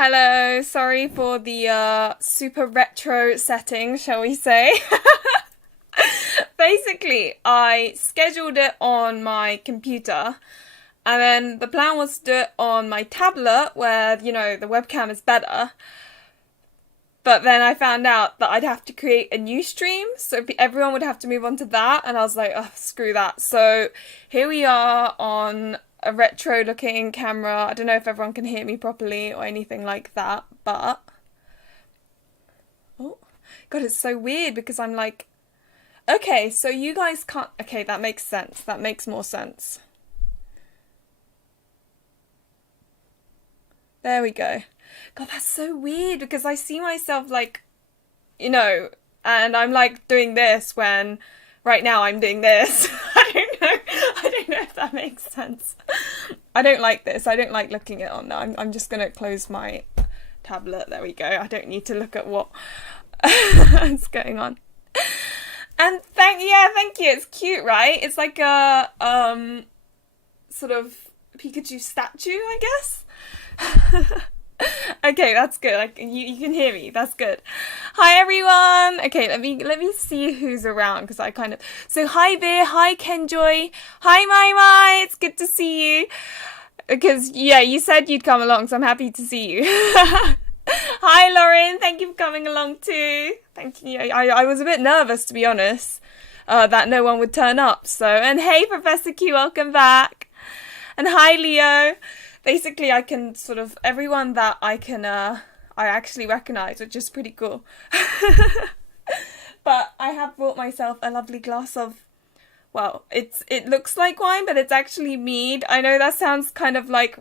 Hello, sorry for the super retro setting, shall we say. Basically, I scheduled it on my computer, and then the plan was to do it on my tablet where, you know, the webcam is better. But then I found out that I'd have to create a new stream, so everyone would have to move on to that, and I was like, oh, screw that. So here we are on a retro looking camera. I don't know if everyone can hear me properly or anything like that, but oh god, it's so weird because I'm like, okay, so you guys can't, okay, that makes sense, that makes more sense. There we go. God, that's so weird because I see myself like, you know, and I'm like doing this when right now I'm doing this. I don't know if that makes sense. I don't like this. I don't like looking at it on now. I'm just gonna close my tablet. There we go. I don't need to look at what is going on. And thank you. It's cute, right? It's like a sort of Pikachu statue, I guess. Okay, that's good. Like you can hear me. That's good. Hi everyone. Okay, let me see who's around because I kind of. So hi Beer, hi Kenjoy, hi Mai. It's good to see you. Because yeah, you said you'd come along, so I'm happy to see you. Hi Lauren, thank you for coming along too. Thank you. I was a bit nervous to be honest, that no one would turn up. So and hey Professor Q, welcome back. And hi Leo. Basically, I can sort of, everyone that I actually recognise, which is pretty cool. But I have brought myself a lovely glass of, well, it looks like wine, but it's actually mead. I know that sounds kind of like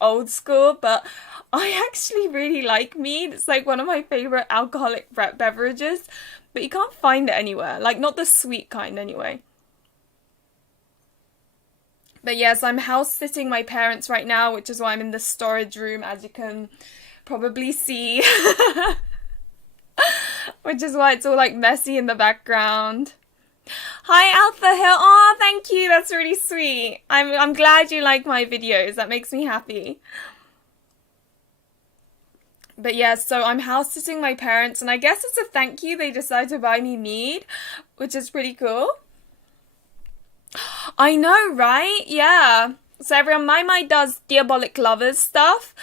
old school, but I actually really like mead. It's like one of my favourite alcoholic beverages, but you can't find it anywhere. Like, not the sweet kind anyway. But yes, I'm house-sitting my parents right now, which is why I'm in the storage room, as you can probably see. Which is why it's all like messy in the background. Hi Alpha Hill. Oh, thank you. That's really sweet. I'm glad you like my videos. That makes me happy. But yeah, so I'm house-sitting my parents, and I guess it's a thank you. They decided to buy me mead, which is pretty cool. I know, right? Yeah. So everyone, Mai does Diabolic Lovers stuff.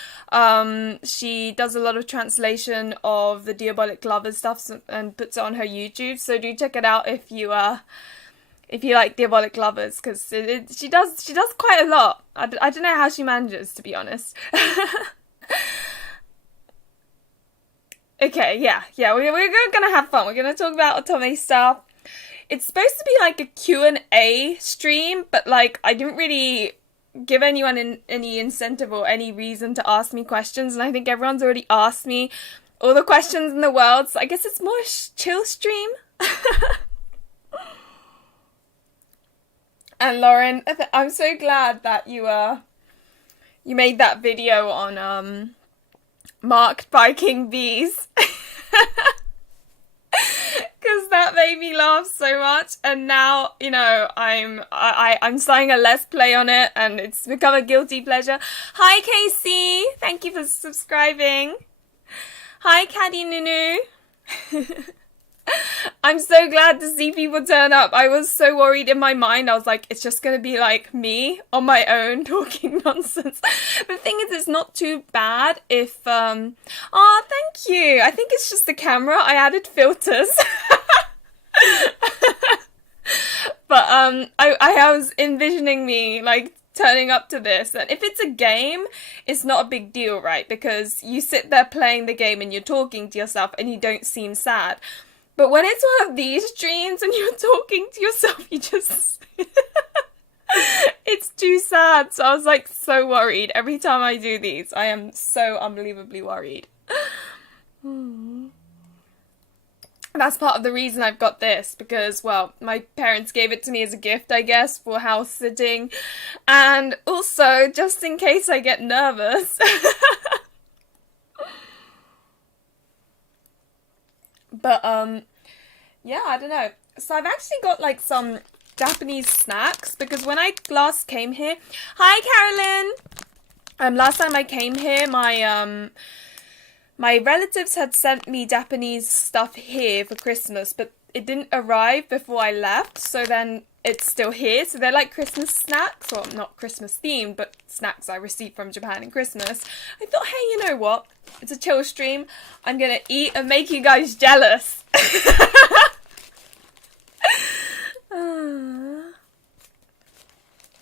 She does a lot of translation of the Diabolic Lovers stuff and puts it on her YouTube. So do check it out if you like Diabolic Lovers, because she does quite a lot. I don't know how she manages, to be honest. Okay, yeah, we're gonna have fun. We're gonna talk about otome stuff. It's supposed to be like a Q&A stream, but like I didn't really give anyone any incentive or any reason to ask me questions, and I think everyone's already asked me all the questions in the world, so I guess it's more chill stream. And Lauren, I'm so glad that you made that video on marked by King Bees. Because that made me laugh so much, and now, you know, I'm starting a Let's Play on it, and it's become a guilty pleasure. Hi Casey, thank you for subscribing. Hi Caddy Nunu. I'm so glad to see people turn up. I was so worried in my mind. I was like, it's just gonna be like me on my own talking nonsense. The thing is, it's not too bad if oh, thank you. I think it's just the camera. I added filters. But I was envisioning me like turning up to this, and if it's a game, it's not a big deal, right? Because you sit there playing the game and you're talking to yourself and you don't seem sad. But when it's one of these streams and you're talking to yourself, you just... It's too sad. So I was like so worried. Every time I do these, I am so unbelievably worried. That's part of the reason I've got this, because, well, my parents gave it to me as a gift, I guess, for house sitting. And also, just in case I get nervous. But, yeah, I don't know. So I've actually got, like, some Japanese snacks, because when I last came here... Hi, Carolyn! Last time I came here, my My relatives had sent me Japanese stuff here for Christmas, but it didn't arrive before I left, so then it's still here. So they're like Christmas snacks, well, not Christmas themed, but snacks I received from Japan in Christmas. I thought, hey, you know what? It's a chill stream. I'm gonna eat and make you guys jealous.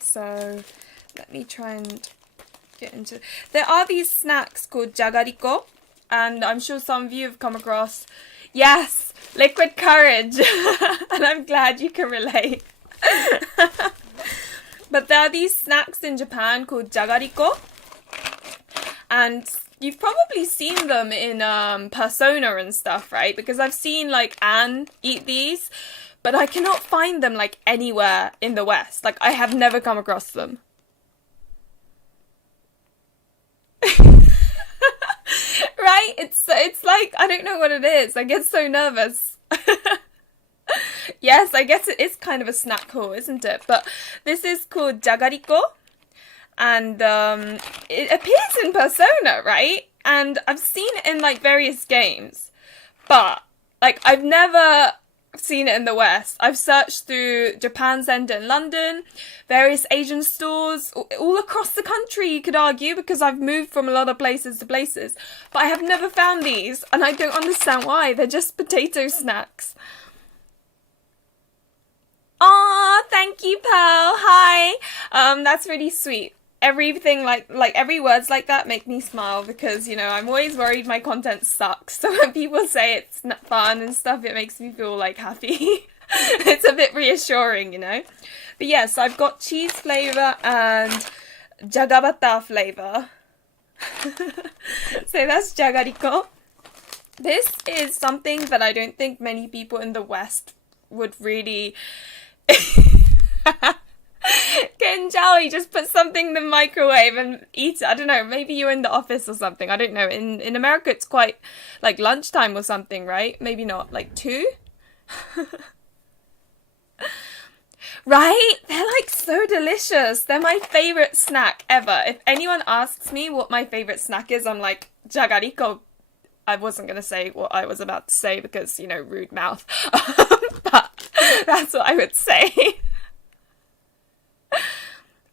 So let me try and get into... There are these snacks called jagariko, and I'm sure some of you have come across... Yes, liquid courage. And I'm glad you can relate. But there are these snacks in Japan called jagariko, and you've probably seen them in Persona and stuff, right? Because I've seen like Anne eat these, but I cannot find them like anywhere in the West. Like I have never come across them. Right? It's like, I don't know what it is. I get so nervous. Yes, I guess it is kind of a snack haul, isn't it? But this is called jagariko, and it appears in Persona, right? And I've seen it in like various games, but like I've never seen it in the West. I've searched through Japan Center in London, various Asian stores, all across the country, you could argue, because I've moved from a lot of places to places. But I have never found these, and I don't understand why. They're just potato snacks. Aw, thank you, Pearl. Hi. That's really sweet. Everything like every words like that make me smile, because, you know, I'm always worried my content sucks. So when people say it's not fun and stuff, it makes me feel like happy. It's a bit reassuring, you know. But yes, I've got cheese flavor and jagabata flavor. So that's jagariko. This is something that I don't think many people in the West would really... Kenjao, you just put something in the microwave and eat it. I don't know, maybe you're in the office or something. I don't know. In America, it's quite like lunchtime or something, right? Maybe not, like 2? Right? They're like so delicious. They're my favorite snack ever. If anyone asks me what my favorite snack is, I'm like, jagariko. I wasn't going to say what I was about to say because, you know, rude mouth. But that's what I would say.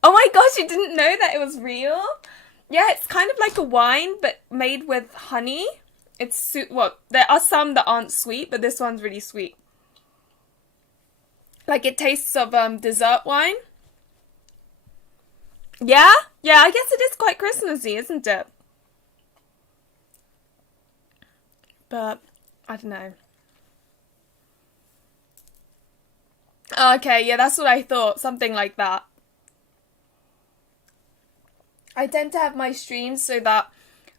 Oh my gosh, you didn't know that it was real? Yeah, it's kind of like a wine, but made with honey. It's well, there are some that aren't sweet, but this one's really sweet. Like it tastes of dessert wine. Yeah? Yeah, I guess it is quite Christmassy, isn't it? But I don't know. Okay, yeah, that's what I thought. Something like that. I tend to have my streams so that,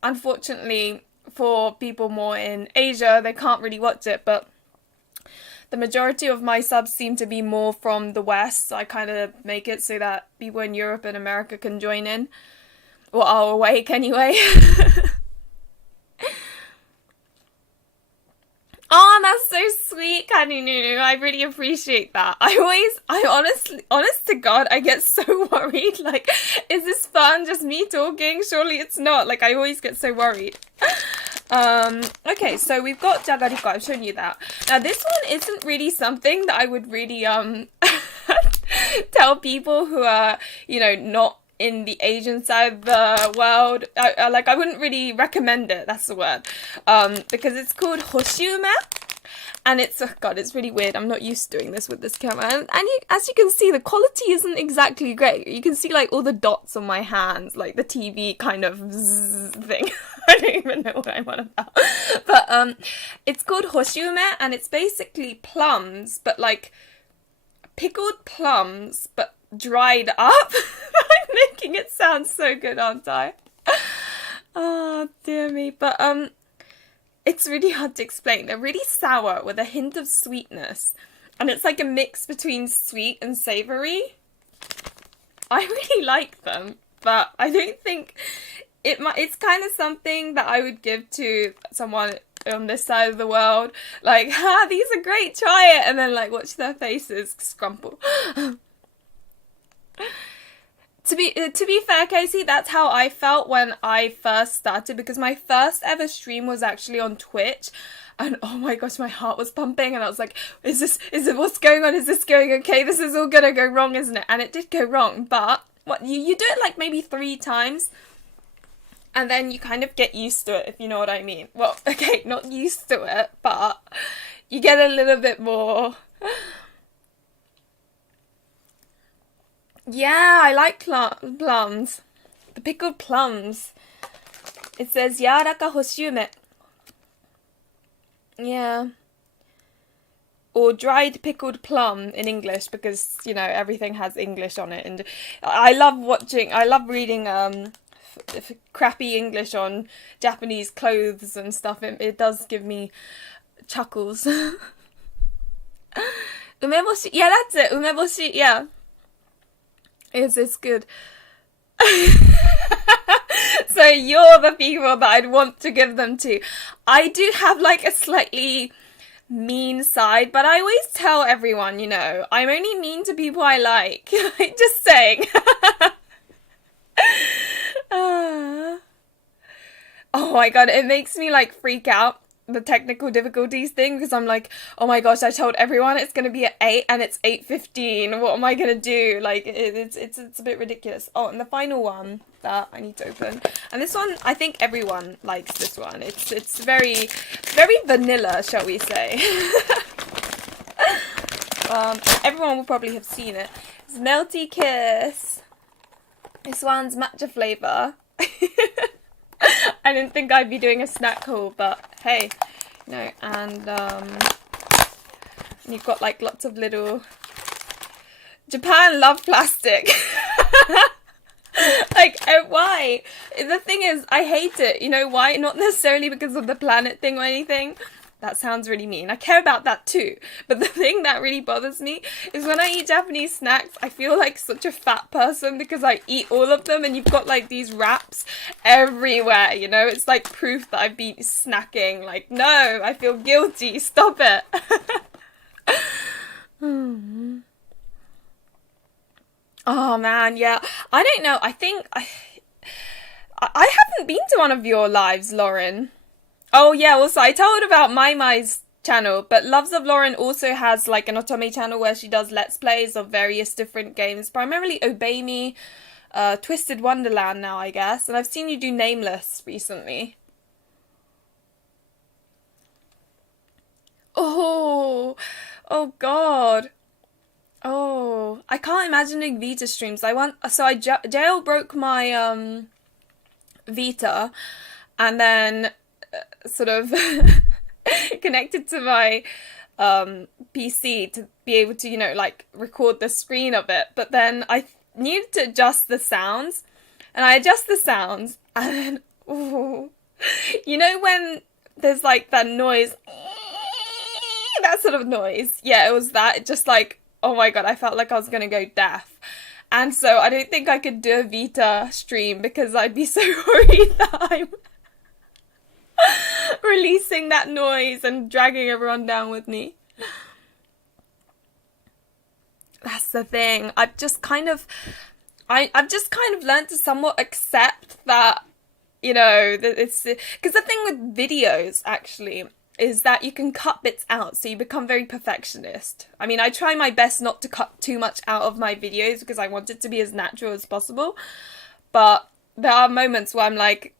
unfortunately, for people more in Asia, they can't really watch it, but the majority of my subs seem to be more from the West, so I kind of make it so that people in Europe and America can join in, or are awake anyway. Oh, that's so sweet, Kaninu. I really appreciate that. Honest to God, I get so worried. Like, is this fun? Just me talking? Surely it's not. Like, I always get so worried. Okay, so we've got jagariko. I've shown you that. Now, this one isn't really something that I would really, tell people who are, you know, not in the Asian side of the world. I wouldn't really recommend it, that's the word, because it's called hoshiume, and it's, oh god, it's really weird. I'm not used to doing this with this camera, and as you can see, the quality isn't exactly great. You can see like all the dots on my hands, like the TV kind of thing. I don't even know what I'm on about, but it's called hoshiume, and it's basically plums, but like pickled plums, but dried up. I'm making it sound so good, aren't I? Oh dear me. But it's really hard to explain. They're really sour with a hint of sweetness, and it's like a mix between sweet and savoury. I really like them, but I don't think it's kind of something that I would give to someone on this side of the world, like, these are great, try it, and then like watch their faces scrumple. To be fair, Casey, that's how I felt when I first started, because my first ever stream was actually on Twitch, and oh my gosh, my heart was pumping, and I was like, is it, what's going on? Is this going okay? This is all gonna go wrong, isn't it? And it did go wrong, but what you do it like maybe 3 times, and then you kind of get used to it, if you know what I mean. Well, okay, not used to it, but you get a little bit more. Yeah, I like plums. The pickled plums. It says yaraka hoshume. Yeah. Or dried pickled plum in English, because, you know, everything has English on it. And I love reading crappy English on Japanese clothes and stuff. It does give me chuckles. Umeboshi. Yeah, that's it. Umeboshi. Yeah. It's good. So you're the people that I'd want to give them to. I do have like a slightly mean side, but I always tell everyone, you know, I'm only mean to people I like. Just saying. Oh my god, it makes me like freak out, the technical difficulties thing, because I'm like, oh my gosh, I told everyone it's gonna be at 8 and it's 8:15. What am I gonna do? Like, it's a bit ridiculous. Oh, and the final one that I need to open, and this one, I think everyone likes this one. It's very vanilla, shall we say. Everyone will probably have seen it. It's Melty Kiss. This one's matcha flavour. I didn't think I'd be doing a snack haul, but hey, you know, and you've got like lots of little. Japan love plastic. Like, why? The thing is, I hate it. You know why? Not necessarily because of the planet thing or anything. That sounds really mean. I care about that too. But the thing that really bothers me is when I eat Japanese snacks, I feel like such a fat person because I eat all of them, and you've got like these wraps everywhere, you know? It's like proof that I've been snacking. Like, no, I feel guilty. Stop it. Oh man, yeah. I don't know. I think I haven't been to one of your lives, Lauren. Oh yeah, also I told about Mai's channel, but Loves of Lauren also has like an otome channel where she does let's plays of various different games, primarily Obey Me, Twisted Wonderland now, I guess, and I've seen you do Nameless recently. Oh god. Oh, I can't imagine doing Vita streams. I jailbroke my Vita, and then sort of connected to my PC to be able to, you know, like record the screen of it. But then I needed to adjust the sounds, and I adjust the sounds, and then, ooh, you know when there's like that noise, that sort of noise? Yeah, it was that. It just like, oh my god, I felt like I was gonna go deaf. And so I don't think I could do a Vita stream because I'd be so worried that I'm releasing that noise and dragging everyone down with me. That's the thing. I've just kind of learned to somewhat accept that, you know, that it's because the thing with videos actually is that you can cut bits out, so you become very perfectionist. I mean, I try my best not to cut too much out of my videos because I want it to be as natural as possible. But there are moments where I'm like,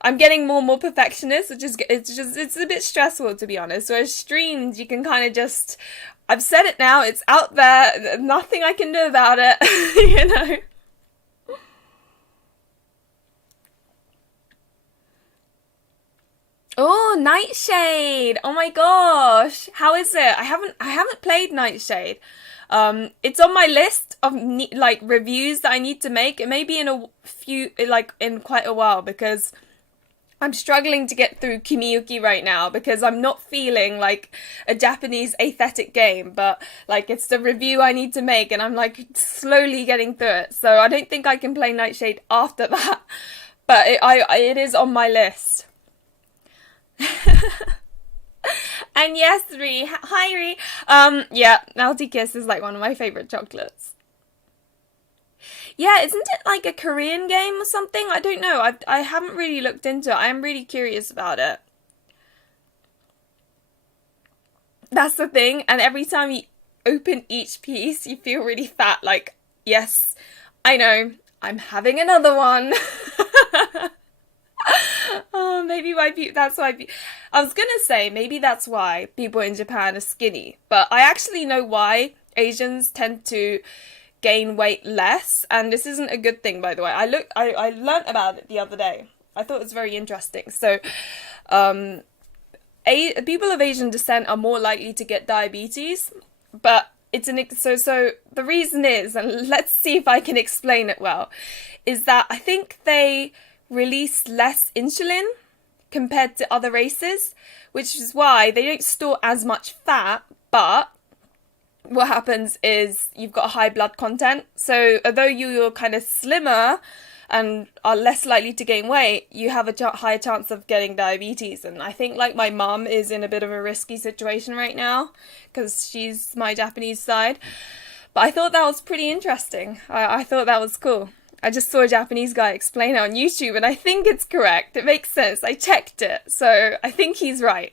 I'm getting more and more perfectionist, which is, it's a bit stressful, to be honest. Whereas streams, you can kind of just, I've said it now, it's out there, nothing I can do about it, you know? Oh, Nightshade! Oh my gosh, how is it? I haven't played Nightshade. It's on my list of like reviews that I need to make. It may be in in quite a while because I'm struggling to get through Kimiyuki right now because I'm not feeling like a Japanese aesthetic game, but like it's the review I need to make, and I'm like slowly getting through it. So I don't think I can play Nightshade after that, but it is on my list. And yes, Ree. Hi, Ree. Yeah, Melty Kiss is like one of my favorite chocolates. Yeah, isn't it like a Korean game or something? I don't know. I haven't really looked into it. I am really curious about it. That's the thing. And every time you open each piece, you feel really fat. Like, yes, I know. I'm having another one. Oh, maybe why people, that's why I was gonna say maybe that's why people in Japan are skinny, but I actually know why Asians tend to gain weight less, and this isn't a good thing, by the way. I learnt about it the other day. I thought it was very interesting. So, um, people of Asian descent are more likely to get diabetes, but so the reason is, and let's see if I can explain it well, is that I think they release less insulin compared to other races, which is why they don't store as much fat, but what happens is you've got a high blood content. So although you're kind of slimmer and are less likely to gain weight, you have a higher chance of getting diabetes. And I think like my mum is in a bit of a risky situation right now because she's my Japanese side. But I thought that was pretty interesting. I thought that was cool. I just saw a Japanese guy explain it on YouTube and I think it's correct. It makes sense. I checked it. So I think he's right.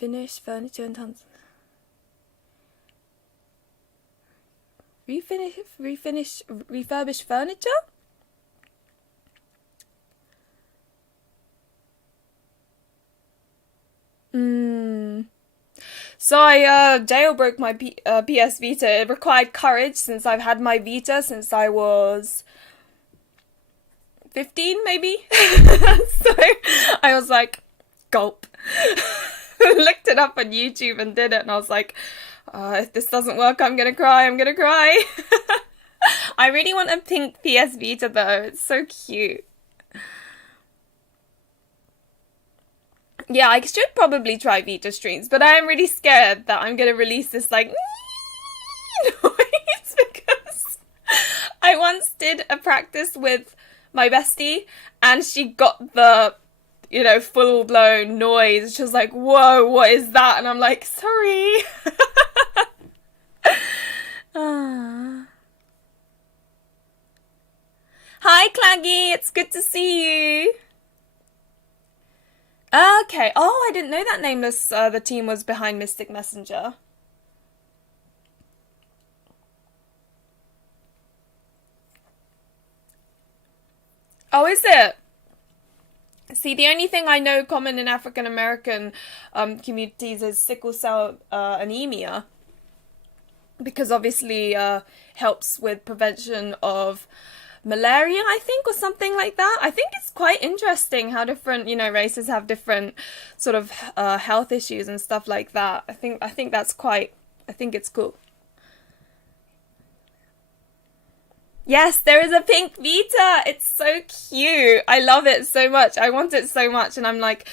Refinish furniture and tons. Refurbish furniture? So I jailbroke my PS Vita. It required courage since I've had my Vita since I was 15 maybe. So I was like, gulp. Looked it up on YouTube and did it, and I was like, if this doesn't work, I'm gonna cry. I really want a pink PS Vita though. It's so cute. Yeah, I should probably try Vita streams, but I am really scared that I'm gonna release this like noise because I once did a practice with my bestie and she got the, full blown noise. She was like, whoa, what is that? And I'm like, sorry. Hi, Claggy. It's good to see you. Okay. Oh, I didn't know that Nameless, the team was behind Mystic Messenger. Oh, is it? See, the only thing I know common in African American communities is sickle cell anemia, because obviously helps with prevention of malaria, I think, or something like that. I think it's quite interesting how different, races have different sort of health issues and stuff like that. I think it's cool. Yes, there is a pink Vita. It's so cute. I love it so much. I want it so much. And I'm like,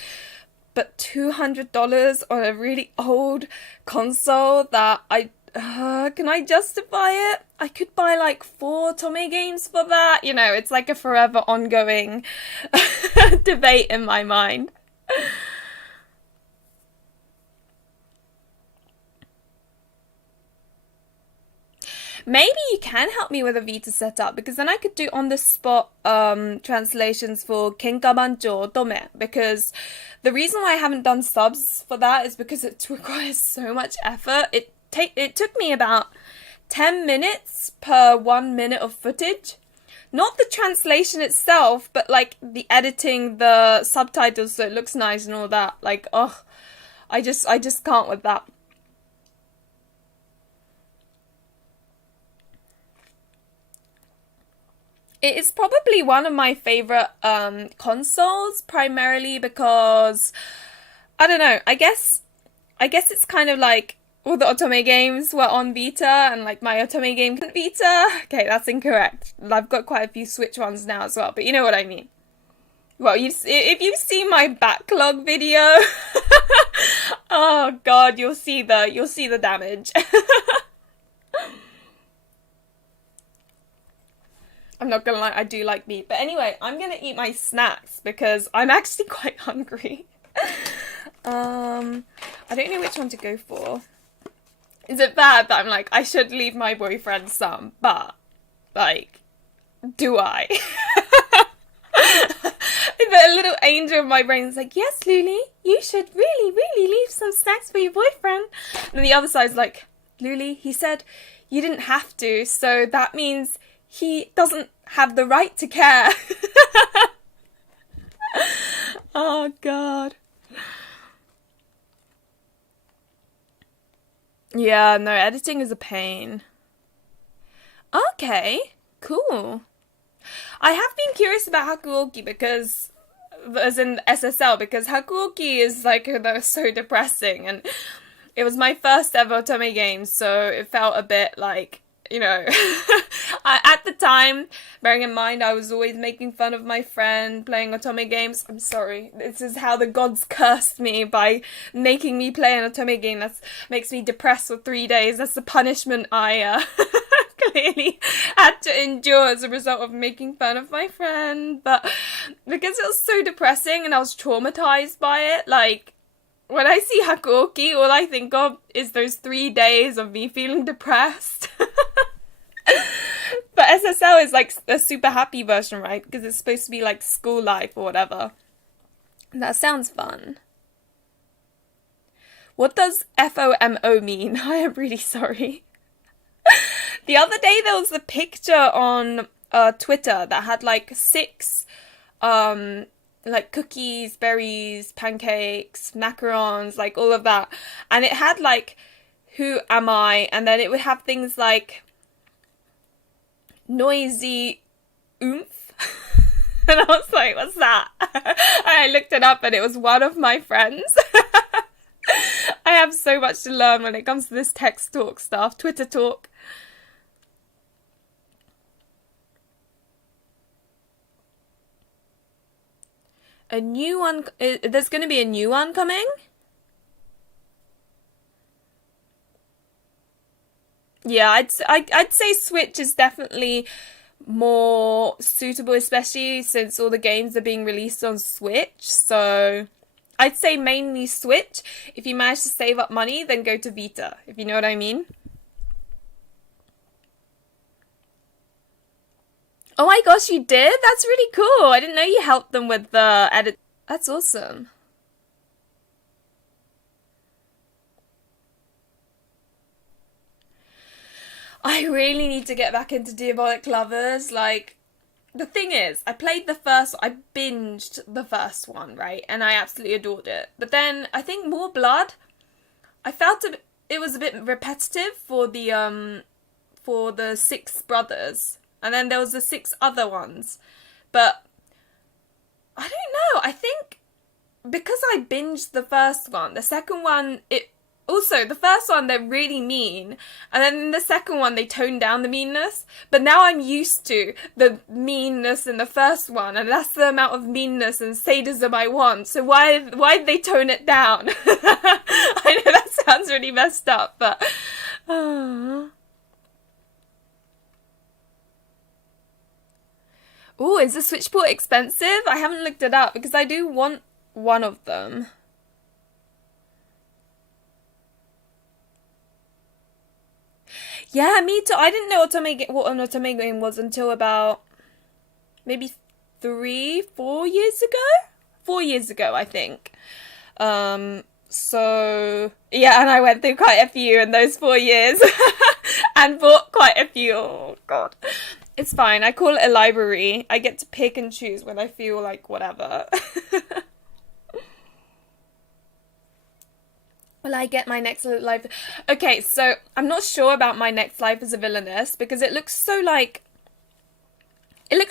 but $200 on a really old console that can I justify it? I could buy like 4 Tome games for that. It's like a forever ongoing debate in my mind. Maybe you can help me with a Vita setup, because then I could do on the spot translations for Kenka Bancho Otome, because the reason why I haven't done subs for that is because it requires so much effort. It took me about 10 minutes per 1 minute of footage. Not the translation itself, but like the editing, the subtitles so it looks nice and all that. Like, oh, I just can't with that. It is probably one of my favorite consoles, primarily because I don't know. I guess it's kind of like all the Otome games were on Vita, and like my Otome game wasn't Vita. Okay, that's incorrect. I've got quite a few Switch ones now as well, but you know what I mean. Well, if you see my backlog video, oh god, you'll see the damage. I'm not gonna lie, I do like meat. But anyway, I'm gonna eat my snacks because I'm actually quite hungry. I I don't know which one to go for. Is it bad that I'm like, I should leave my boyfriend some, but, like, do I? The little angel in my brain is like, yes, Luli, you should really, really leave some snacks for your boyfriend. And the other side's like, Luli, he said you didn't have to, so that means he doesn't have the right to care. Oh, God. Yeah, no, editing is a pain. Okay, cool. I have been curious about Hakuoki because, as in SSL, because Hakuoki is like, they're so depressing, and it was my first ever otome game, so it felt a bit like, you know, at the time, bearing in mind I was always making fun of my friend playing otome games. I'm sorry, this is how the gods cursed me, by making me play an otome game that makes me depressed for 3 days. That's the punishment I clearly had to endure as a result of making fun of my friend. But because it was so depressing and I was traumatized by it, like, when I see Hakuoki, all I think of is those 3 days of me feeling depressed. But SSL is like a super happy version, right? Because it's supposed to be like school life or whatever. That sounds fun. What does FOMO mean? I am really sorry. The other day there was a picture on Twitter that had like 6 like cookies, berries, pancakes, macarons, like all of that. And it had like, who am I? And then it would have things like noisy oomph. And I was like, what's that? And I looked it up and it was one of my friends. I have so much to learn when it comes to this text talk stuff, Twitter talk. A new one, there's going to be a new one coming? Yeah, I'd say Switch is definitely more suitable, especially since all the games are being released on Switch. So I'd say mainly Switch. If you manage to save up money, then go to Vita, if you know what I mean. Oh my gosh, you did? That's really cool. I didn't know you helped them with the edit. That's awesome. I really need to get back into Diabolic Lovers. Like, the thing is, I binged the first one, right? And I absolutely adored it. But then, I think More Blood, I felt it was a bit repetitive for the 6 brothers. And then there was the 6 other ones. But I don't know. I think because I binged the first one, the second one, the first one, they're really mean. And then in the second one, they tone down the meanness. But now I'm used to the meanness in the first one. And that's the amount of meanness and sadism I want. So why did they tone it down? I know that sounds really messed up, but... Oh, is the Switch port expensive? I haven't looked it up because I do want one of them. Yeah, me too. I didn't know what an otome game was until about maybe 4 years ago? 4 years ago, I think. So, yeah, and I went through quite a few in those 4 years. And bought quite a few. Oh, God. It's fine. I call it a library. I get to pick and choose when I feel like whatever. Will I get my next life? Okay, so I'm not sure about my next life as a villainess because it looks so like... I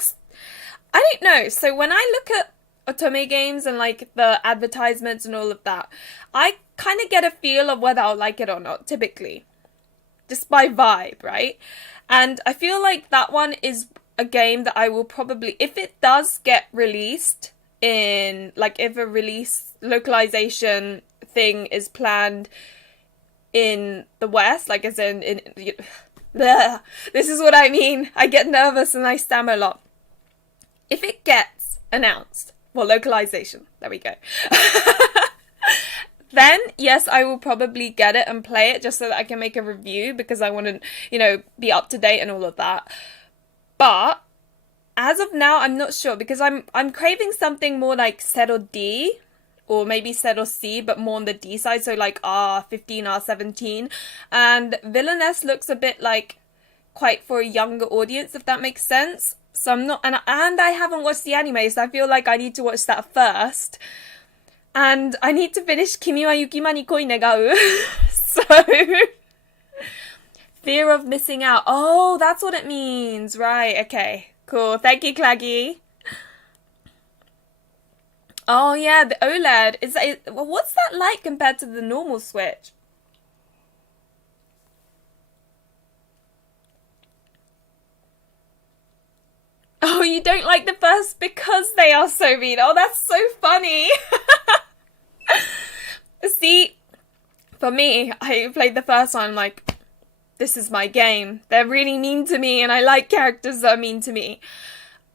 don't know. So when I look at otome games and like the advertisements and all of that, I kind of get a feel of whether I'll like it or not, typically. Just by vibe, right? And I feel like that one is a game that I will probably, if it does get released in, like if a release localization thing is planned in the West, like as in bleh, this is what I mean. I get nervous and I stammer a lot. If it gets announced, well, localization, there we go. then yes, I will probably get it and play it just so that I can make a review because I want to, be up to date and all of that. But as of now, I'm not sure because I'm craving something more like Settle D or maybe Settle C, but more on the D side, so like R15, R17. And Villainess looks a bit like quite for a younger audience, if that makes sense. So I'm not, and I haven't watched the anime, so I feel like I need to watch that first. And I need to finish Kimi wa Yukima ni Koi Negau. So, fear of missing out. Oh, that's what it means. Right, okay. Cool. Thank you, Claggy. Oh, yeah, the OLED. What's that like compared to the normal Switch? Oh, you don't like the first because they are so mean. Oh, that's so funny. See, for me, I played the first one, like, this is my game. They're really mean to me, and I like characters that are mean to me.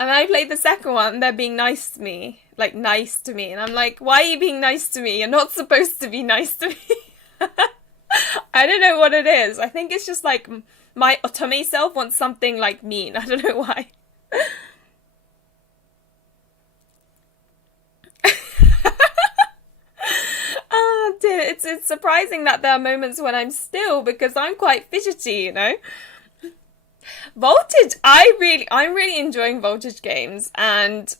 And I played the second one, they're being nice to me. Like, nice to me. And I'm like, why are you being nice to me? You're not supposed to be nice to me. I don't know what it is. I think it's just like my otome self wants something like mean. I don't know why. Oh dear, it's surprising that there are moments when I'm still because I'm quite fidgety, Voltage, I'm really enjoying Voltage games, and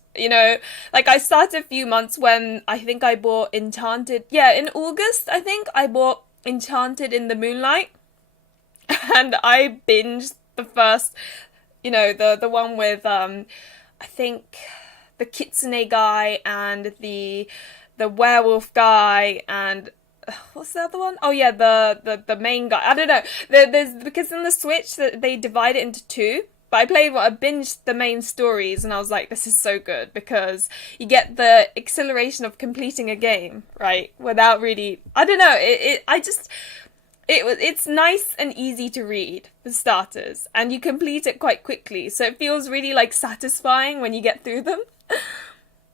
like I started a few months when I think I bought Enchanted. Yeah, in August I think I bought Enchanted in the Moonlight, and I binged the first, the one with I think the kitsune guy and the werewolf guy and what's the other one? Oh yeah, the main guy. I don't know. There's because in the Switch they divide it into two. But I binged the main stories and I was like, this is so good because you get the exhilaration of completing a game, right? Without really, I don't know. It's nice and easy to read for starters, and you complete it quite quickly, so it feels really like satisfying when you get through them.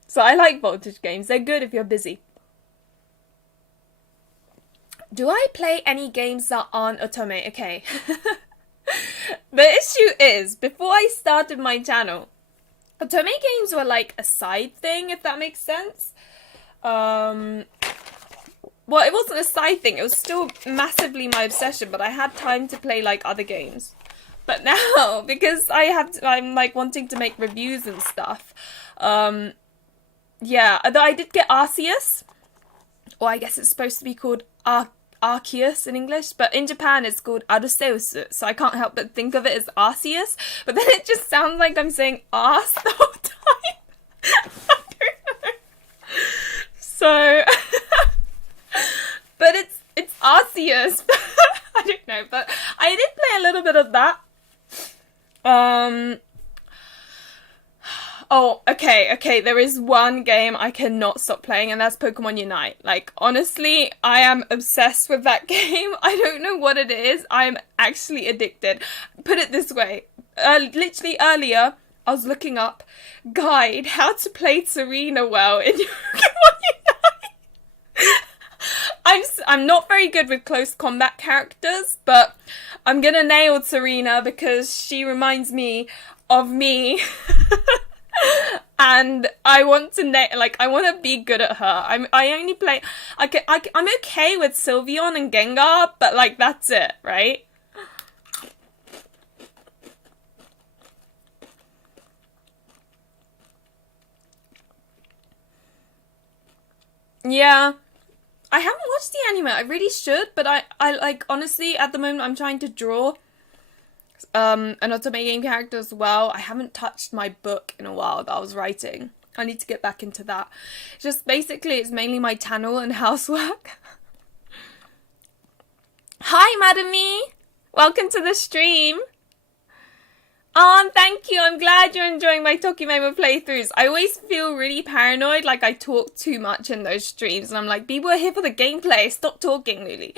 So I like Voltage games. They're good if you're busy. Do I play any games that aren't otome? Okay. The issue is, before I started my channel, otome games were like a side thing, if that makes sense. Well, it wasn't a side thing. It was still massively my obsession, but I had time to play like other games. But now, because I'm like wanting to make reviews and stuff. Yeah, although I did get Arceus, or I guess it's supposed to be called Arceus in English, but in Japan it's called Arceus, so I can't help but think of it as Arceus, but then it just sounds like I'm saying arse the whole time. I don't know. So, but it's Arceus. I don't know, but I did play a little bit of that. Oh, okay, there is one game I cannot stop playing, and that's Pokemon Unite. Like, honestly, I am obsessed with that game. I don't know what it is. I'm actually addicted. Put it this way. Literally earlier, I was looking up guide how to play Serena well in Pokemon Unite. I'm not very good with close combat characters, but I'm gonna nail Serena because she reminds me of me. And I want to I want to be good at her. I'm okay with Sylveon and Gengar, but like that's it, right? Yeah. I haven't watched the anime. I really should, but I like honestly at the moment I'm trying to draw an otome game character as well. I haven't touched my book in a while that I was writing. I need to get back into that. Just basically it's mainly my channel and housework. Hi Madame, welcome to the stream. Thank you. I'm glad you're enjoying my Tokimeki playthroughs. I always feel really paranoid, like I talk too much in those streams, and I'm like, people are here for the gameplay. Stop talking, really.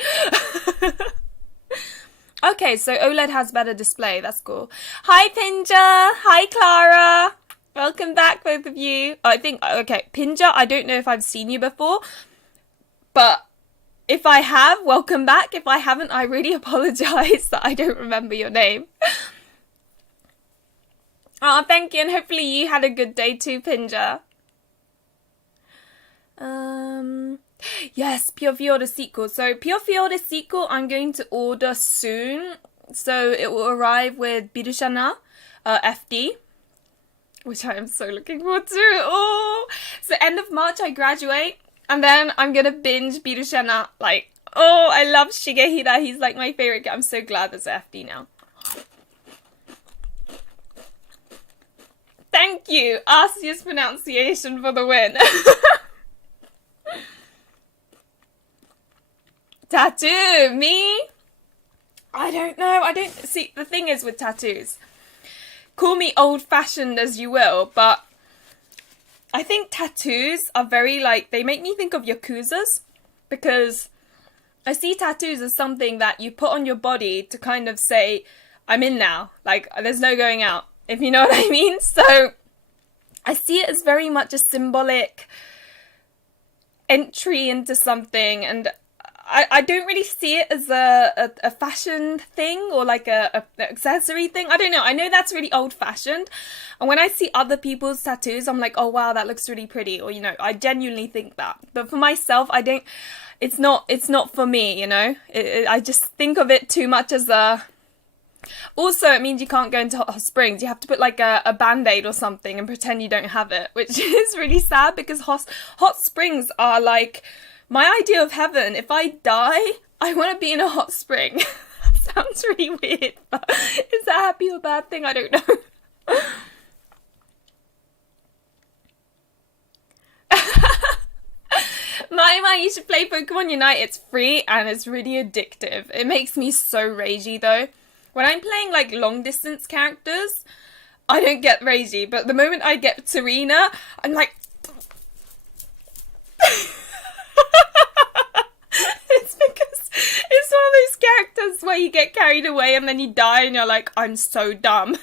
Okay, so OLED has better display. That's cool. Hi, Pinja. Hi, Clara. Welcome back, both of you. I think, okay, Pinja, I don't know if I've seen you before, but If I have, welcome back. If I haven't, I really apologize that I don't remember your name. Oh, thank you, and hopefully you had a good day too, Pinja. Yes, Pure Fiore sequel. So Pure Fiore sequel I'm going to order soon. So it will arrive with Birushana FD, which I am so looking forward to. Oh, so end of March I graduate, and then I'm gonna binge Birushana. Like, oh, I love Shigehira. He's like my favorite guy. I'm so glad there's FD now. Thank you, Asia's pronunciation for the win. Tattoo, me? I don't know. I don't see. The thing is with tattoos, call me old-fashioned as you will, but I think tattoos are very like, they make me think of yakuzas, because I see tattoos as something that you put on your body to kind of say, I'm in now. Like, there's no going out, if you know what I mean. So I see it as very much a symbolic entry into something, and I don't really see it as a fashion thing or like a accessory thing. I don't know. I know that's really old fashioned. And when I see other people's tattoos, I'm like, oh wow, that looks really pretty. Or, you know, I genuinely think that. But for myself, I don't, it's not for me, you know. I just think of it too much as a, also it means you can't go into hot springs. You have to put like a band-aid or something and pretend you don't have it, which is really sad, because hot springs are like my idea of heaven. If I die, I want to be in a hot spring. That sounds really weird, but is that a happy or bad thing? I don't know. My, you should play Pokemon Unite. It's free and it's really addictive. It makes me so ragey though. When I'm playing like long distance characters, I don't get ragey, but the moment I get Serena, I'm like... It's because it's one of those characters where you get carried away and then you die and you're like, I'm so dumb.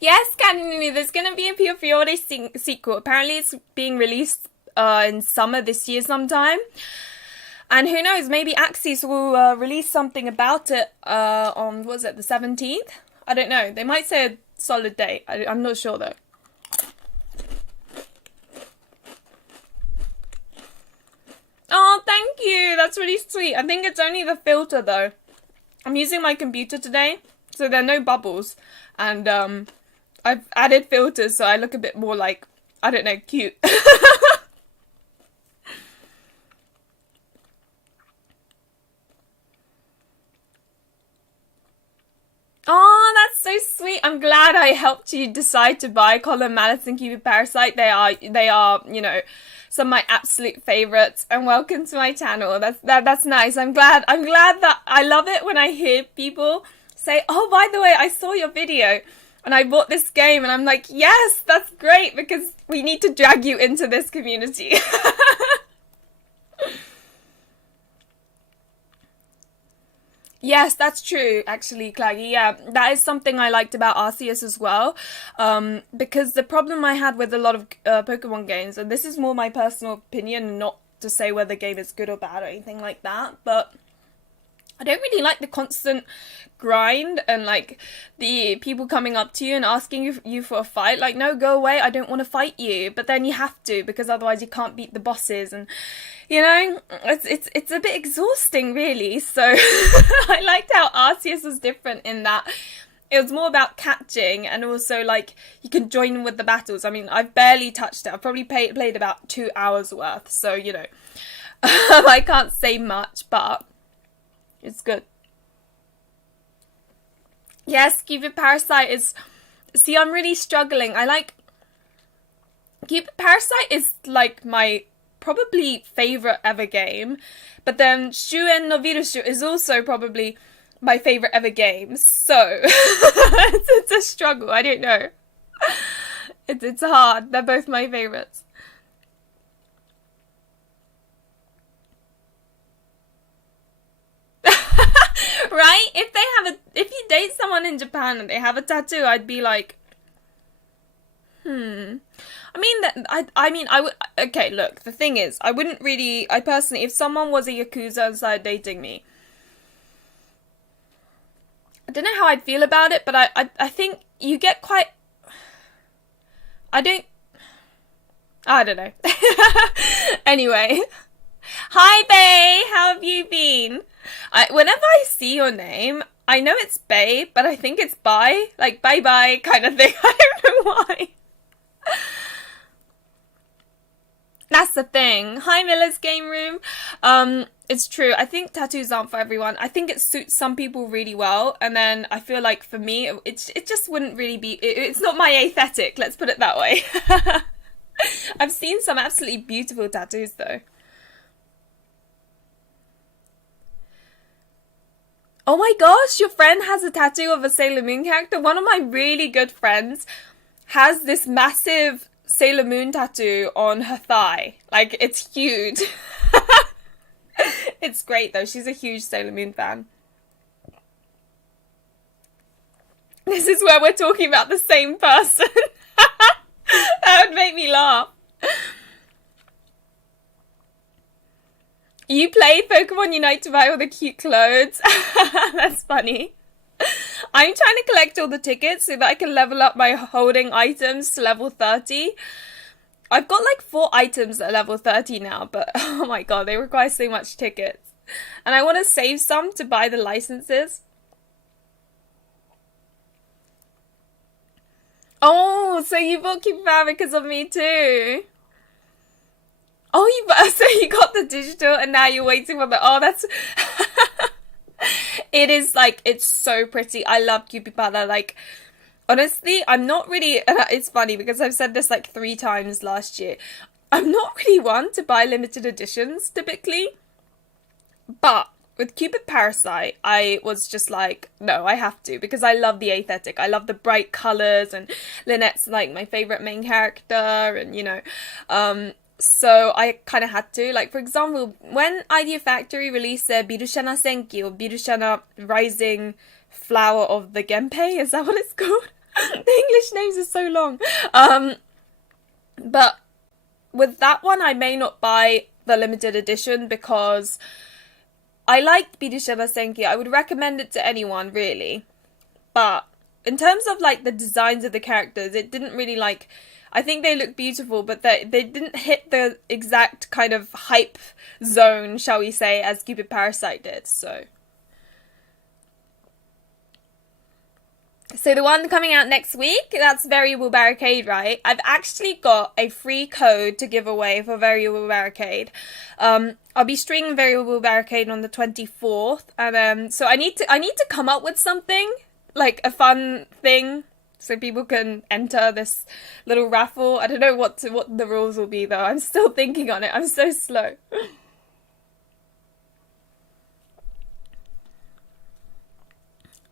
Yes, Canini, there's going to be a Pure Fiore sequel. Apparently it's being released in summer this year sometime. And who knows, maybe Axis will release something about it on, was it, the 17th? I don't know. They might say a solid date. I'm not sure though. Oh, thank you. That's really sweet. I think it's only the filter though. I'm using my computer today, so there are no bubbles. And I've added filters so I look a bit more like, I don't know, cute. Oh, that's so sweet. I'm glad I helped you decide to buy Colin Malice and Cupid Parasite. They are, you know, some of my absolute favorites. And welcome to my channel. That's nice. I'm glad that I love it when I hear people say, "Oh, by the way, I saw your video and I bought this game," and I'm like, "Yes, that's great, because we need to drag you into this community." Yes, that's true, actually, Claggy. Yeah, that is something I liked about Arceus as well. Because the problem I had with a lot of Pokemon games, and this is more my personal opinion, not to say whether the game is good or bad or anything like that, but I don't really like the constant grind and like the people coming up to you and asking you for a fight. Like, no, go away, I don't want to fight you. But then you have to, because otherwise you can't beat the bosses, and you know, it's a bit exhausting really. So I liked how Arceus was different in that it was more about catching, and also like you can join in with the battles. I mean, I've barely touched it. I've probably played about 2 hours worth, so you know, I can't say much, but it's good. Yes, Cupid Parasite is... See, I'm really struggling. I like... Cupid Parasite is like my probably favourite ever game. But then Shuen no Virushu is also probably my favourite ever game. So, it's a struggle. I don't know. It's hard. They're both my favourites. Right? If you date someone in Japan and they have a tattoo, I'd be like, I mean that I would. Okay, look. The thing is, I wouldn't really. I personally, if someone was a yakuza and started dating me, I don't know how I'd feel about it. But I think you get quite. I don't know. Anyway, hi Bae. How have you been? Whenever I see your name, I know it's Bae, but I think it's bye, like bye bye kind of thing. I don't know why. That's the thing. Hi, Miller's Game Room. It's true. I think tattoos aren't for everyone. I think it suits some people really well, and then I feel like for me, it just wouldn't really be. It's not my aesthetic. Let's put it that way. I've seen some absolutely beautiful tattoos though. Oh my gosh, your friend has a tattoo of a Sailor Moon character. One of my really good friends has this massive Sailor Moon tattoo on her thigh. Like, it's huge. It's great though. She's a huge Sailor Moon fan. This is where we're talking about the same person. That would make me laugh. You play Pokemon Unite to buy all the cute clothes. That's funny. I'm trying to collect all the tickets so that I can level up my holding items to level 30. I've got like 4 items at level 30 now, but oh my god, they require so much tickets. And I want to save some to buy the licenses. Oh, so you bought Keeper because of me too. Oh, so you got the digital and now you're waiting for the... Oh, that's... It is like, it's so pretty. I love Cupidpada. Like, honestly, I'm not really... It's funny because I've said this like 3 times last year. I'm not really one to buy limited editions typically. But with Cupid Parasite, I was just like, no, I have to, because I love the aesthetic. I love the bright colours, and Lynette's like my favourite main character, and you know, so I kind of had to. Like, for example, when Idea Factory released their Birushana Senki, or Birushana Rising Flower of the Genpei, is that what it's called? The English names are so long. But with that one, I may not buy the limited edition because I liked Birushana Senki. I would recommend it to anyone, really. But in terms of like the designs of the characters, it didn't really like... I think they look beautiful, but they didn't hit the exact kind of hype zone, shall we say, as Cupid Parasite did, so... So the one coming out next week, that's Variable Barricade, right? I've actually got a free code to give away for Variable Barricade. I'll be streaming Variable Barricade on the 24th, and so I need to come up with something, like a fun thing, so people can enter this little raffle. I don't know what the rules will be though. I'm still thinking on it. I'm so slow.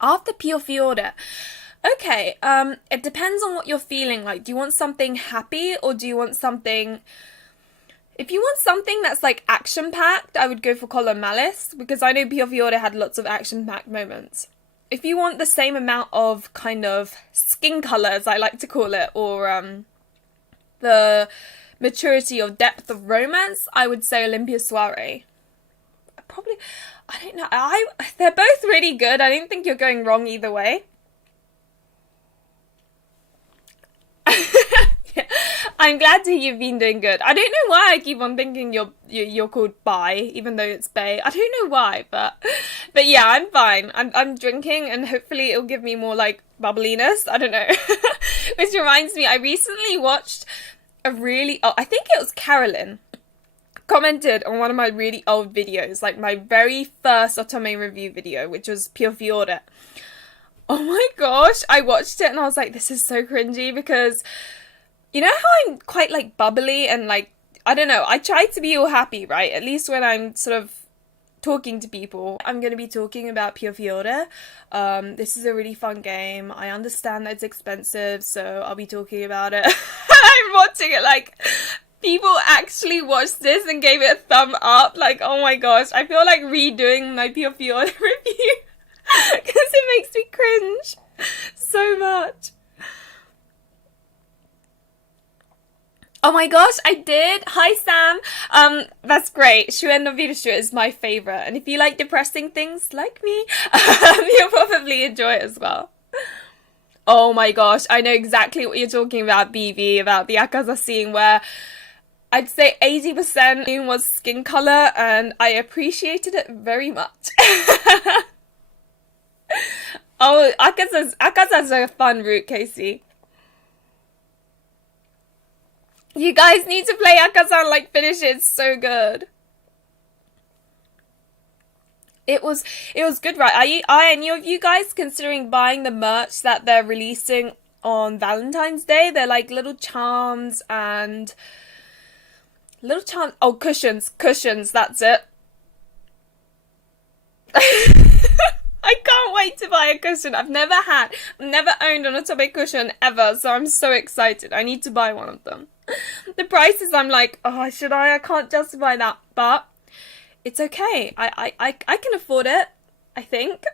After Pure Fiore. Okay, it depends on what you're feeling like. Do you want something happy, or do you want something... If you want something that's like action-packed, I would go for Color Malice, because I know Pure Fiore had lots of action-packed moments. If you want the same amount of kind of skin colour, as I like to call it, or the maturity or depth of romance, I would say Olympia Soiree. Probably... I don't know. They're both really good. I don't think you're going wrong either way. Yeah. I'm glad to hear you've been doing good. I don't know why I keep on thinking you're called Bai, even though it's Bae. I don't know why, but yeah, I'm fine. I'm drinking, and hopefully it'll give me more like bubbliness. I don't know. Which reminds me, I recently watched a really... Oh, I think it was Carolyn commented on one of my really old videos, like my very first Otome review video, which was Pure Fiore. Oh my gosh, I watched it and I was like, this is so cringy, because you know how I'm quite like bubbly and like, I don't know, I try to be all happy, right? At least when I'm sort of talking to people. I'm going to be talking about Pure Fiore. This is a really fun game. I understand that it's expensive, so I'll be talking about it. I'm watching it like... People actually watched this and gave it a thumb up. Like, oh my gosh. I feel like redoing my Pure Fiore review. Because it makes me cringe so much. Oh my gosh, I did. Hi, Sam. That's great. Shuen no Virushu is my favorite. And if you like depressing things like me, you'll probably enjoy it as well. Oh my gosh, I know exactly what you're talking about, BB, about the Akaza scene where I'd say 80% was skin color, and I appreciated it very much. Oh, Akaza's a fun route, Casey. You guys need to play Akaza and like finish it. It's so good. It was good, right? Are any of you guys considering buying the merch that they're releasing on Valentine's Day? They're like little charms and oh, cushions, that's it. I can't wait to buy a cushion. I've never owned an otome cushion ever, so I'm so excited. I need to buy one of them. The prices, I'm like, oh, should I? I can't justify that, but it's okay. I can afford it, I think.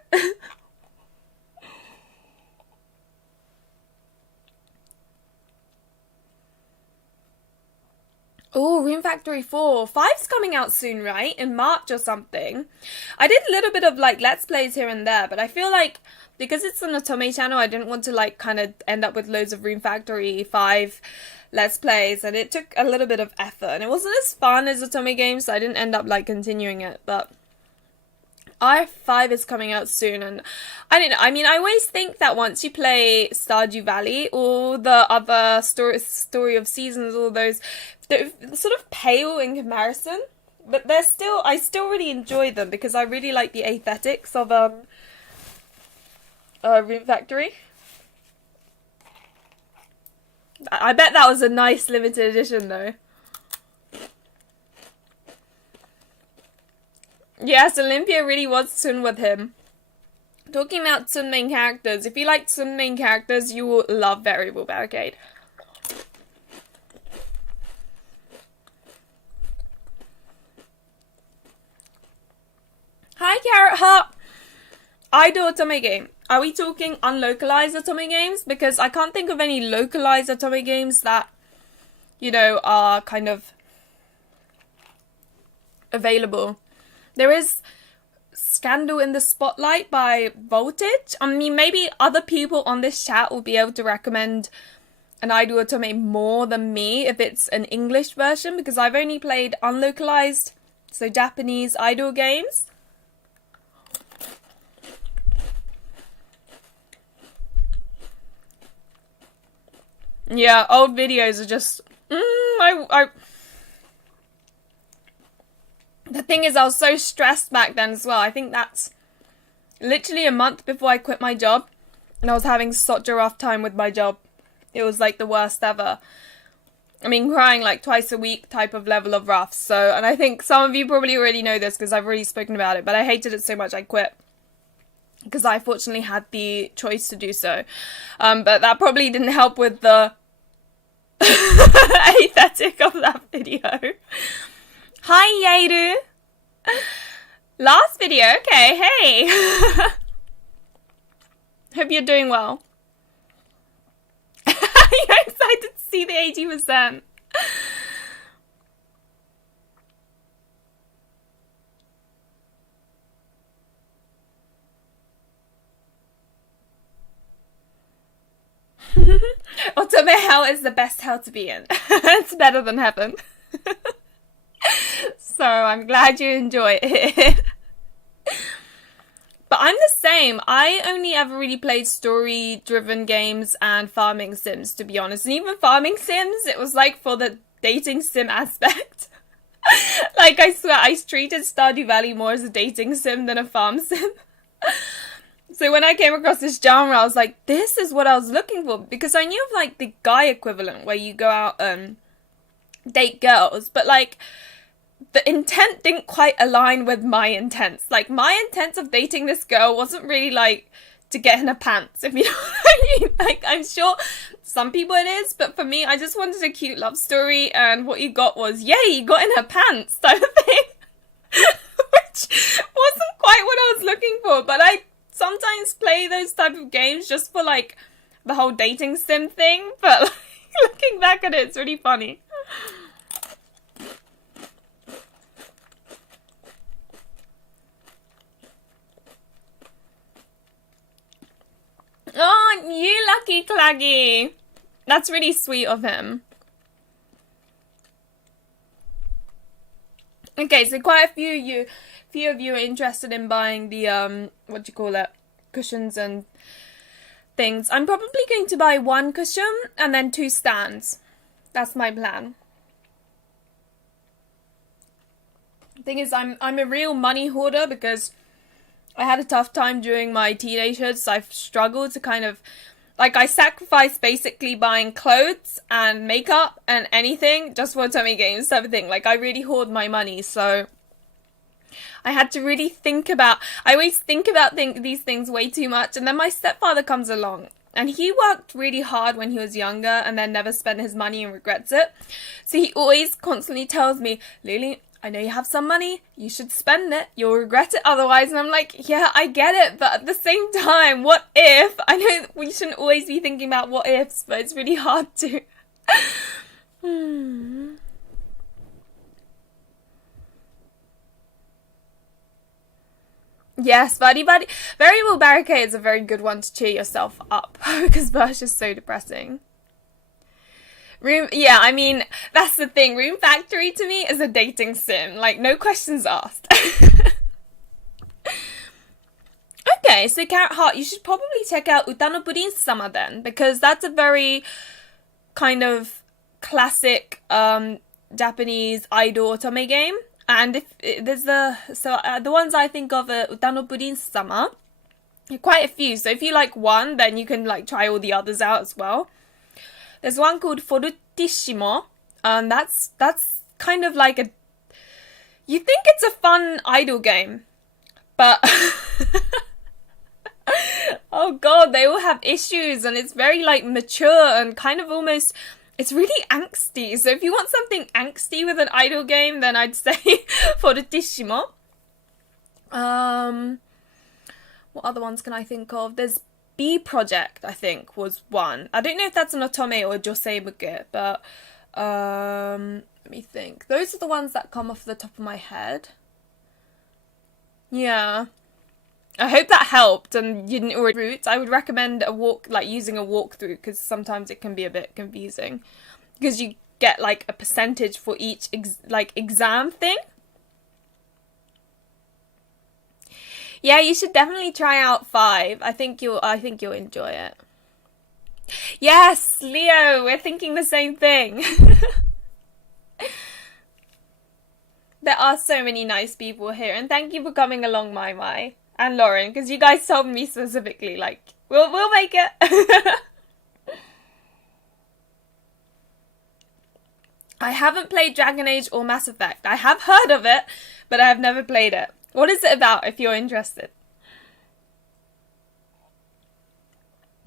Oh, Rune Factory 4. 5's coming out soon, right? In March or something. I did a little bit of like Let's Plays here and there, but I feel like because it's an Otome channel, I didn't want to like kind of end up with loads of Rune Factory 5 Let's Plays, and it took a little bit of effort, and it wasn't as fun as Otome games, so I didn't end up like continuing it, but R5 is coming out soon, and I don't know, I mean, I always think that once you play Stardew Valley or the other Story of Seasons, all those, they're sort of pale in comparison, but I still really enjoy them because I really like the aesthetics of Rune Factory. I bet that was a nice limited edition though. Yes, Olympia really was Tsun with him. Talking about Tsun main characters, if you like Tsun main characters, you will love Variable Barricade. Hi, Carrot Heart! Idol Otome game. Are we talking unlocalized Otome games? Because I can't think of any localized Otome games that, you know, are kind of available. There is Scandal in the Spotlight by Voltage. I mean, maybe other people on this chat will be able to recommend an Idol Otome more than me if it's an English version, because I've only played unlocalized, so Japanese idol games. Yeah, old videos are just... The thing is, I was so stressed back then as well. I think that's literally a month before I quit my job. And I was having such a rough time with my job. It was like the worst ever. I mean, crying like twice a week type of level of rough. So, and I think some of you probably already know this because I've already spoken about it. But I hated it so much I quit. Because I fortunately had the choice to do so. But that probably didn't help with the aesthetic of that video. Hi, Yairu! Last video, okay, hey! Hope you're doing well. You're excited to see the 80%. Otome hell is the best hell to be in. It's better than heaven. So I'm glad you enjoy it. But I'm the same. I only ever really played story-driven games and farming sims, to be honest. And even farming sims, it was like for the dating sim aspect. Like, I swear, I treated Stardew Valley more as a dating sim than a farm sim. So when I came across this genre, I was like, this is what I was looking for. Because I knew of, like, the guy equivalent where you go out and date girls. But, like, the intent didn't quite align with my intents. Like, my intent of dating this girl wasn't really, like, to get in her pants, if you know what I mean. Like, I'm sure some people it is, but for me, I just wanted a cute love story, and what you got was, yay, you got in her pants, type of thing. Which wasn't quite what I was looking for, but I sometimes play those type of games just for, like, the whole dating sim thing, but, like, looking back at it, it's really funny. Lucky Claggy. That's really sweet of him. Okay, so quite a few of you are interested in buying the what do you call it? Cushions and things. I'm probably going to buy 1 cushion and then 2 stands. That's my plan. Thing is, I'm a real money hoarder because I had a tough time during my teenagehood, so I've struggled to kind of, like, I sacrificed basically buying clothes and makeup and anything just for Otome games type of thing. Like, I really hoard my money, so I had to really think about, I always think about these things way too much, and then my stepfather comes along, and he worked really hard when he was younger and then never spent his money and regrets it. So he always constantly tells me, Lily, I know you have some money, you should spend it, you'll regret it otherwise. And I'm like, yeah, I get it, but at the same time, what if? I know we shouldn't always be thinking about what ifs, but it's really hard to. Yes, Buddy. Variable Barricade is a very good one to cheer yourself up because Birch is so depressing. Yeah, I mean, that's the thing. Room Factory to me is a dating sim. Like, no questions asked. Okay, so Carrot Heart, you should probably check out Uta no Purin-sama then, because that's a very kind of classic Japanese idol otome game. And if there's the ones I think of are Uta no Purin-sama, quite a few. So if you like one, then you can like try all the others out as well. There's one called Fortissimo. That's kind of like a, you think it's a fun idol game, but oh god, they all have issues and it's very like mature and kind of almost, it's really angsty. So if you want something angsty with an idol game, then I'd say Fortissimo. What other ones can I think of? There's B Project, I think, was one. I don't know if that's an otome or a josei muke, but let me think. Those are the ones that come off the top of my head. Yeah. I hope that helped and you didn't already route. I would recommend using a walkthrough because sometimes it can be a bit confusing because you get like a percentage for each exam thing. Yeah, you should definitely try out 5. I think you'll enjoy it. Yes, Leo, we're thinking the same thing. There are so many nice people here, and thank you for coming along, Mai and Lauren, because you guys told me specifically, like, we'll make it. I haven't played Dragon Age or Mass Effect. I have heard of it, but I have never played it. What is it about, if you're interested?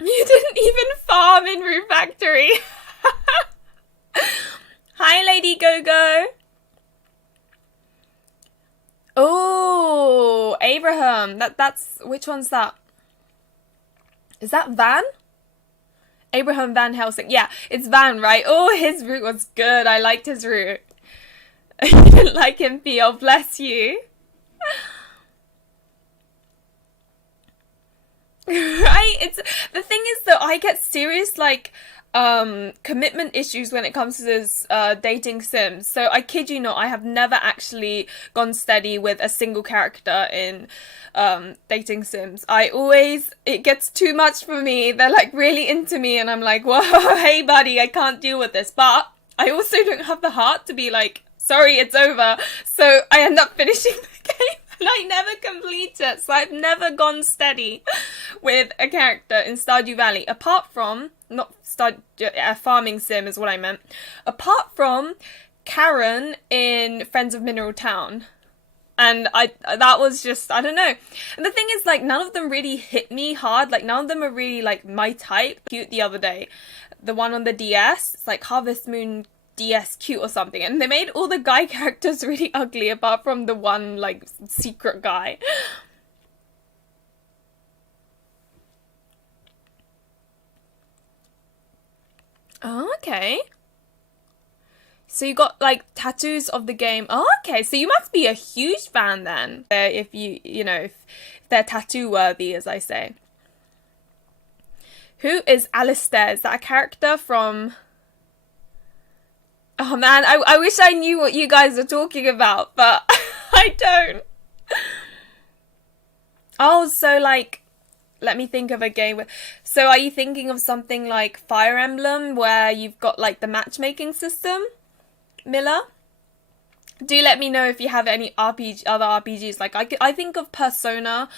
You didn't even farm in Room Factory. Hi, Lady Go-Go. Oh, Abraham. That's which one's that? Is that Van? Abraham Van Helsing. Yeah, it's Van, right? Oh, his route was good. I liked his route. You didn't like him, Theo. Bless you. Right? It's the thing is though, I get serious like commitment issues when it comes to this dating sims. So I kid you not, I have never actually gone steady with a single character in dating sims. It gets too much for me. They're like really into me and I'm like, whoa, hey buddy, I can't deal with this. But I also don't have the heart to be like, sorry, it's over. So I end up finishing the game and I never complete it. So I've never gone steady with a character in Stardew Valley. Apart from, farming sim is what I meant. Apart from Karen in Friends of Mineral Town. And that was just, I don't know. And the thing is, like, none of them really hit me hard. Like, none of them are really, like, my type. Cute the other day. The one on the DS, it's like Harvest Moon DS cute or something, and they made all the guy characters really ugly apart from the one like secret guy. Oh, okay. So you got like tattoos of the game. Oh, okay. So you must be a huge fan then. If they're tattoo worthy, as I say. Who is Alistair? Is that a character from... Oh man, I wish I knew what you guys are talking about, but I don't. Oh, so like, let me think of a game. So are you thinking of something like Fire Emblem, where you've got like the matchmaking system? Miller? Do let me know if you have any other RPGs. Like I think of Persona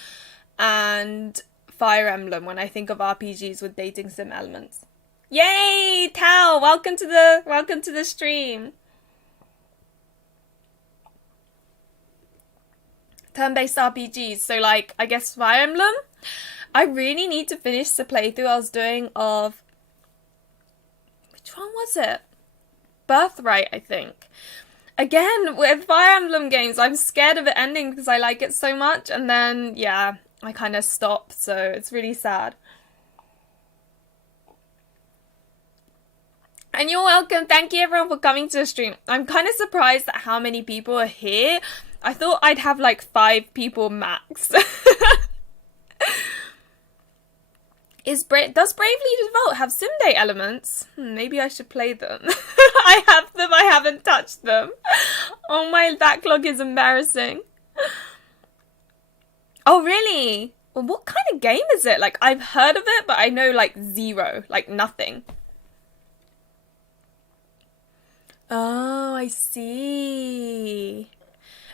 and Fire Emblem when I think of RPGs with dating sim elements. Yay, Tao! Welcome to the stream. Turn-based RPGs. So like, I guess Fire Emblem. I really need to finish the playthrough I was doing of... Which one was it? Birthright, I think. Again, with Fire Emblem games, I'm scared of it ending because I like it so much. And then, yeah, I kind of stopped. So it's really sad. And you're welcome. Thank you everyone for coming to the stream. I'm kind of surprised at how many people are here. I thought I'd have like 5 people max. Does Bravely Default have sim day elements? Maybe I should play them. I have them, I haven't touched them. Oh, my backlog is embarrassing. Oh, really? Well, what kind of game is it? Like, I've heard of it, but I know like zero, like nothing. Oh, I see.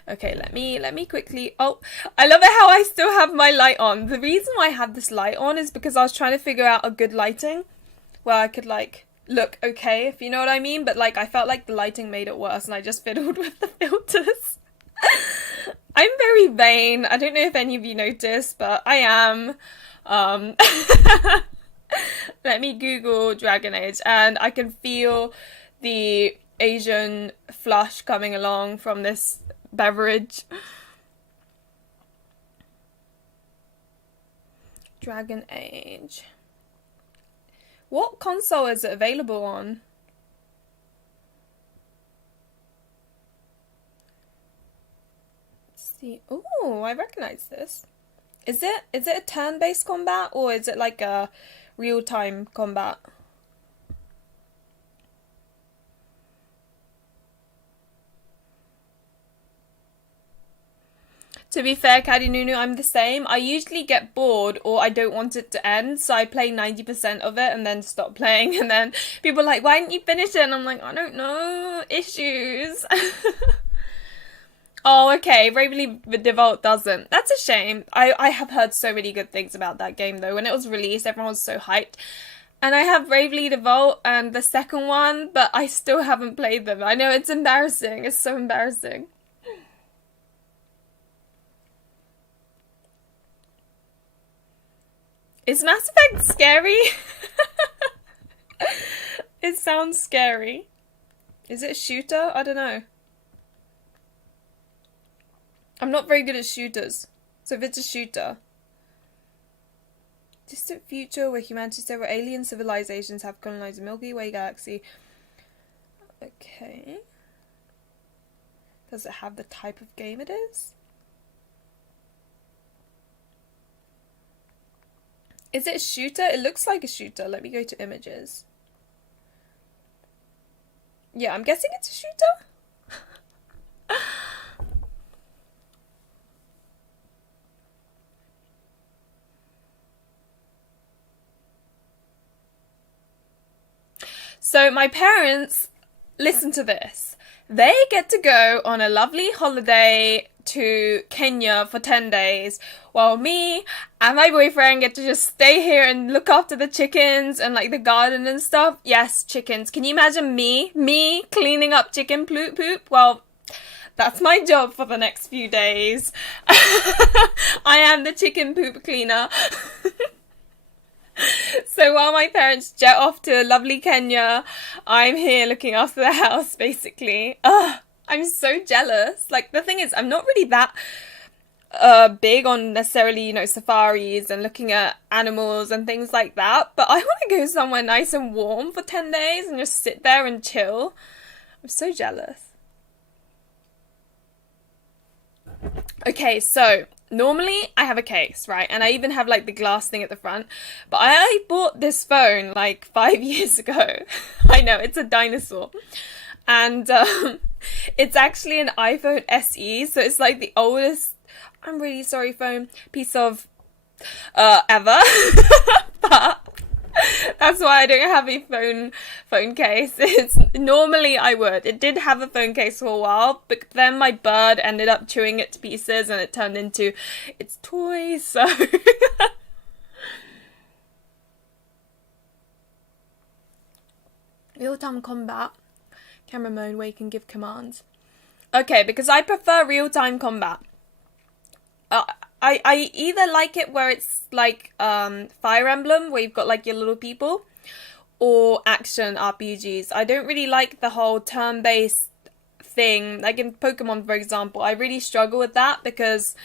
Okay, let me quickly... Oh, I love it how I still have my light on. The reason why I have this light on is because I was trying to figure out a good lighting where I could, like, look okay, if you know what I mean. But, like, I felt like the lighting made it worse and I just fiddled with the filters. I'm very vain. I don't know if any of you noticed, but I am. Let me Google Dragon Age and I can feel the Asian flush coming along from this beverage. Dragon Age. What console is it available on? Let's see. Oh, I recognize this. Is it a turn-based combat or is it like a real-time combat? To be fair, Caddy Nunu, I'm the same. I usually get bored or I don't want it to end, so I play 90% of it and then stop playing. And then people are like, why didn't you finish it? And I'm like, I don't know. Issues. Oh, okay. Bravely Default doesn't. That's a shame. I have heard so many good things about that game, though. When it was released, everyone was so hyped. And I have Bravely Default and the second one, but I still haven't played them. I know, it's embarrassing. It's so embarrassing. Is Mass Effect scary? It sounds scary. Is it a shooter? I don't know. I'm not very good at shooters. So if it's a shooter. Distant future where humanity's several alien civilizations have colonized the Milky Way galaxy. Okay. Does it have the type of game it is? Is it a shooter? It looks like a shooter. Let me go to images. Yeah, I'm guessing it's a shooter. So my parents, listen to this. They get to go on a lovely holiday to Kenya for 10 days, while me and my boyfriend get to just stay here and look after the chickens and like the garden and stuff. Yes, chickens. Can you imagine me cleaning up chicken poop? Well, that's my job for the next few days. I am the chicken poop cleaner. So while my parents jet off to lovely Kenya, I'm here looking after the house, basically. Ugh, I'm so jealous. Like, the thing is, I'm not really that big on necessarily, you know, safaris and looking at animals and things like that. But I want to go somewhere nice and warm for 10 days and just sit there and chill. I'm so jealous. Okay, so normally I have a case, right? And I even have like the glass thing at the front. But I bought this phone like 5 years ago. I know, it's a dinosaur. And it's actually an iPhone SE. So it's like the oldest, I'm really sorry, phone piece of ever. But that's why I don't have a phone case. It's normally I would. It did have a phone case for a while, but then my bird ended up chewing it to pieces and it turned into its toys. So real-time combat, camera mode where you can give commands. Okay, because I prefer real-time combat. I either like it where it's like Fire Emblem, where you've got like your little people, or action RPGs. I don't really like the whole turn-based thing. Like in Pokemon, for example, I really struggle with that because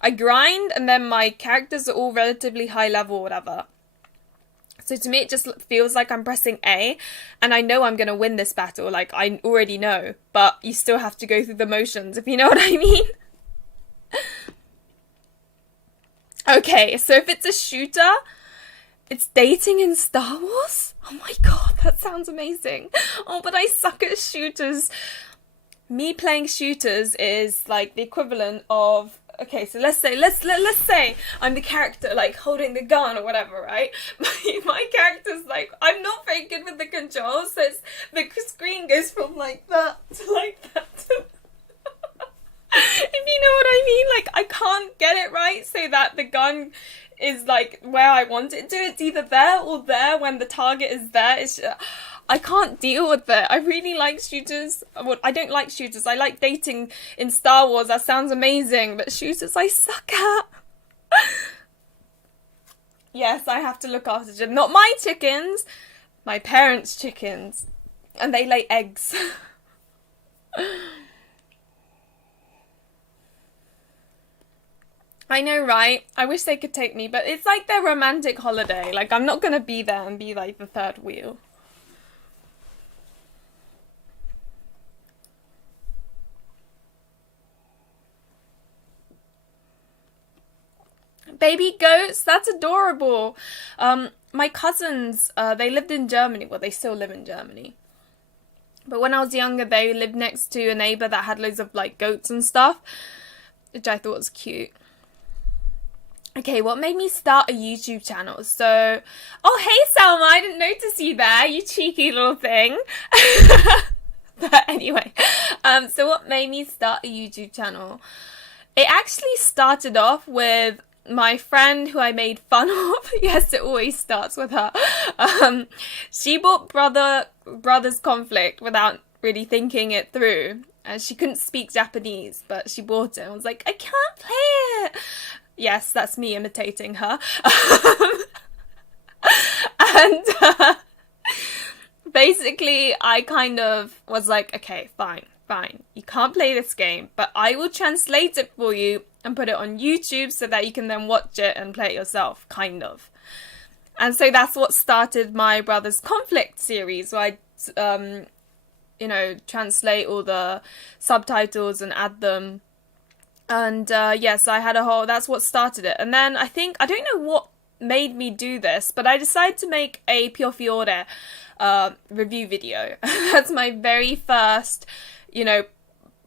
I grind and then my characters are all relatively high level or whatever. So to me, it just feels like I'm pressing A, and I know I'm going to win this battle. Like, I already know, but you still have to go through the motions, if you know what I mean. Okay, so if it's a shooter, it's dating in Star Wars? Oh my god, that sounds amazing. Oh, but I suck at shooters. Me playing shooters is like the equivalent of, okay, so let's say I'm the character like holding the gun or whatever, right? My character's like, I'm not very good with the controls, so the screen goes from like that to like that. If you know what I mean, like I can't get it right so that the gun is like where I want it to. It's either there or there when the target is there. I can't deal with it. I really like shooters. Well, I don't like shooters. I like dating in Star Wars. That sounds amazing. But shooters I suck at. Yes, I have to look after them. Not my chickens. My parents' chickens. And they lay eggs. I know, right? I wish they could take me, but it's like their romantic holiday. Like, I'm not gonna be there and be like the third wheel. Baby goats, that's adorable. My cousins, they lived in Germany. Well, they still live in Germany. But when I was younger, they lived next to a neighbour that had loads of like goats and stuff, which I thought was cute. Okay, what made me start a YouTube channel? So, oh, hey, Selma, I didn't notice you there, you cheeky little thing. But anyway, so what made me start a YouTube channel? It actually started off with my friend who I made fun of. Yes, it always starts with her. She bought Brothers Conflict without really thinking it through. And she couldn't speak Japanese, but she bought it. I was like, I can't play it. Yes, that's me imitating her. And basically, I kind of was like, okay, fine. You can't play this game, but I will translate it for you and put it on YouTube so that you can then watch it and play it yourself, kind of. And so that's what started my Brothers Conflict series, where I, translate all the subtitles and add them. And yes, I had that's what started it. And then I don't know what made me do this, but I decided to make a Pure Fiore review video. That's my very first,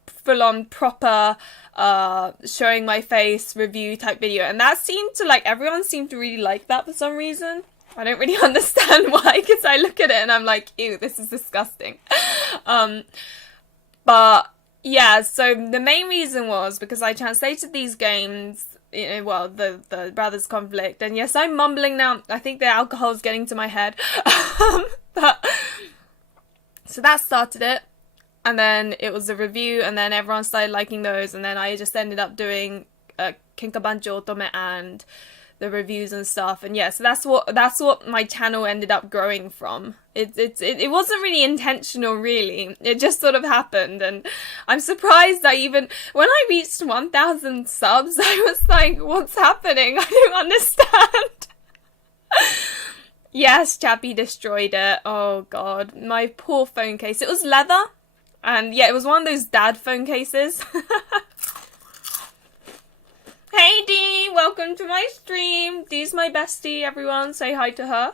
full-on proper showing my face review type video. And that seemed to everyone seemed to really like that for some reason. I don't really understand why, because I look at it and I'm like, ew, this is disgusting. But yeah, so the main reason was because I translated these games, the Brothers Conflict, and yes, I'm mumbling now. I think the alcohol's getting to my head. So that started it, and then it was a review, and then everyone started liking those, and then I just ended up doing Kenkabancho Otome and the reviews and stuff, and yeah, so that's what my channel ended up growing from. It wasn't really intentional, really. It just sort of happened, and I'm surprised that even when I reached 1,000 subs, I was like, what's happening? I don't understand. Yes, Chappie destroyed it. Oh god, my poor phone case. It was leather, and yeah, it was one of those dad phone cases. Hey Dee, welcome to my stream. Dee's my bestie, everyone. Say hi to her.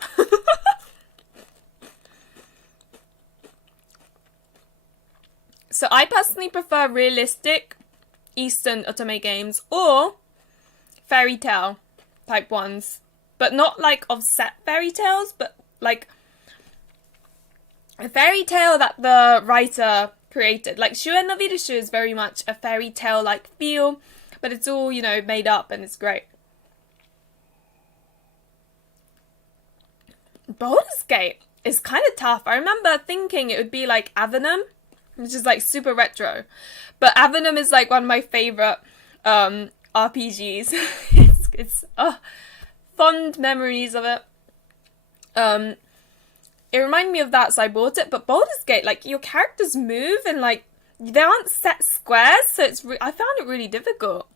So I personally prefer realistic Eastern otome games or fairy tale type ones. But not like offset fairy tales, but like a fairy tale that the writer created. Like Shuen no Virushu is very much a fairy tale like feel, but it's all, you know, made up and it's great. Baldur's Gate is kind of tough. I remember thinking it would be like Avenum, which is like super retro. But Avenum is like one of my favorite RPGs. it's fond memories of it. It reminded me of that, so I bought it. But Baldur's Gate, like, your characters move and, like, they aren't set squares, so I found it really difficult.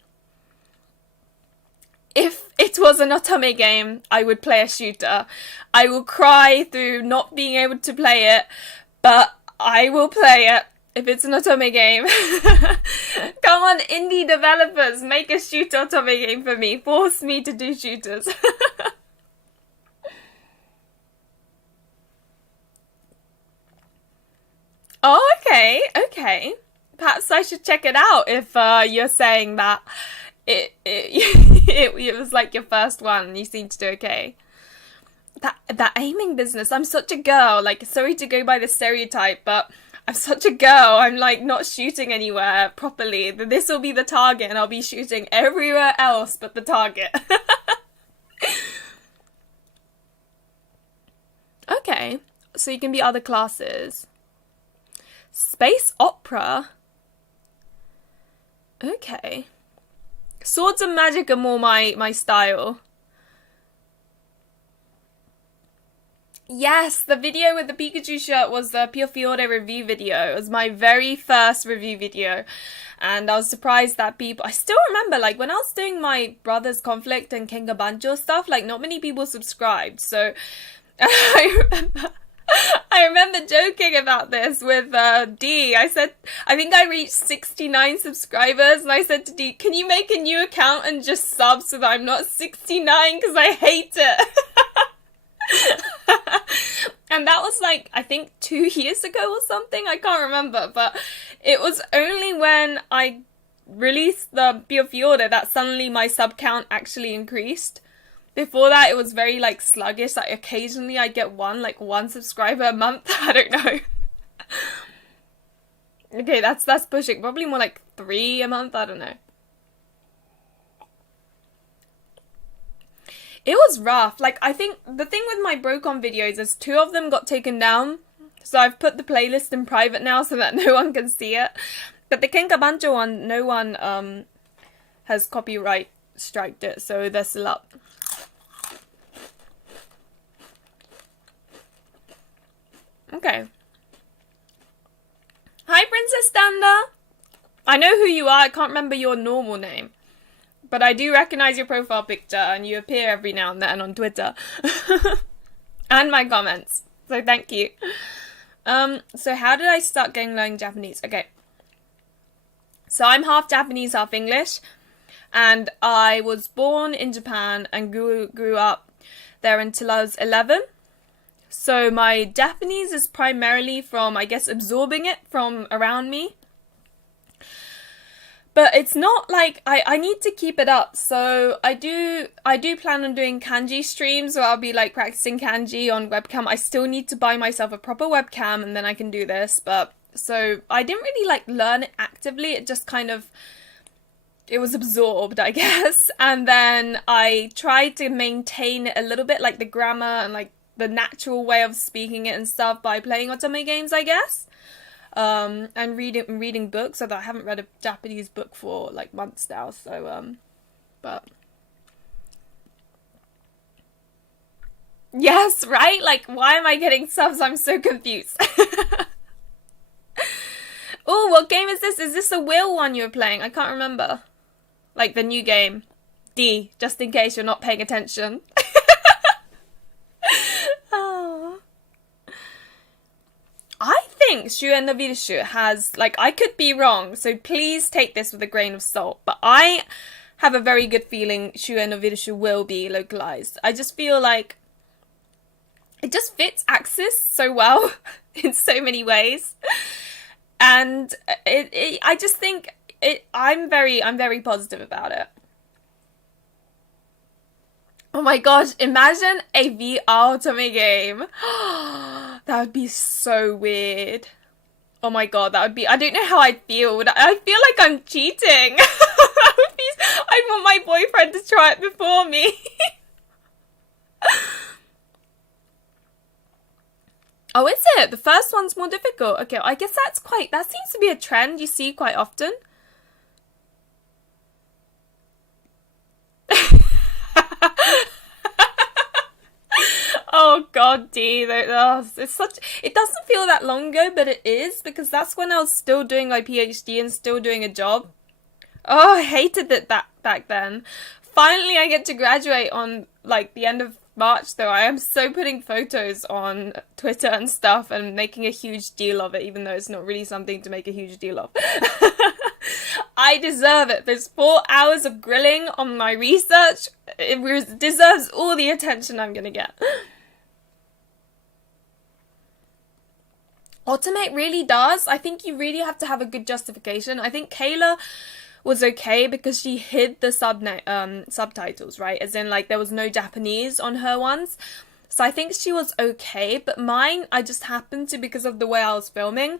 If it was an otome game, I would play a shooter. I will cry through not being able to play it, but I will play it if it's an otome game. Come on, indie developers, make a shooter otome game for me. Force me to do shooters. Oh, okay. Perhaps I should check it out if you're saying that it was like your first one and you seem to do okay. That aiming business, I'm such a girl. Like, sorry to go by the stereotype, but I'm such a girl. I'm like not shooting anywhere properly. This will be the target and I'll be shooting everywhere else but the target. Okay, so you can be other classes. Space opera? Okay. Swords and magic are more my style. Yes, the video with the Pikachu shirt was the Pio Fiore review video. It was my very first review video. And I was surprised that I still remember, like, when I was doing my Brothers Conflict and Kenga Banjo stuff, like, not many people subscribed. So, I remember joking about this with Dee. I said, I think I reached 69 subscribers, and I said to Dee, can you make a new account and just sub so that I'm not 69, because I hate it. And that was like, I think 2 years ago or something, I can't remember, but it was only when I released the Pio Fiore that suddenly my sub count actually increased. Before that, it was very, like, sluggish. Like, occasionally I'd get one subscriber a month. I don't know. Okay, that's pushing. Probably more like 3 a month. I don't know. It was rough. Like, I think the thing with my Brocon videos is 2 of them got taken down. So I've put the playlist in private now so that no one can see it. But the Kenka Banjo one, no one has copyright striked it. So they're still up. Okay. Hi, Princess Standa. I know who you are. I can't remember your normal name. But I do recognize your profile picture and you appear every now and then on Twitter. And my comments. So thank you. So how did I start learning Japanese? Okay. So I'm half Japanese, half English. And I was born in Japan and grew up there until I was 11. So my Japanese is primarily from, I guess, absorbing it from around me. But it's not like, I need to keep it up. So I do plan on doing kanji streams where I'll be like practicing kanji on webcam. I still need to buy myself a proper webcam and then I can do this. But so I didn't really like learn it actively. It just kind of, it was absorbed, I guess. And then I tried to maintain it a little bit, like the grammar and like the natural way of speaking it and stuff by playing otome games, I guess. And reading books, although I haven't read a Japanese book for like months now, so but yes, right? Like, why am I getting subs? I'm so confused. Oh, what game is this? Is this a wheel one you're playing? I can't remember. Like the new game. D, just in case you're not paying attention. Oh. I think Shuen no Virushu has, like, I could be wrong, so please take this with a grain of salt, but I have a very good feeling Shuen no Virushu will be localized. I just feel like it just fits Axis so well in so many ways. And I just think I'm very positive about it. Oh my gosh, imagine a VR otome game. That would be so weird. Oh my god, that would be, I don't know how I'd feel. I feel like I'm cheating. I'd want my boyfriend to try it before me. Oh, is it? The first one's more difficult. Okay, I guess that seems to be a trend you see quite often. Oh god, D, it doesn't feel that long ago, but it is, because that's when I was still doing my PhD and still doing a job. Oh, I hated it back then. Finally, I get to graduate on, like, the end of March, though. I am so putting photos on Twitter and stuff and making a huge deal of it, even though it's not really something to make a huge deal of. I deserve it. There's 4 hours of grilling on my research. It deserves all the attention I'm gonna get. Automate really does. I think you really have to have a good justification. I think Kayla was okay because she hid the subtitles, right? As in, like, there was no Japanese on her ones. So I think she was okay. But mine, I just happened to, because of the way I was filming,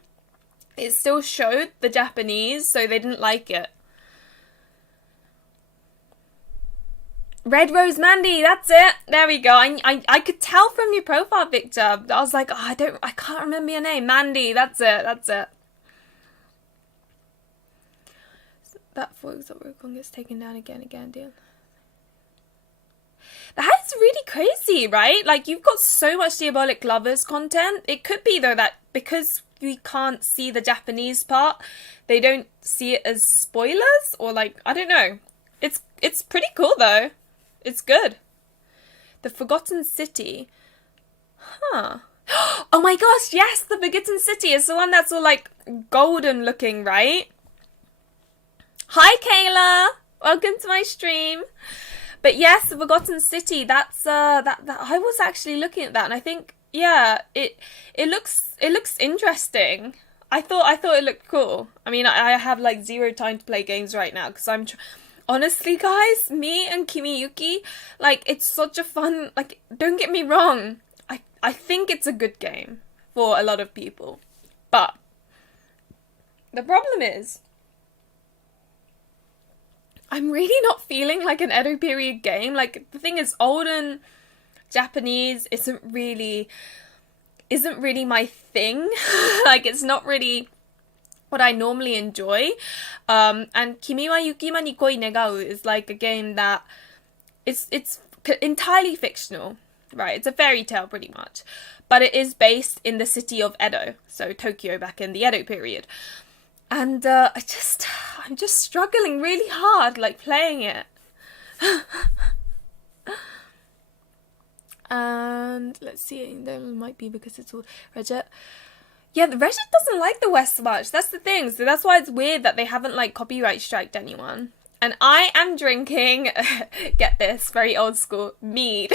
it still showed the Japanese, so they didn't like it. Red Rose Mandy, that's it. There we go. I could tell from your profile picture. I was like, oh, I can't remember your name. Mandy, that's it. That, for example, gets taken down again, deal. That is really crazy, right? Like, you've got so much Diabolic Lovers content. It could be, though, that because we can't see the Japanese part, they don't see it as spoilers, or, like, I don't know. It's pretty cool, though. It's good. The Forgotten City. Huh. Oh my gosh, yes, the Forgotten City is the one that's all, like, golden looking, right? Hi, Kayla! Welcome to my stream. But yes, the Forgotten City, that's, that I was actually looking at that, and I think, yeah, it looks interesting. I thought it looked cool. I mean, I have, like, 0 time to play games right now, because I'm... Honestly, guys, me and Kimiyuki, like, it's such a fun, like, don't get me wrong, I think it's a good game for a lot of people, but the problem is, I'm really not feeling like an Edo period game. Like, the thing is, olden Japanese isn't really my thing. Like, it's not really what I normally enjoy. And Kimi wa Yukima ni Koi Negau is like a game that it's entirely fictional, right? It's a fairy tale pretty much, but it is based in the city of Edo, so Tokyo back in the Edo period. And I'm just struggling really hard, like, playing it. And let's see, there might be because it's all Reddit. Yeah, the Reddit doesn't like the West much. That's the thing. So that's why it's weird that they haven't, like, copyright striked anyone. And I am drinking, get this, very old school, mead.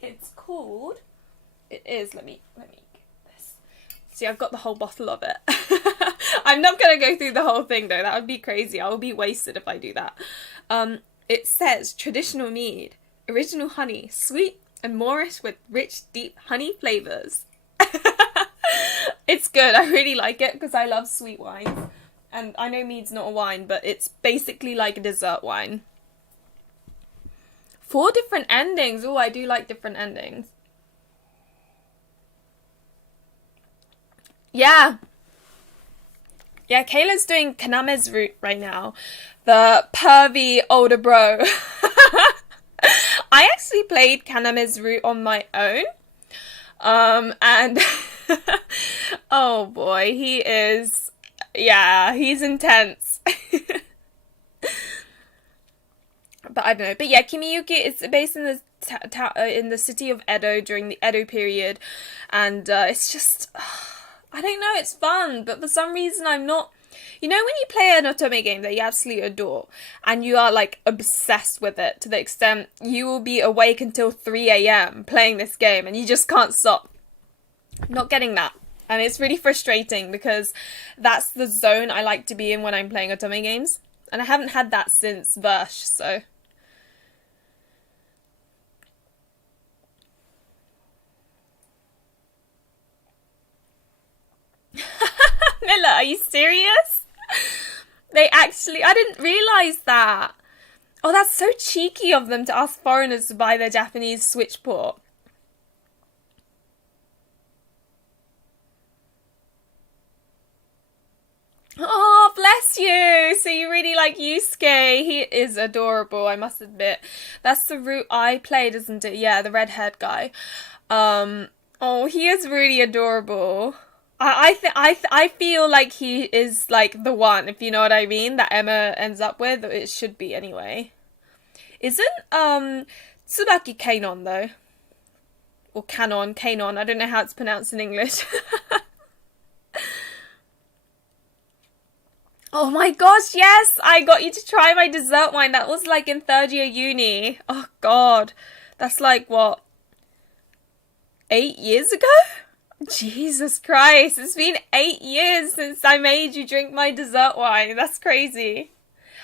It's called, it is, let me get this. See, I've got the whole bottle of it. I'm not going to go through the whole thing, though. That would be crazy. I will be wasted if I do that. It says, traditional mead, original honey, sweet and moorish with rich, deep honey flavours. It's good. I really like it because I love sweet wines. And I know mead's not a wine, but it's basically like a dessert wine. 4 different endings. Oh, I do like different endings. Yeah. Yeah, Kayla's doing Kaname's route right now. The pervy older bro. I actually played Kaname's route on my own. And oh boy, he is, yeah, he's intense. But I don't know. But yeah, Kimiyuki is based in the city of Edo during the Edo period, and it's just, I don't know, it's fun, but for some reason I'm not You know when you play an otome game that you absolutely adore and you are like obsessed with it to the extent you will be awake until 3 a.m. playing this game and you just can't stop. I'm not getting that. And it's really frustrating because that's the zone I like to be in when I'm playing otome games. And I haven't had that since Versh, so... Miller, are you serious? They actually... I didn't realise that. Oh, that's so cheeky of them to ask foreigners to buy their Japanese Switch port. Oh, bless you. So you really like Yusuke. He is adorable, I must admit. That's the route I played, isn't it? Yeah, the red-haired guy. Oh, he is really adorable. I feel like he is like the one, if you know what I mean, that Emma ends up with. It should be anyway. Isn't Tsubaki Kanon though? Or Kanon, I don't know how it's pronounced in English. Oh my gosh, yes! I got you to try my dessert wine. That was like in 3rd year uni. Oh god. That's like, what? 8 years ago? Jesus Christ. It's been 8 years since I made you drink my dessert wine. That's crazy.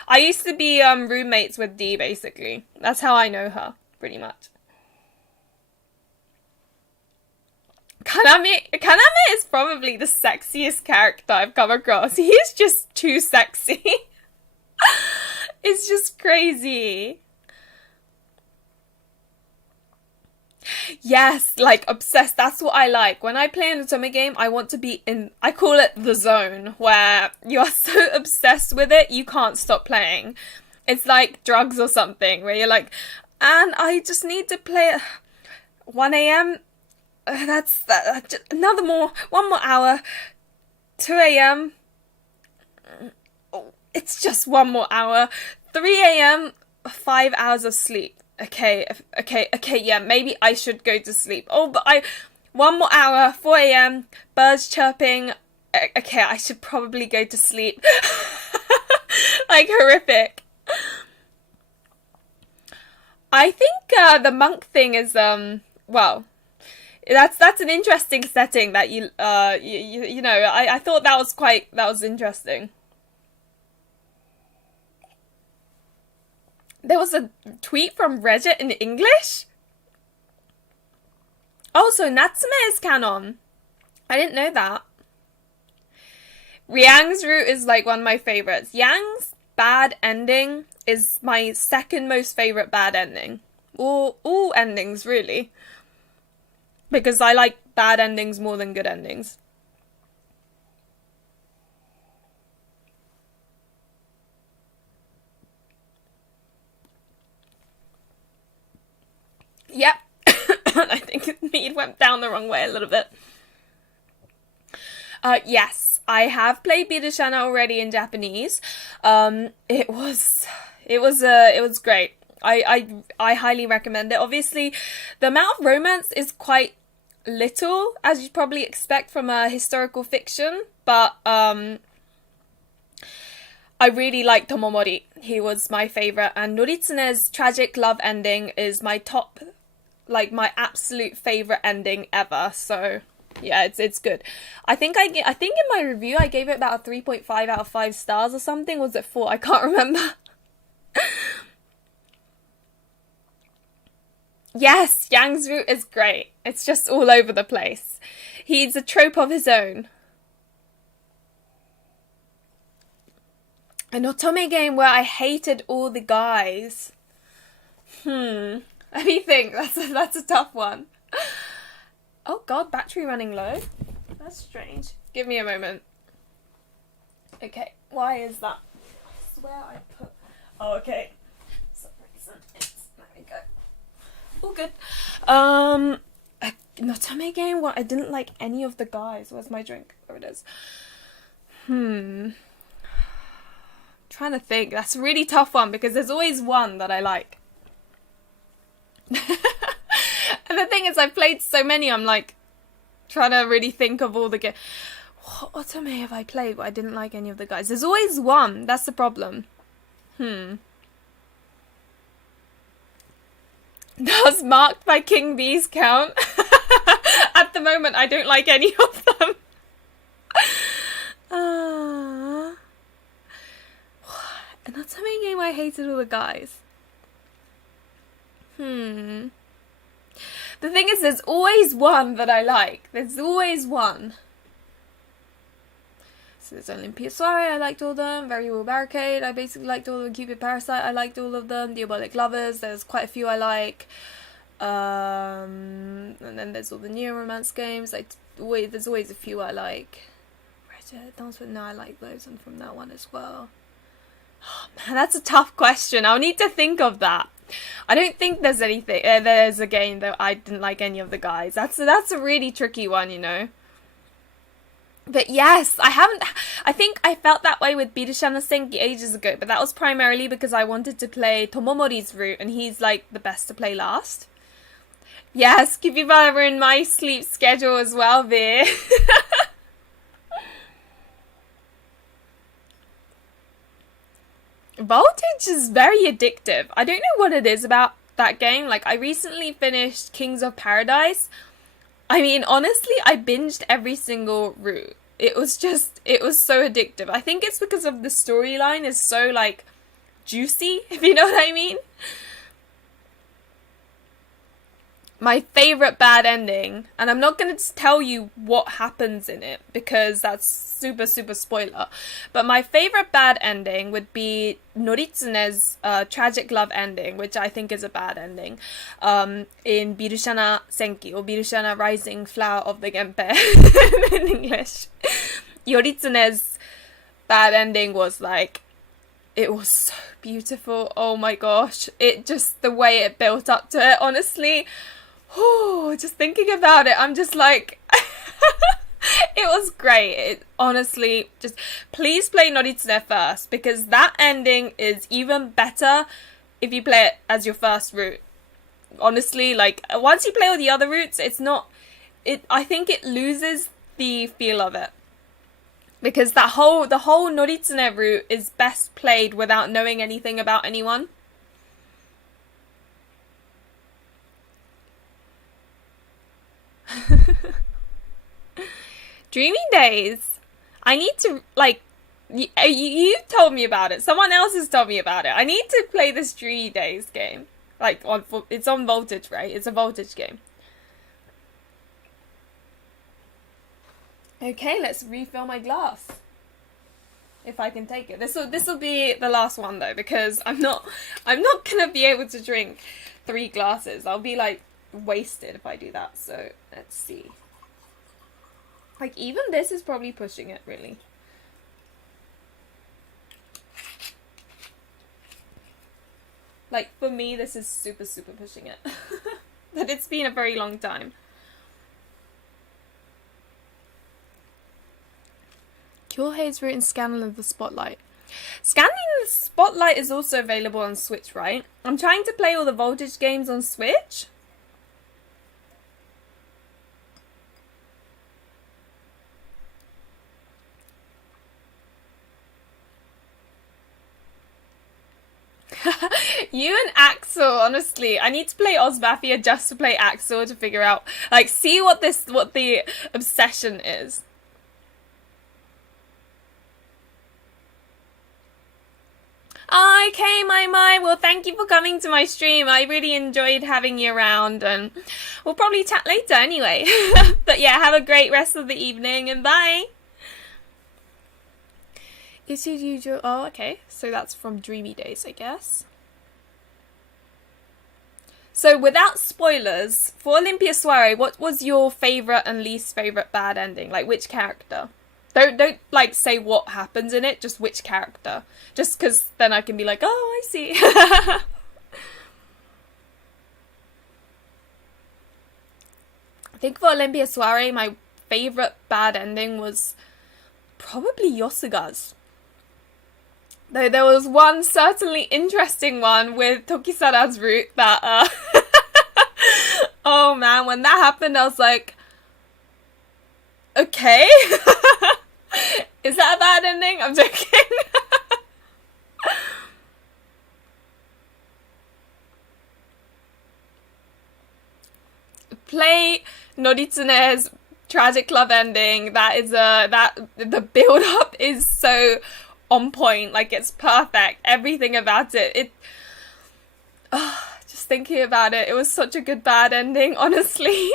I used to be roommates with Dee, basically. That's how I know her, pretty much. Kaname is probably the sexiest character I've come across. He is just too sexy. It's just crazy. Yes, like obsessed. That's what I like. When I play an otome game, I want to be in, I call it the zone, where you are so obsessed with it, you can't stop playing. It's like drugs or something, where you're like, and I just need to play at 1 a.m. That's one more hour. 2 a.m. Oh, it's just one more hour. 3 a.m. 5 hours of sleep. Okay, yeah, maybe I should go to sleep. Oh, but one more hour, 4 a.m, birds chirping. Okay, I should probably go to sleep. Like, horrific. I think the monk thing is, well, that's an interesting setting that you know, I thought that was interesting. There was a tweet from Reddit in English? Oh, so Natsume is canon. I didn't know that. Riang's route is like one of my favorites. Yang's bad ending is my second most favorite bad ending. All endings, really. Because I like bad endings more than good endings. Yep. I think mead went down the wrong way a little bit. Yes, I have played Birushana already in Japanese. It was great. I highly recommend it. Obviously, the amount of romance is quite little, as you'd probably expect from a historical fiction, but I really like Tomomori. He was my favourite, and Noritsune's tragic love ending is my top, like my absolute favourite ending ever. So yeah, it's good. I think in my review I gave it about a 3.5 out of 5 stars or something. Was it 4? I can't remember. Yes, Yang's route is great. It's just all over the place. He's a trope of his own. An otome game where I hated all the guys. Let me think. That's a tough one. Oh god, battery running low. That's strange. Give me a moment. Okay, why is that? I swear I put... Oh, okay. For some reason there we go. All good. An otome game where I didn't like any of the guys. Where's my drink? There it is. Trying to think. That's a really tough one because there's always one that I like. And the thing is, I've played so many, I'm like trying to really think of all the games. What otome have I played where I didn't like any of the guys? There's always one. That's the problem. Does Marked by King Bees count? At the moment, I don't like any of them. An otome game I hated all the guys. The thing is, there's always one that I like. There's always one. So there's Olympia Soiree, I liked all of them. Very Well Barricade, I basically liked all of them. Cupid Parasite, I liked all of them. Diabolic Lovers, there's quite a few I like. And then there's all the neo-romance games. There's always a few I like. Dance with No, I like those and from that one as well. Oh, man, that's a tough question. I'll need to think of that. I don't think there's anything. There's a game that I didn't like any of the guys. That's a really tricky one, you know. But yes, I think I felt that way with Birushana Senki ages ago, but that was primarily because I wanted to play Tomomori's route, and he's like the best to play last. Yes, Kibibara were in my sleep schedule as well, Veer. Voltage is very addictive. I don't know what it is about that game. Like, I recently finished Kings of Paradise. I mean, honestly, I binged every single route. It was so addictive. I think it's because of the storyline is so, like, juicy, if you know what I mean. My favourite bad ending, and I'm not going to tell you what happens in it, because that's super, super spoiler, but my favourite bad ending would be Noritsune's tragic love ending, which I think is a bad ending, in Birushana Senki, or Birushana Rising Flower of the Genpei in English. Yoritsune's bad ending was like, it was so beautiful, oh my gosh, the way it built up to it, honestly. Oh, just thinking about it, I'm just like, it was great. Honestly, just please play Noritsune first, because that ending is even better if you play it as your first route. Honestly, like, once you play all the other routes, I think it loses the feel of it. Because the whole Noritsune route is best played without knowing anything about anyone. Dreamy Days. I need to, like, you told me about it. Someone else has told me about it. I need to play this Dreamy Days game. Like, it's on Voltage, right? It's a Voltage game. Okay, let's refill my glass. If I can take it. This will be the last one though, because I'm not gonna be able to drink 3 glasses. I'll be like wasted if I do that. So let's see. Like, even this is probably pushing it, really. Like, for me, this is super, super pushing it. But it's been a very long time. Kyohei's route in Scanning in the Spotlight. Scanning in the Spotlight is also available on Switch, right? I'm trying to play all the Voltage games on Switch. You and Axel, honestly, I need to play Osmafia just to play Axel to figure out, like, see what the obsession is. Okay, my. Well, thank you for coming to my stream. I really enjoyed having you around, and we'll probably chat later anyway. But yeah, have a great rest of the evening, and bye. Is it usual? Oh, okay. So that's from Dreamy Days, I guess. So without spoilers, for Olympia Soiree, what was your favourite and least favourite bad ending? Like, which character? Don't like say what happens in it, just which character. Just because then I can be like, oh, I see. I think for Olympia Soiree, my favourite bad ending was probably Yosuga's. Though there was one certainly interesting one with Tokisara's route that, oh man, when that happened, I was like, okay. Is that a bad ending? I'm joking. Play Noritsune's tragic love ending. That is the build up is so on point. Like, it's perfect. Everything about it. Just thinking about it, it was such a good bad ending, honestly.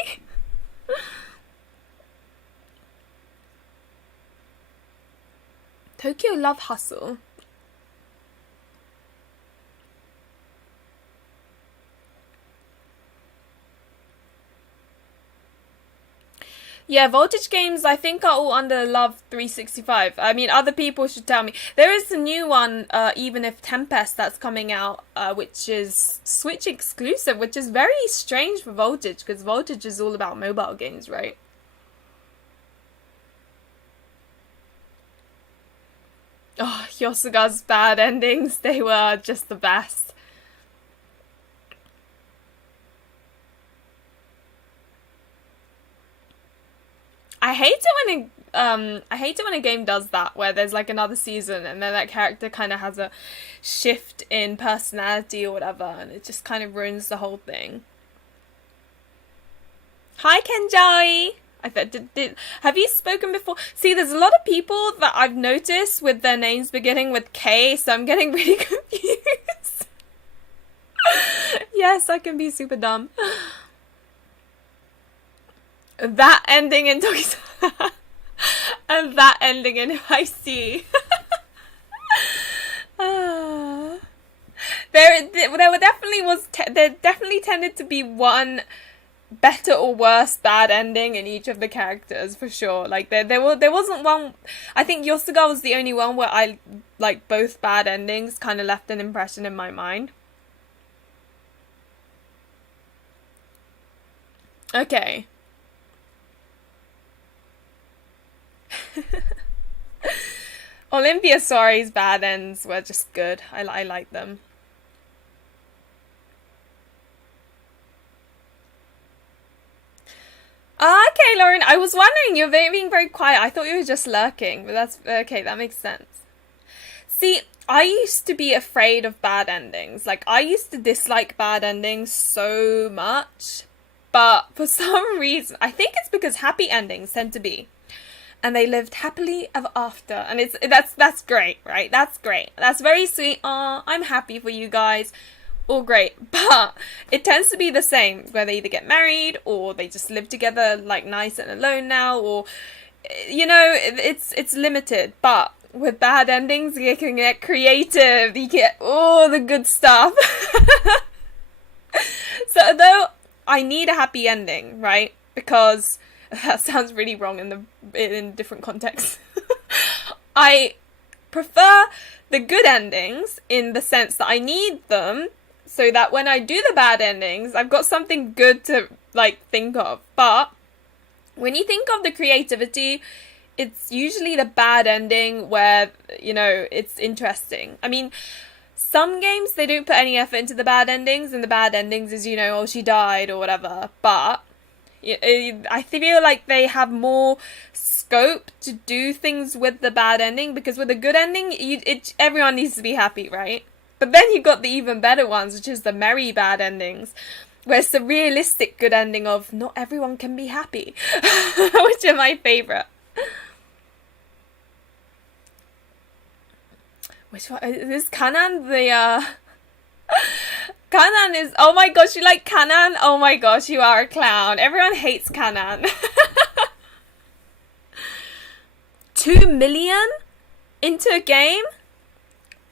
Tokyo Love Hustle. Yeah, Voltage games I think are all under Love 365. I mean, other people should tell me. There is a new one, Even If Tempest, that's coming out, which is Switch exclusive, which is very strange for Voltage, because Voltage is all about mobile games, right? Oh, Yosuga's bad endings, they were just the best. I hate it when a game does that, where there's like another season and then that character kind of has a shift in personality or whatever, and it just kind of ruins the whole thing. Hi, Kenjai! Have you spoken before? See, there's a lot of people that I've noticed with their names beginning with K, so I'm getting really confused. Yes, I can be super dumb. That ending in Tokyo and that ending in High C. There definitely tended to be one better or worse bad ending in each of the characters, for sure. Like there wasn't one. I think Yosuga was the only one where I like both bad endings kind of left an impression in my mind. Okay. Olympia Sori's bad ends were just good. I like them. Okay, Lauren. I was wondering, you're being very quiet. I thought you were just lurking, but that's okay. That makes sense. See, I used to be afraid of bad endings. Like, I used to dislike bad endings so much, but for some reason, I think it's because happy endings tend to be. And they lived happily ever after. And that's great, right? That's great. That's very sweet. Aw, I'm happy for you guys. All great. But it tends to be the same, where they either get married or they just live together like nice and alone now, or you know, it's limited. But with bad endings, you can get creative. You get all the good stuff. So though I need a happy ending, right? Because that sounds really wrong in different contexts. I prefer the good endings in the sense that I need them so that when I do the bad endings, I've got something good to like think of. But when you think of the creativity, it's usually the bad ending where, you know, it's interesting. I mean, some games, they don't put any effort into the bad endings, and the bad endings is, you know, oh, she died or whatever. But I feel like they have more scope to do things with the bad ending, because with a good ending, everyone needs to be happy, right? But then you got the even better ones, which is the merry bad endings, where it's the realistic good ending of not everyone can be happy, which are my favourite. Which one? Is Kanan the, Kanan is... Oh my gosh, you like Kanan? Oh my gosh, you are a clown. Everyone hates Kanan. 2 million into a game?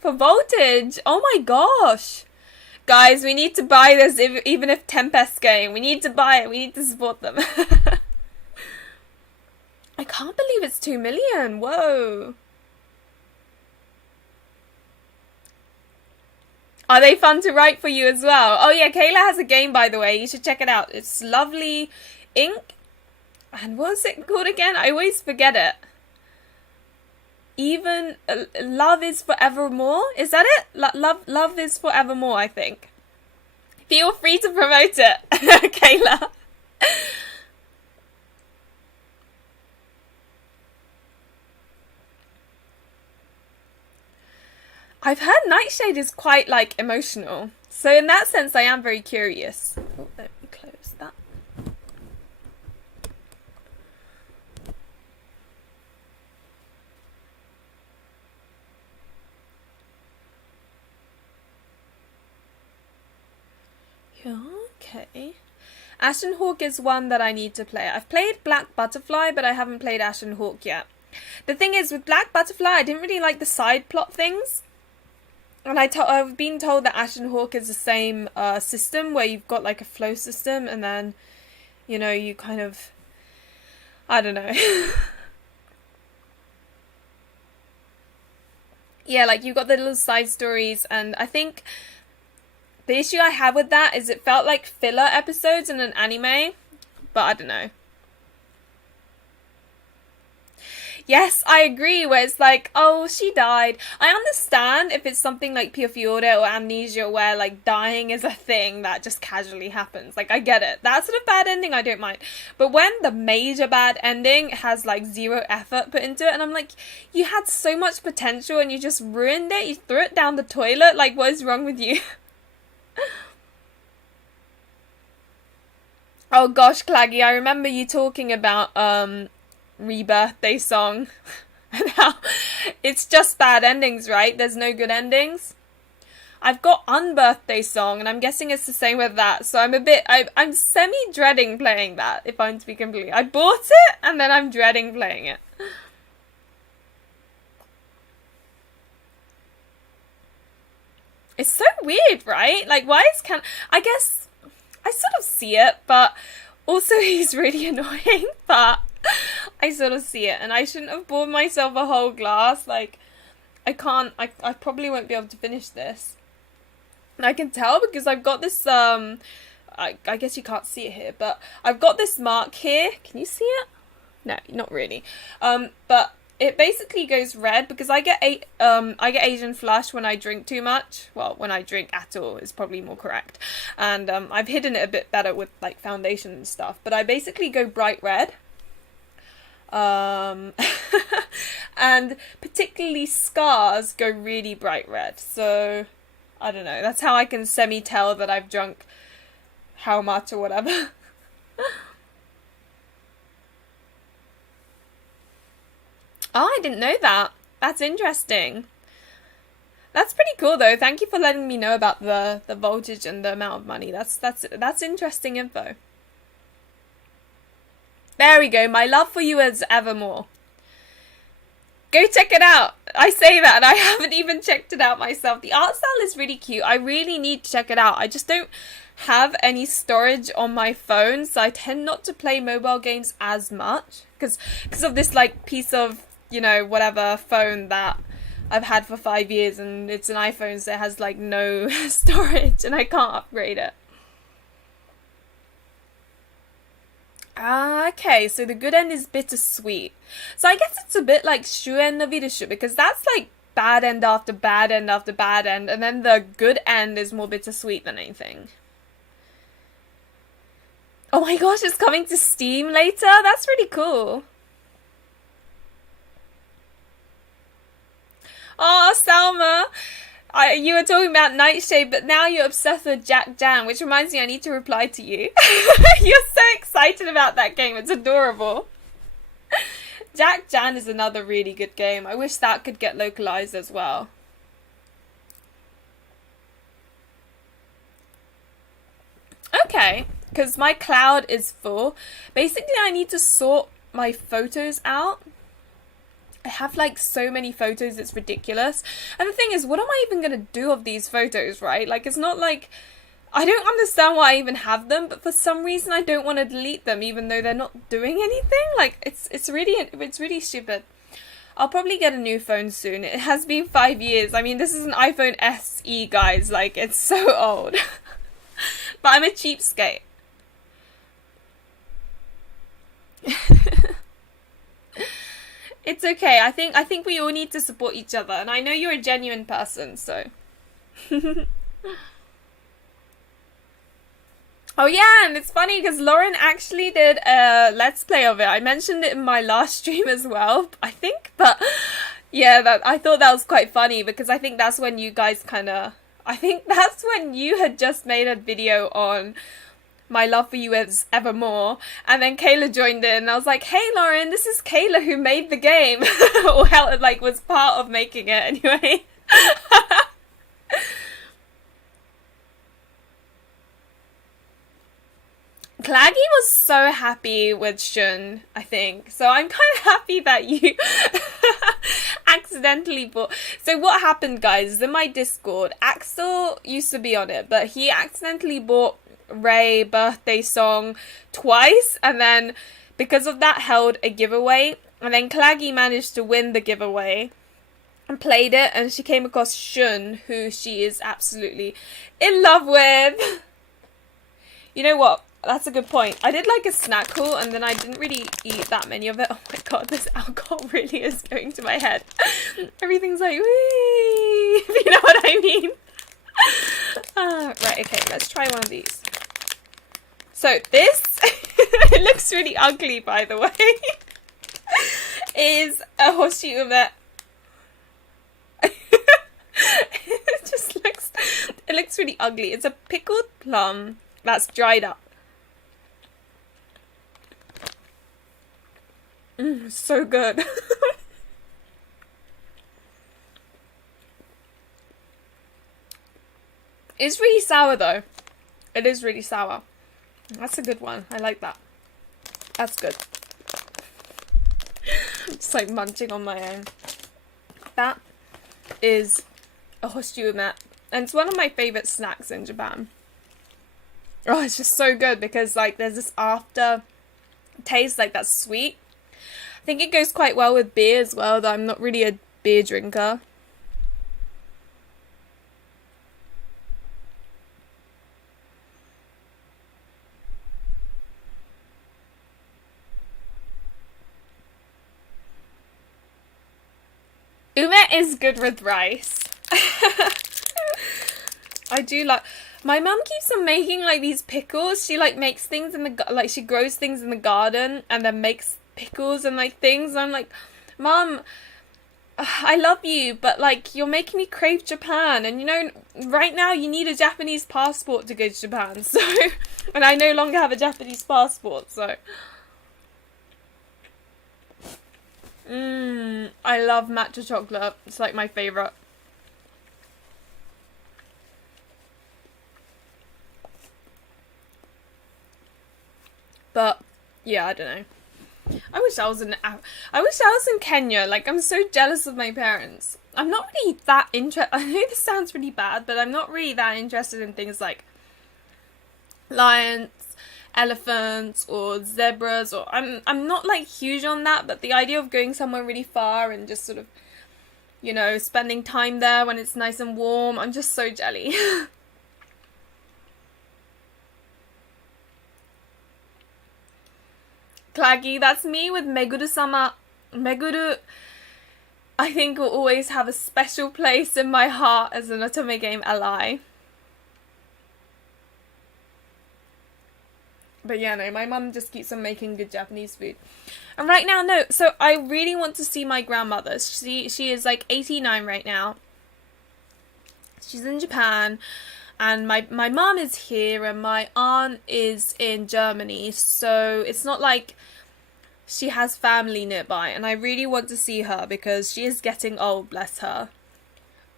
For Voltage? Oh my gosh. Guys, we need to buy this, even if Tempest game. We need to buy it. We need to support them. I can't believe it's 2 million. Whoa. Are they fun to write for you as well? Oh yeah, Kayla has a game, by the way. You should check it out. It's Lovely Ink. And what's it called again? I always forget it. Even Love is Forevermore? Is that it? Love is Forevermore, I think. Feel free to promote it, Kayla. I've heard Nightshade is quite, like, emotional. So in that sense, I am very curious. Oh, let me close that. Yeah, okay. Ashen Hawk is one that I need to play. I've played Black Butterfly, but I haven't played Ashen Hawk yet. The thing is, with Black Butterfly, I didn't really like the side plot things. And I've been told that Ashen Hawk is the same system, where you've got like a flow system, and then, you know, you kind of, I don't know. Yeah, like you've got the little side stories, and I think the issue I have with that is it felt like filler episodes in an anime, but I don't know. Yes, I agree, where it's like, oh, she died. I understand if it's something like pure fiore or amnesia where, like, dying is a thing that just casually happens. Like, I get it. That sort of bad ending, I don't mind. But when the major bad ending has, like, zero effort put into it, and I'm like, you had so much potential and you just ruined it? You threw it down the toilet? Like, what is wrong with you? Oh gosh, Claggy, I remember you talking about, Rebirthday song and how it's just bad endings, right? There's no good endings. I've got Unbirthday song, and I'm guessing it's the same with that, so I'm semi-dreading playing that, if I'm to be completely. I bought it, and then I'm dreading playing it. It's so weird, right? Like, why is I guess I sort of see it, but also he's really annoying, but I sort of see it, and I shouldn't have bought myself a whole glass. Like, I probably won't be able to finish this. And I can tell because I've got this, I guess you can't see it here, but I've got this mark here. Can you see it? No, not really. But it basically goes red because I get Asian flush when I drink too much. Well, when I drink at all is probably more correct. And I've hidden it a bit better with like foundation and stuff. But I basically go bright red. And particularly scars go really bright red. So I don't know. That's how I can semi-tell that I've drunk how much or whatever. Oh, I didn't know that. That's interesting. That's pretty cool though. Thank you for letting me know about the voltage and the amount of money. That's interesting info. There we go. My love for you is evermore. Go check it out. I say that and I haven't even checked it out myself. The art style is really cute. I really need to check it out. I just don't have any storage on my phone, so I tend not to play mobile games as much because of this like piece of, you know, whatever phone that I've had for 5 years, and it's an iPhone, so it has like no storage and I can't upgrade it. Ah, okay, so the good end is bittersweet. So I guess it's a bit like Shuen no Virushu, because that's like bad end after bad end after bad end, and then the good end is more bittersweet than anything. Oh my gosh, it's coming to Steam later? That's really cool. Oh, Salma, you were talking about Nightshade, but now you're obsessed with Jack Jan, which reminds me I need to reply to you. You're so excited about that game. It's adorable. Jack Jan is another really good game. I wish that could get localized as well. Okay, because my cloud is full. Basically, I need to sort my photos out. I have like so many photos, it's ridiculous. And the thing is, what am I even going to do of these photos, right? Like, it's not like, I don't understand why I even have them, but for some reason I don't want to delete them even though they're not doing anything. Like, it's really stupid. I'll probably get a new phone soon. It has been 5 years. I mean, this is an iPhone SE, guys. Like, it's so old. But I'm a cheapskate. It's okay. I think we all need to support each other, and I know you're a genuine person, so. Oh yeah, and it's funny because Lauren actually did a Let's Play of it. I mentioned it in my last stream as well, I think, but Yeah, that I thought that was quite funny because I think that's when you guys kind of. I think that's when you had just made a video on My Love for You Is Evermore, and then Kayla joined in, and I was like, "Hey, Lauren, this is Kayla who made the game, or how like was part of making it anyway." Claggy was so happy with Shun, I think. So I'm kind of happy that you accidentally bought. So what happened, guys, is in my Discord, Axel used to be on it, but he accidentally bought Ray birthday song twice, and then because of that held a giveaway, and then Claggy managed to win the giveaway and played it, and she came across Shun, who she is absolutely in love with. You know what? That's a good point. I did like a snack haul, and then I didn't really eat that many of it. Oh my god, this alcohol really is going to my head. Everything's like, wee, if you know what I mean. Right, okay, let's try one of these. So this, it looks really ugly, by the way, is a horseshoe ume. It looks really ugly. It's a pickled plum that's dried up. So good. It's really sour though. It is really sour. That's a good one. I like that. That's good. Just like munching on my own. That is a horseshoe ume, and it's one of my favourite snacks in Japan. Oh, it's just so good because like there's this after taste, like that's sweet. I think it goes quite well with beer as well, though I'm not really a beer drinker. Ume is good with rice. I do like. My mum keeps on making like these pickles. She like makes things in the like she grows things in the garden and then makes pickles and like things. And I'm like, Mum, I love you, but like you're making me crave Japan. And you know, right now you need a Japanese passport to go to Japan. So, and I no longer have a Japanese passport. So, I love matcha chocolate. It's like my favorite. But yeah, I don't know. I wish I was in Kenya. Like, I'm so jealous of my parents. I'm not really that interested. I know this sounds really bad, but I'm not really that interested in things like lions, elephants, or zebras. Or I'm not like huge on that. But the idea of going somewhere really far and just sort of, you know, spending time there when it's nice and warm, I'm just so jelly. Claggy, that's me with Meguru-sama. Meguru, I think, will always have a special place in my heart as an otome game ally. But yeah, no, my mum just keeps on making good Japanese food. And right now, no, so I really want to see my grandmother. She is like 89 right now. She's in Japan. And my mum is here and my aunt is in Germany. So it's not like she has family nearby. And I really want to see her because she is getting old, bless her.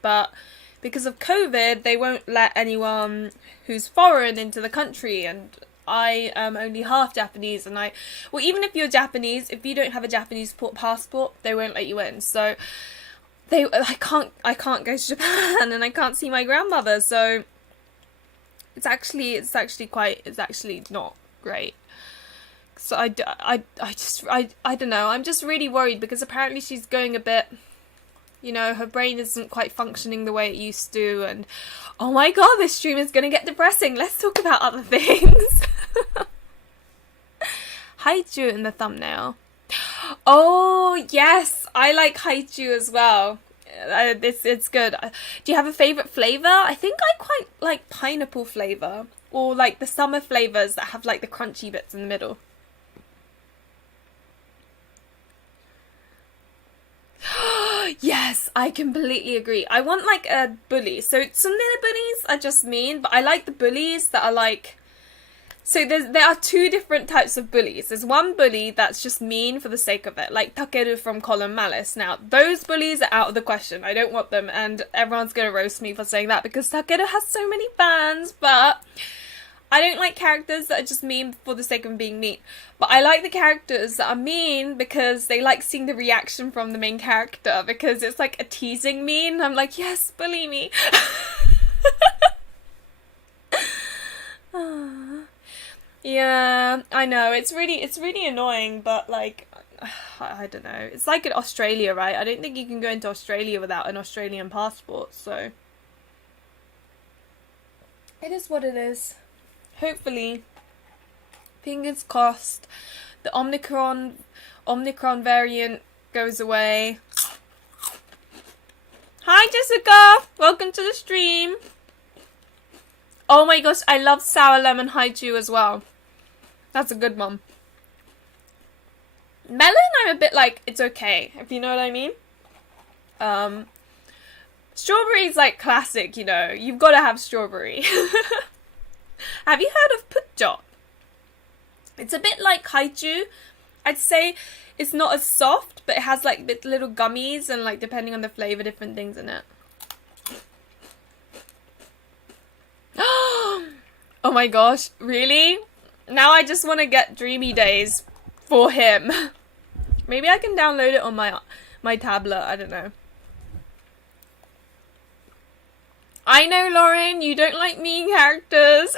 But because of COVID, they won't let anyone who's foreign into the country. And I am only half Japanese. And well, even if you're Japanese, if you don't have a Japanese passport, they won't let you in. So I can't go to Japan and I can't see my grandmother. So it's actually not great. So I don't know. I'm just really worried because apparently she's going a bit, you know, her brain isn't quite functioning the way it used to. And oh my god, this stream is going to get depressing. Let's talk about other things. Haichu in the thumbnail. Oh yes, I like Haichu as well. It's good. Do you have a favourite flavour? I think I quite like pineapple flavour. Or like the summer flavours that have like the crunchy bits in the middle. Yes, I completely agree. I want like a bully. So some little bullies are just mean, but I like the bullies that are like. So there are two different types of bullies. There's one bully that's just mean for the sake of it, like Takeru from Column Malice. Now, those bullies are out of the question. I don't want them, and everyone's gonna roast me for saying that because Takeru has so many fans, but I don't like characters that are just mean for the sake of being mean. But I like the characters that are mean because they like seeing the reaction from the main character, because it's like a teasing mean. I'm like, yes, bully me. Yeah, I know. It's really annoying, but like, I don't know. It's like in Australia, right? I don't think you can go into Australia without an Australian passport, so it is what it is. Hopefully, fingers crossed, the Omicron variant goes away. Hi Jessica, welcome to the stream. Oh my gosh, I love sour lemon haichu as well. That's a good one. Melon, I'm a bit like, it's okay, if you know what I mean. Strawberry's like classic, you know. You've got to have strawberry. Have you heard of putjo? It's a bit like haichu. I'd say it's not as soft, but it has like little gummies and like depending on the flavor, different things in it. Oh my gosh, really? Now I just want to get Dreamy Days for him. Maybe I can download it on my tablet, I don't know. I know, Lauren, you don't like mean characters.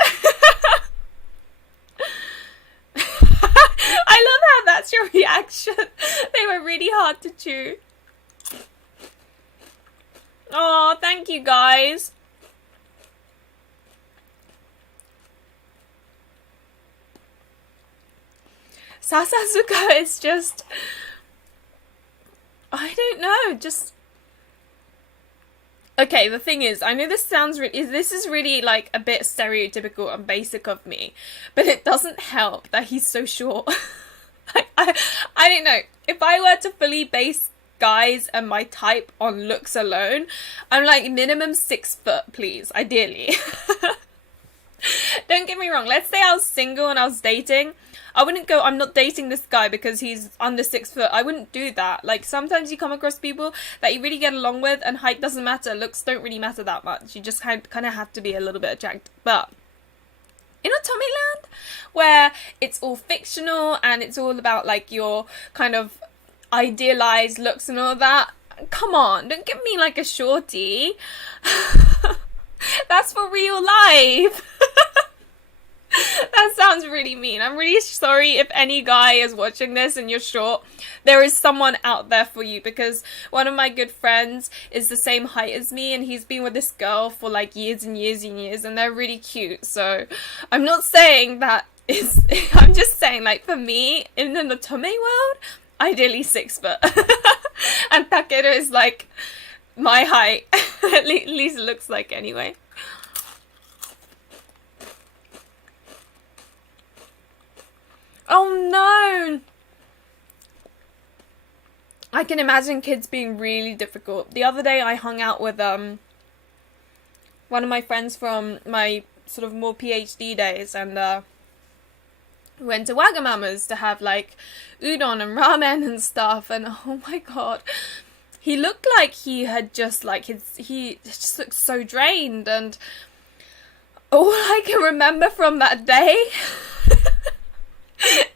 I love how that's your reaction. They were really hard to chew. Oh, thank you guys. Sasazuka is just, I don't know, just, okay, the thing is, I know this sounds this is really like a bit stereotypical and basic of me, but it doesn't help that he's so short. I don't know, if I were to fully base guys and my type on looks alone, I'm like minimum 6 foot, please, ideally. Don't get me wrong, let's say I was single and I was dating, I wouldn't go, I'm not dating this guy because he's under 6 foot. I wouldn't do that. Like, sometimes you come across people that you really get along with and height doesn't matter. Looks don't really matter that much. You just kind of have to be a little bit attractive. But in Otome Land, where it's all fictional and it's all about, like, your kind of idealized looks and all that, come on, don't give me, like, a shorty. That's for real life. That sounds really mean. I'm really sorry if any guy is watching this and you're short. There is someone out there for you, because one of my good friends is the same height as me and he's been with this girl for like years and years and years and they're really cute. So I'm not saying that is, I'm just saying like for me in the Otome world, ideally 6 foot. And Takeru is like my height, at least it looks like anyway. Oh no! I can imagine kids being really difficult. The other day I hung out with one of my friends from my sort of more PhD days, and we went to Wagamama's to have like udon and ramen and stuff, and oh my god, he looked like he had just like he just looked so drained, and all I can remember from that day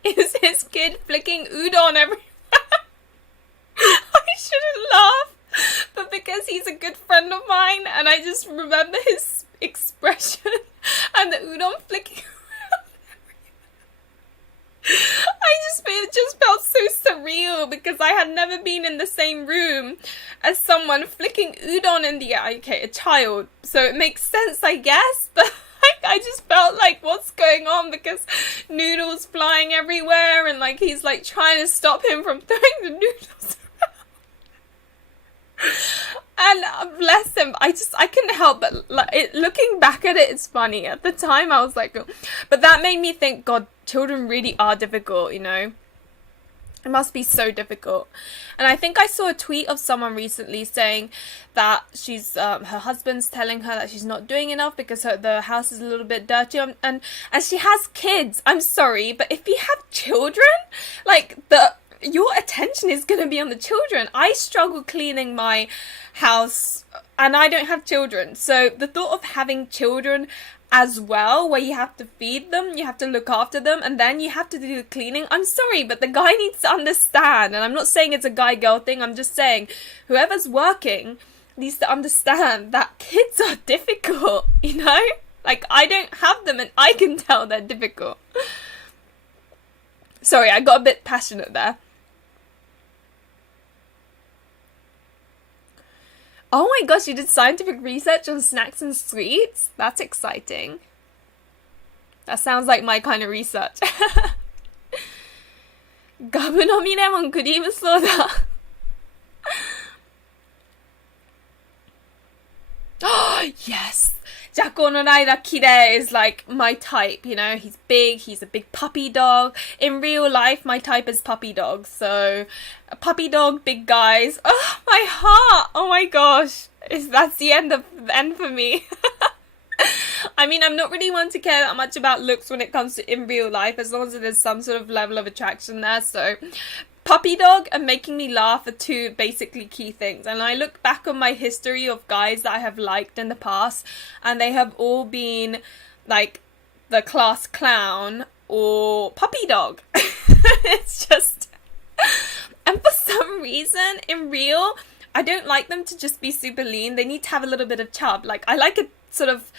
is his kid flicking udon everywhere. I shouldn't laugh, but because he's a good friend of mine and I just remember his expression and the udon flicking around everywhere. It just felt so surreal because I had never been in the same room as someone flicking udon in the air. Okay, a child, so it makes sense, I guess, but I just felt like, what's going on? Because noodles flying everywhere and like he's like trying to stop him from throwing the noodles around. And bless him, I couldn't help but like looking back at it, it's funny. At the time I was like, oh. But that made me think, God, children really are difficult, you know. It must be so difficult. And I think I saw a tweet of someone recently saying that she's her husband's telling her that she's not doing enough because the house is a little bit dirty, and she has kids. I'm sorry, but if you have children, like your attention is going to be on the children. I struggle cleaning my house and I don't have children. So the thought of having children as well, where you have to feed them, you have to look after them, and then you have to do the cleaning. I'm sorry, but the guy needs to understand. And I'm not saying it's a guy-girl thing. I'm just saying whoever's working needs to understand that kids are difficult, you know? Like, I don't have them and I can tell they're difficult. Sorry, I got a bit passionate there. Oh my gosh, you did scientific research on snacks and sweets? That's exciting. That sounds like my kind of research. ガブ飲みレモンクリームソーダ. Oh, yes! Jacko no Raida Kire is like my type, you know, he's big, he's a big puppy dog. In real life, my type is puppy dog, so a puppy dog, big guys. Oh, my heart! Oh my gosh, that's the end for me. I mean, I'm not really one to care that much about looks when it comes to in real life, as long as there's some sort of level of attraction there, so puppy dog and making me laugh are two basically key things. And I look back on my history of guys that I have liked in the past, and they have all been like the class clown or puppy dog. It's just, and for some reason in real, I don't like them to just be super lean. They need to have a little bit of chub. Like, I like a sort of,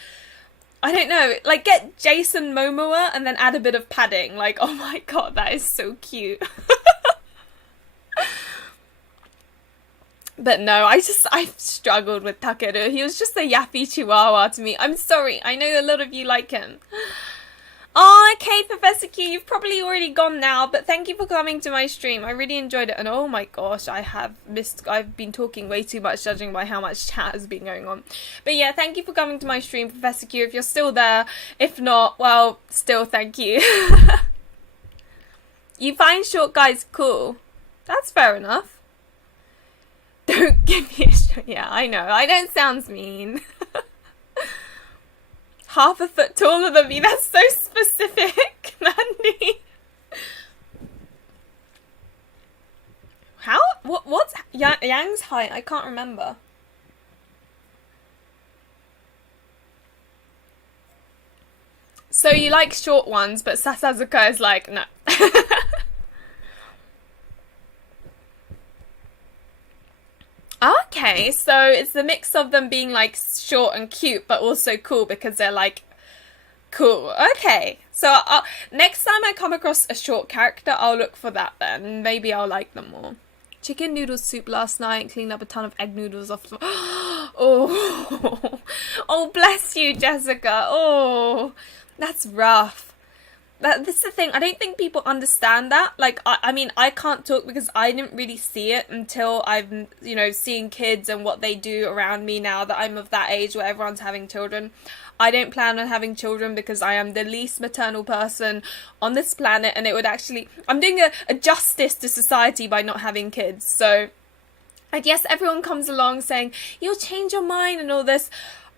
I don't know, like get Jason Momoa and then add a bit of padding. Like, oh my god, that is so cute. But no, I've struggled with Takeru. He was just a yappy chihuahua to me. I'm sorry, I know a lot of you like him. Oh, okay, Professor Q, you've probably already gone now, but thank you for coming to my stream. I really enjoyed it, and oh my gosh, I've been talking way too much, judging by how much chat has been going on. But yeah, thank you for coming to my stream, Professor Q, if you're still there. If not, well, still thank you. You find short guys cool. That's fair enough. Don't give me a shot. Yeah, I know. I don't sound mean. Half a foot taller than me. That's so specific, Mandy. How? What's Yang's height? I can't remember. So you like short ones, but Sasazuka is like, no. Okay, so it's the mix of them being like short and cute, but also cool because they're like cool. Okay, so next time I come across a short character, I'll look for that then. Maybe I'll like them more. Chicken noodle soup last night, cleaned up a ton of egg noodles off the... Oh, oh, bless you, Jessica. Oh, that's rough. This is the thing, I don't think people understand that. Like, I mean, I can't talk because I didn't really see it until I've, you know, seen kids and what they do around me now that I'm of that age where everyone's having children. I don't plan on having children because I am the least maternal person on this planet, and it would actually... I'm doing a justice to society by not having kids, so... I guess everyone comes along saying, you'll change your mind and all this.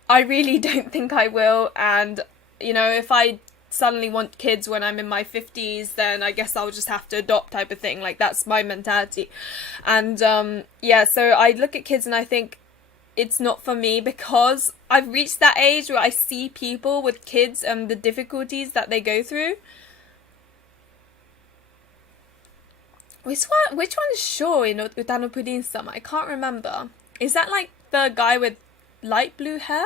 I really don't think I will, and, you know, if I suddenly want kids when I'm in my 50s, then I guess I'll just have to adopt type of thing. Like, that's my mentality. And yeah, so I look at kids and I think it's not for me because I've reached that age where I see people with kids and the difficulties that they go through. Which one is Sho in Uta no Pudding-sama? I can't remember. Is that like the guy with light blue hair?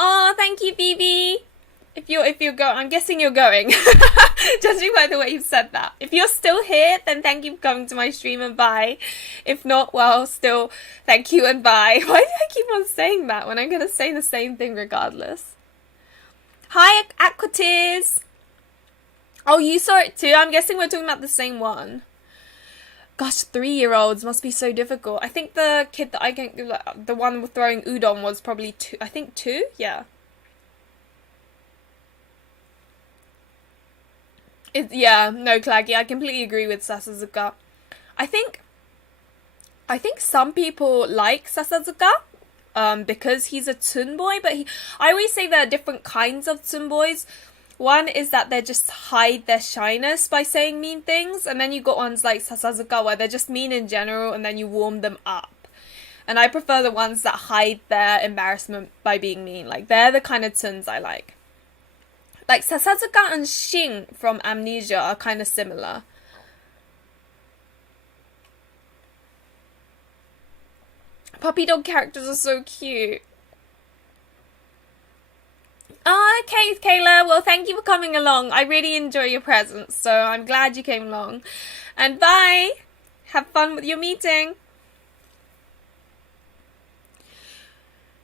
Oh, thank you, Phoebe. If you're going, I'm guessing you're going. Judging by the way you've said that. If you're still here, then thank you for coming to my stream and bye. If not, well, still thank you and bye. Why do I keep on saying that when I'm gonna say the same thing regardless? Hi, Aquatears. Oh, you saw it too? I'm guessing we're talking about the same one. Gosh, 3-year-olds must be so difficult. I think the kid that the one with throwing udon was probably 2. I think 2? Yeah. Yeah, no, Claggy, I completely agree with Sasazuka. I think some people like Sasazuka because he's a Tsunboy, but I always say there are different kinds of Tsunboys. One is that they just hide their shyness by saying mean things, and then you got ones like Sasazuka where they're just mean in general and then you warm them up. And I prefer the ones that hide their embarrassment by being mean. Like, they're the kind of Tsuns I like. Like, Sasazuka and Shin from Amnesia are kind of similar. Puppy dog characters are so cute. Ah, okay, Kayla. Well, thank you for coming along. I really enjoy your presence, so I'm glad you came along. And bye. Have fun with your meeting.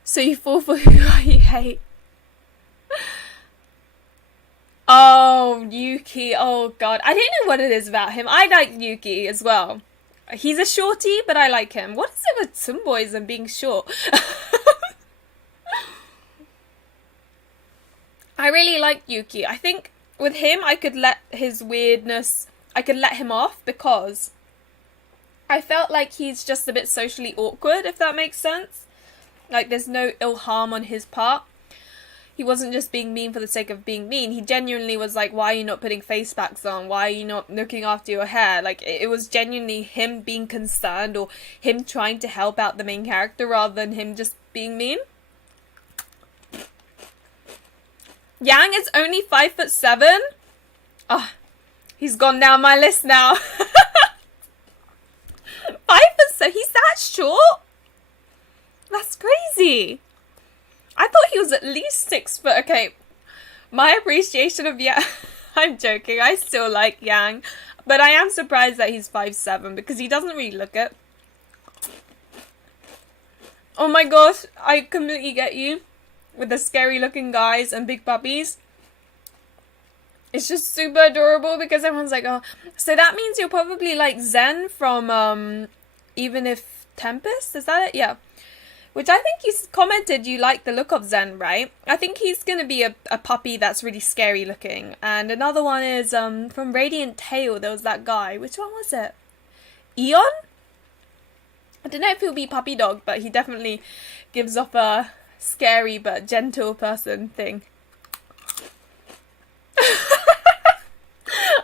So you fall for who you hate. Oh, Yuki. Oh, God. I don't know what it is about him. I like Yuki as well. He's a shorty, but I like him. What is it with some boys and being short? I really like Yuki. I think with him, I could let his weirdness, I could let him off because I felt like he's just a bit socially awkward, if that makes sense. Like, there's no ill harm on his part. He wasn't just being mean for the sake of being mean. He genuinely was like, why are you not putting face packs on? Why are you not looking after your hair? Like, it was genuinely him being concerned or him trying to help out the main character rather than him just being mean. Yang is only 5'7". Oh, he's gone down my list now. 5'7". He's that short? That's crazy. I thought he was at least 6 foot. Okay, my appreciation of Yang. I'm joking. I still like Yang, but I am surprised that he's 5'7" because he doesn't really look it. Oh my gosh, I completely get you with the scary looking guys and big puppies. It's just super adorable because everyone's like, oh, so that means you're probably like Zen from Even If Tempest, is that it? Yeah. Which I think you commented you like the look of Zen, right? I think he's going to be a puppy that's really scary looking. And another one is from Radiant Tail, there was that guy. Which one was it? Eon? I don't know if he'll be puppy dog, but he definitely gives off a scary but gentle person thing.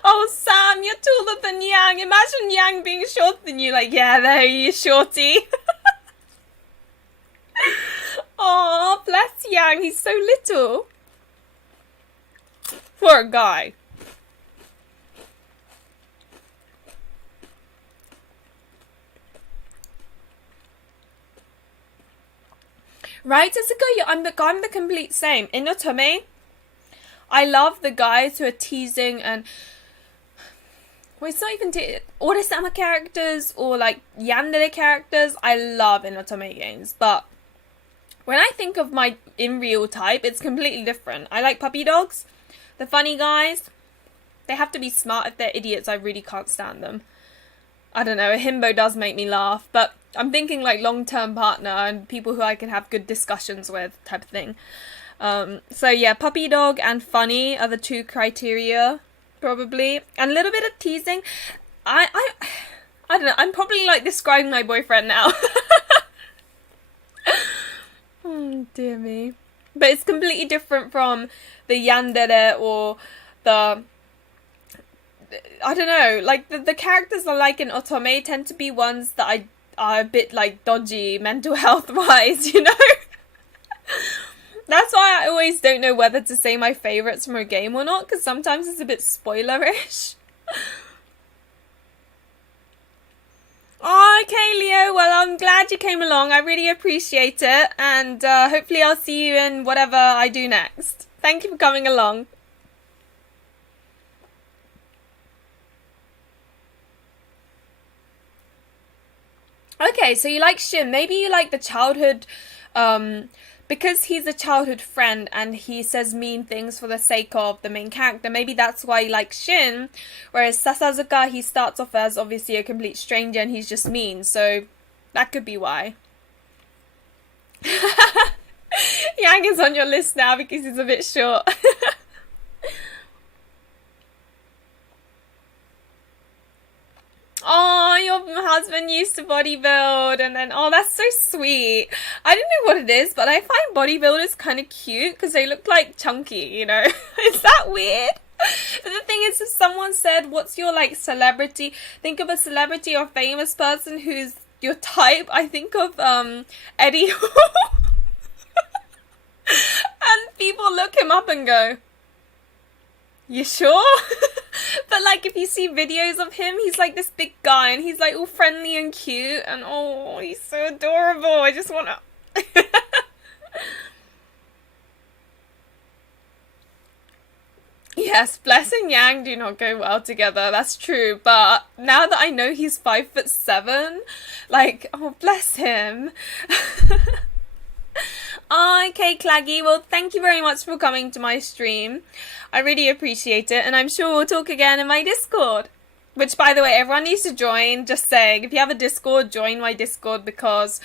Oh, Sam, you're taller than Yang. Imagine Yang being shorter than you. Like, yeah, there you shorty. Oh, bless Yang. He's so little. Poor guy. Right, Asuka, I'm the complete same. In Otome, I love the guys who are teasing and... Well, it's not even Ore-sama characters or like yandere characters. I love in Otome games, but when I think of my in real type, it's completely different. I like puppy dogs. The funny guys, they have to be smart. If they're idiots, I really can't stand them. I don't know, a himbo does make me laugh, but I'm thinking like long-term partner and people who I can have good discussions with type of thing. So yeah, puppy dog and funny are the two criteria, probably. And a little bit of teasing. I don't know, I'm probably like describing my boyfriend now. Oh, dear me. But it's completely different from the yandere or the... I don't know, like the characters I like in Otome tend to be ones that are a bit like dodgy mental health wise, you know? That's why I always don't know whether to say my favourites from a game or not, because sometimes it's a bit spoilerish. Oh, okay, Leo. Well, I'm glad you came along. I really appreciate it. And hopefully I'll see you in whatever I do next. Thank you for coming along. Okay, so you like Shin. Maybe you like the childhood... because he's a childhood friend and he says mean things for the sake of the main character, maybe that's why you like Shin. Whereas Sasazuka, he starts off as obviously a complete stranger and he's just mean, so that could be why. Yang is on your list now because he's a bit short. Oh, your husband used to bodybuild and then, oh, that's so sweet. I don't know what it is, but I find bodybuilders kind of cute because they look like chunky, you know? Is that weird? But the thing is, if someone said, what's your, like, celebrity, think of a celebrity or famous person who's your type, I think of, Eddie Hall. And people look him up and go, you sure? But like if you see videos of him, he's like this big guy and he's like all friendly and cute and oh, he's so adorable. I just want to... Yes, bless and yang do not go well together, that's true, but now that I know he's 5'7", like, oh, bless him. Okay, Claggy, well, thank you very much for coming to my stream. I really appreciate it, and I'm sure we'll talk again in my Discord. Which, by the way, everyone needs to join, just saying. If you have a Discord, join my Discord, because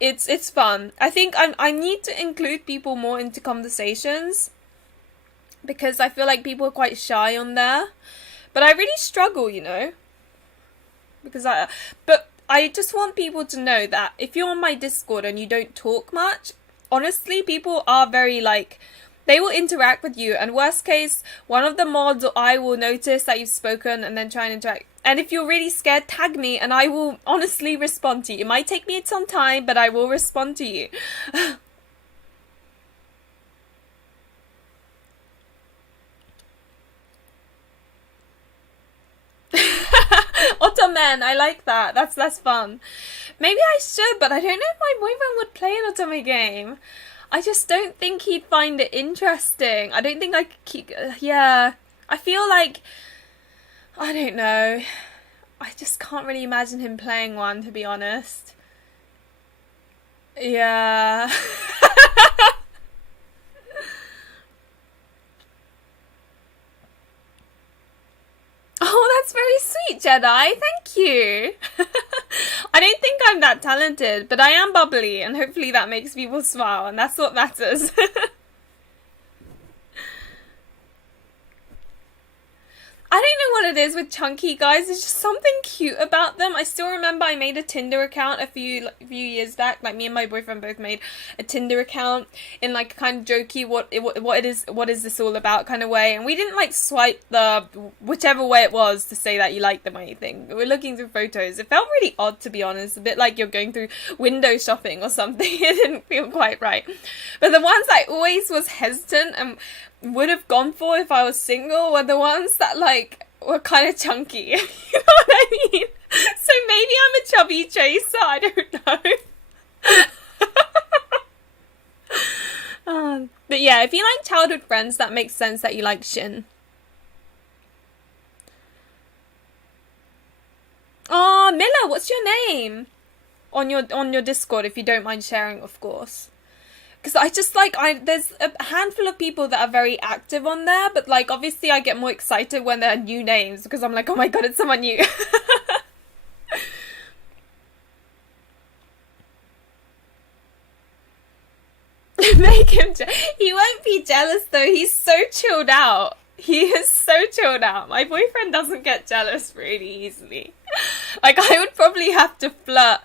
it's fun. I think I need to include people more into conversations, because I feel like people are quite shy on there. But I really struggle, you know? But I just want people to know that if you're on my Discord and you don't talk much, honestly, people are very, like, they will interact with you. And worst case, one of the mods or I will notice that you've spoken and then try and interact. And if you're really scared, tag me and I will honestly respond to you. It might take me some time, but I will respond to you. Ottoman, I like that. That's fun. Maybe I should, but I don't know if my boyfriend would play an otome game. I just don't think he'd find it interesting. I don't think I could keep... yeah. I feel like... I don't know. I just can't really imagine him playing one, to be honest. Yeah. Oh, that's very sweet, Jedi. Thank you. I don't think I'm that talented, but I am bubbly, and hopefully that makes people smile, and that's what matters. I don't know what it is with chunky guys. There's just something cute about them. I still remember I made a Tinder account a few years back. Like me and my boyfriend both made a Tinder account in like a kind of jokey what is this all about kind of way. And we didn't like swipe the whichever way it was to say that you liked them or anything. We were looking through photos. It felt really odd, to be honest. A bit like you're going through window shopping or something. It didn't feel quite right. But the ones I always was hesitant and would have gone for if I was single were the ones that like were kind of chunky. You know what I mean? So maybe I'm a chubby chaser, I don't know. But yeah, if you like childhood friends, that makes sense that you like Shin. Oh, Miller, what's your name? On your Discord, if you don't mind sharing, of course. Because I just like, there's a handful of people that are very active on there, but like obviously I get more excited when there are new names because I'm like, oh my god, it's someone new. Make him, he won't be jealous though, he's so chilled out. He is so chilled out. My boyfriend doesn't get jealous really easily. Like I would probably have to flirt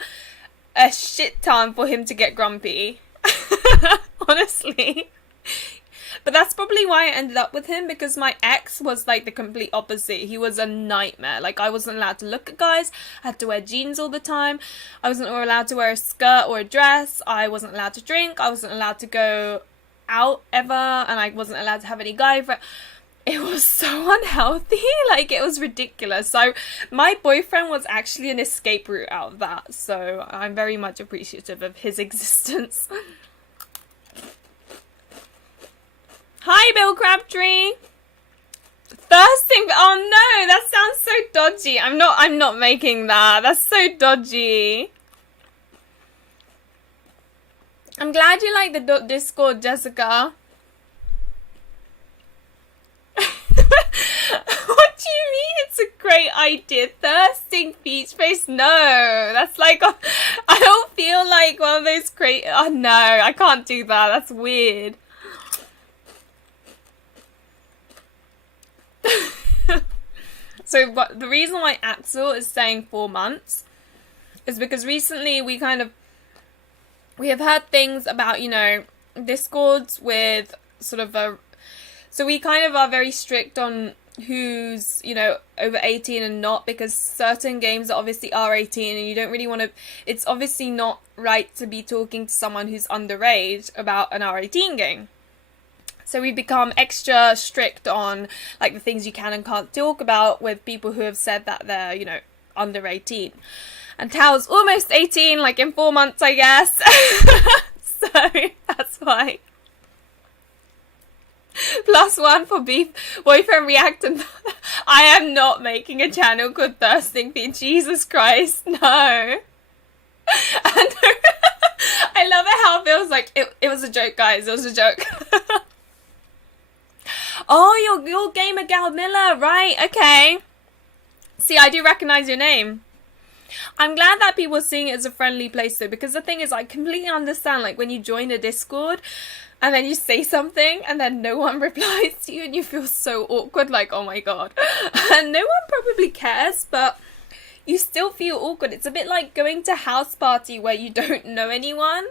a shit ton for him to get grumpy. Honestly. But that's probably why I ended up with him, because my ex was like the complete opposite. He was a nightmare. Like I wasn't allowed to look at guys. I had to wear jeans all the time. I wasn't allowed to wear a skirt or a dress. I wasn't allowed to drink. I wasn't allowed to go out ever. And I wasn't allowed to have any guy friends. It was so unhealthy. Like it was ridiculous. So my boyfriend was actually an escape route out of that. So I'm very much appreciative of his existence. Hi, Bill Crabtree. Thirsting. Oh no, that sounds so dodgy. I'm not making that. That's so dodgy. I'm glad you like the Discord, Jessica. What do you mean it's a great idea? Thirsting peach face? No, that's like, I don't feel like one of those great, oh no, I can't do that. That's weird. So but the reason why Axel is saying 4 months is because recently we have heard things about, Discords with sort of so we kind of are very strict on who's, over 18 and not, because certain games obviously are 18 and you don't really want to, it's obviously not right to be talking to someone who's underage about an R18 game. So we've become extra strict on, like, the things you can and can't talk about with people who have said that they're, under 18. And Tao's almost 18, like in 4 months, I guess. So that's why. +1 for beef boyfriend react, and I am not making a channel called Thirsting Feet. Jesus Christ, no. And I love it how it feels like it was a joke, guys. It was a joke. Oh, you're Gamer Gal Miller, right? Okay. See, I do recognize your name. I'm glad that people are seeing it as a friendly place though, because the thing is, I completely understand, like, when you join a Discord and then you say something and then no one replies to you and you feel so awkward, like, oh my god. And no one probably cares, but you still feel awkward. It's a bit like going to a house party where you don't know anyone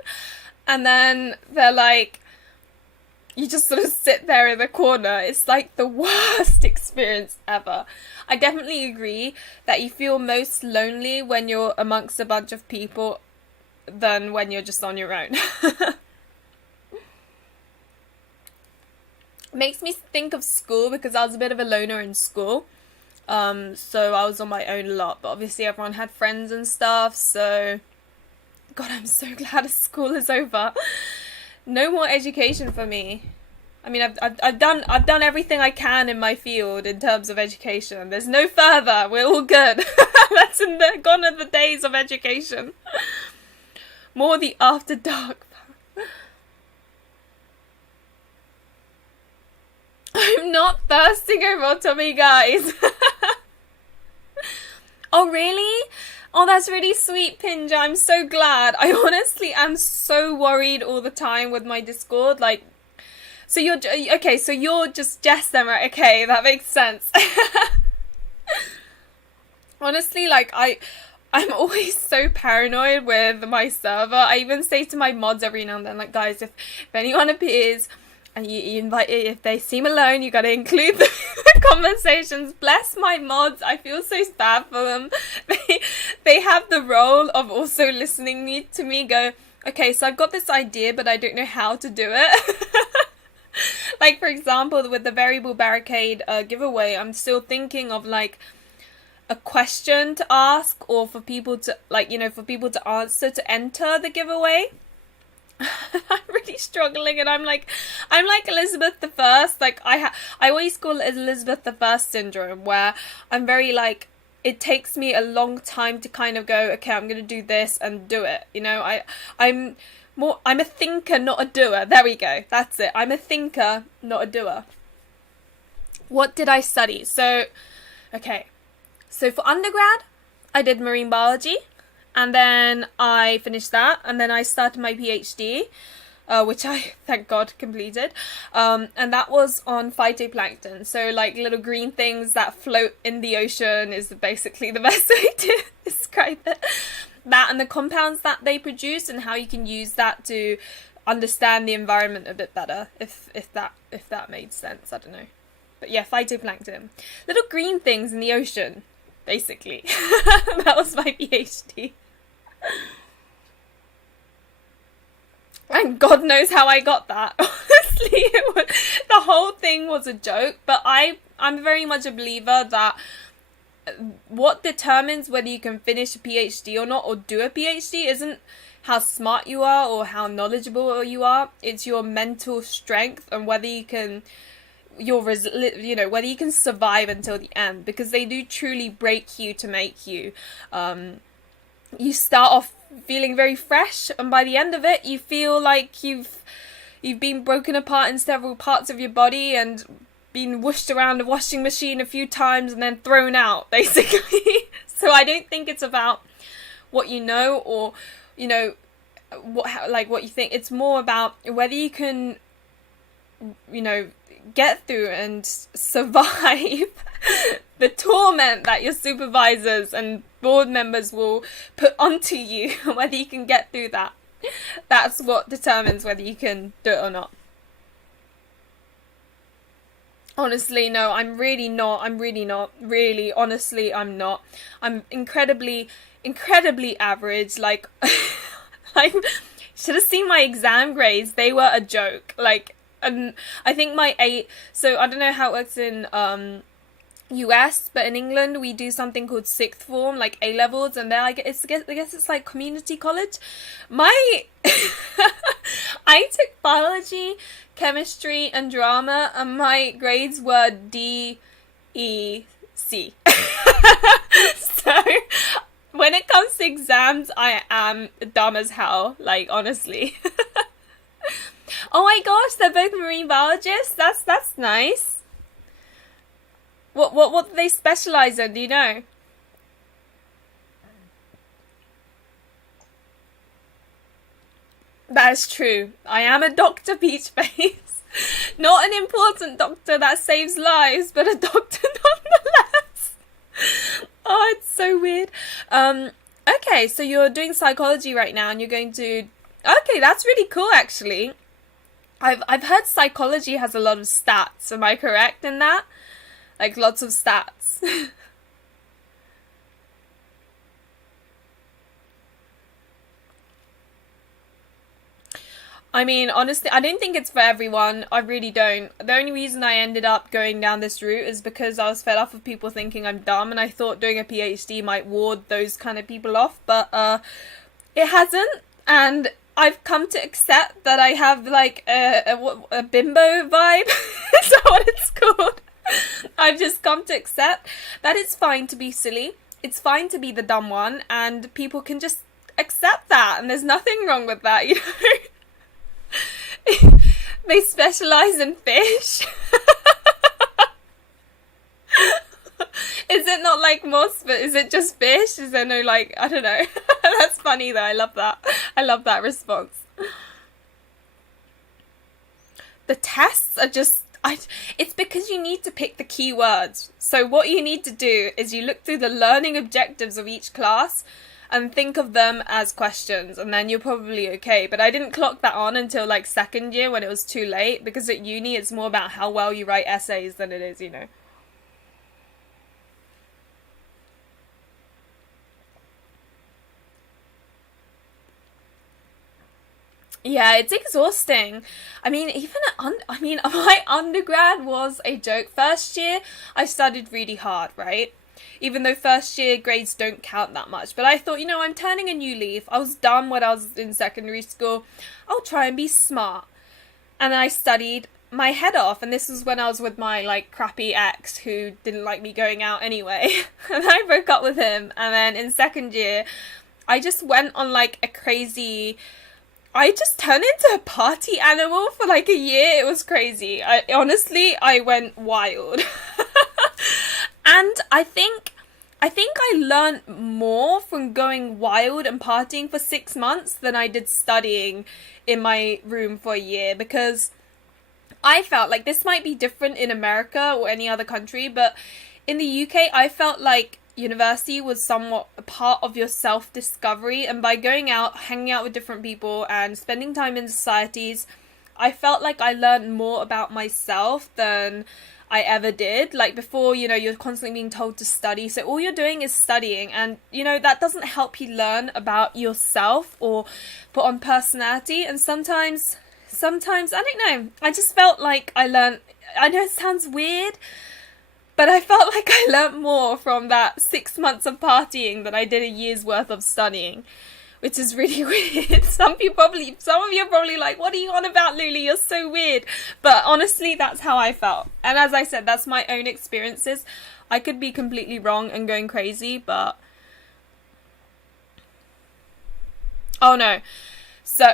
and then they're like, you just sort of sit there in the corner. It's like the worst experience ever. I definitely agree that you feel most lonely when you're amongst a bunch of people than when you're just on your own. Makes me think of school, because I was a bit of a loner in school. So I was on my own a lot, but obviously everyone had friends and stuff, so God, I'm so glad school is over. No more education for me. I mean, I've done everything I can in my field in terms of education. There's no further. We're all good. Gone are the days of education. More the after dark. I'm not thirsting over Tommy, guys. Oh, really? Oh, that's really sweet, Pinja. I'm so glad. I honestly am so worried all the time with my Discord. Like, so you're just Jess then, right? Okay, that makes sense. Honestly, like, I'm always so paranoid with my server. I even say to my mods every now and then, like, guys, if anyone appears and you invite, if they seem alone, you gotta include the conversations. Bless my mods. I feel so bad for them. They have the role of also listening to me go, okay, so I've got this idea, but I don't know how to do it. Like, for example, with the variable barricade giveaway, I'm still thinking of, like, a question to ask, or for people to, like, for people to answer to enter the giveaway. I'm really struggling, and I'm like Elizabeth the First. Like, I always call it Elizabeth the First syndrome, where I'm very, like, it takes me a long time to kind of go, okay, I'm gonna do this and do it. I'm a thinker, not a doer. There we go. That's it. I'm a thinker, not a doer. What did I study? So, okay. So for undergrad, I did marine biology. And then I finished that. And then I started my PhD, which I, thank God, completed. And that was on phytoplankton. So, like, little green things that float in the ocean is basically the best way to describe it. That and the compounds that they produce, and how you can use that to understand the environment a bit better, if that made sense. I don't know. But yeah, phytoplankton. Little green things in the ocean, basically. That was my PhD. And God knows how I got that. Honestly, the whole thing was a joke, but I'm very much a believer that what determines whether you can finish a PhD or not, or do a PhD, isn't how smart you are or how knowledgeable you are. It's your mental strength and whether you can, whether you can survive until the end, because they do truly break you to make you. You start off feeling very fresh, and by the end of it, you feel like you've been broken apart in several parts of your body and been whooshed around a washing machine a few times and then thrown out, basically. So I don't think it's about what you know, or what you think. It's more about whether you can get through and survive the torment that your supervisors and board members will put onto you, whether you can get through that. That's what determines whether you can do it or not. Honestly, no, I'm really not. Really, honestly, I'm not. I'm incredibly average. Like, like, should have seen my exam grades. They were a joke. Like, and I think my 8. So I don't know how it works in US, but in England we do something called sixth form, like A levels, and I guess it's like community college. My I took biology, chemistry, and drama, and my grades were D, E, C. So when it comes to exams, I am dumb as hell. Like, honestly. Oh my gosh, they're both marine biologists. That's nice. What do they specialize in? Do you know? That is true. I am a Dr. Peachface. Not an important doctor that saves lives, but a doctor nonetheless. Oh, it's so weird. Okay, so you're doing psychology right now, and you're going to... Okay, that's really cool, actually. I've heard psychology has a lot of stats. Am I correct in that? Like, lots of stats. I mean, honestly, I don't think it's for everyone. I really don't. The only reason I ended up going down this route is because I was fed up of people thinking I'm dumb, and I thought doing a PhD might ward those kind of people off, but it hasn't, and I've come to accept that I have, like, a bimbo vibe. Is that what it's called? I've just come to accept that it's fine to be silly. It's fine to be the dumb one, and people can just accept that, and there's nothing wrong with that, you know? They specialize in fish. Is it not like moss, but is it just fish? Is there no, like, I don't know. That's funny though. I love that. I love that response. The tests are just... it's because you need to pick the keywords. So what you need to do is you look through the learning objectives of each class and think of them as questions, and then you're probably okay. But I didn't clock that on until like second year, when it was too late, because at uni it's more about how well you write essays than it is, you know. Yeah, it's exhausting. I mean, even my undergrad was a joke. First year, I studied really hard, right? Even though first year grades don't count that much. But I thought, you know, I'm turning a new leaf. I was dumb when I was in secondary school. I'll try and be smart. And I studied my head off. And this was when I was with my, like, crappy ex who didn't like me going out anyway. And I broke up with him. And then in second year, I just went on, like, a crazy... I just turned into a party animal for like a year. It was crazy. I went wild. And I think I learned more from going wild and partying for 6 months than I did studying in my room for a year, because I felt like this might be different in America or any other country, but in the UK, I felt like university was somewhat a part of your self-discovery, and by going out, hanging out with different people and spending time in societies, I felt like I learned more about myself than I ever did. Like before, you know, you're constantly being told to study, so all you're doing is studying, and you know, that doesn't help you learn about yourself or put on personality. And sometimes I don't know, I just felt like I learned... I know it sounds weird, but I felt like I learnt more from that 6 months of partying than I did a year's worth of studying, which is really weird. Some of you are probably like, what are you on about, Luli? You're so weird. But honestly, that's how I felt. And as I said, that's my own experiences. I could be completely wrong and going crazy, but... Oh no. So...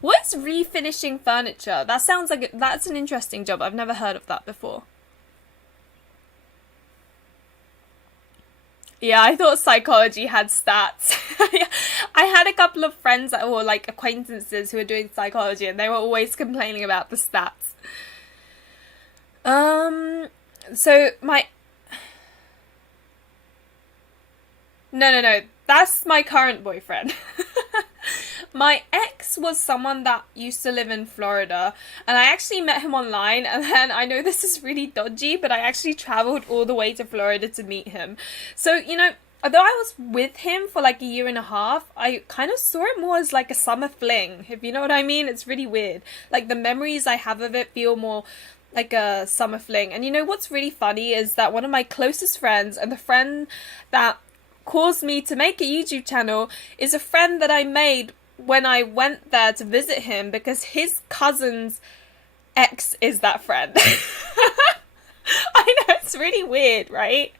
What's refinishing furniture? That sounds like that's an interesting job. I've never heard of that before. Yeah, I thought psychology had stats. I had a couple of friends that were like acquaintances who were doing psychology, and they were always complaining about the stats. Um, so my no, that's my current boyfriend. My ex was someone that used to live in Florida, and I actually met him online, and then I know this is really dodgy, but I actually traveled all the way to Florida to meet him. So, although I was with him for like a year and a half, I kind of saw it more as like a summer fling, if you know what I mean. It's really weird. Like the memories I have of it feel more like a summer fling. And what's really funny is that one of my closest friends, and the friend that caused me to make a YouTube channel, is a friend that I made when I went there to visit him because his cousin's ex is that friend. I know, it's really weird, right?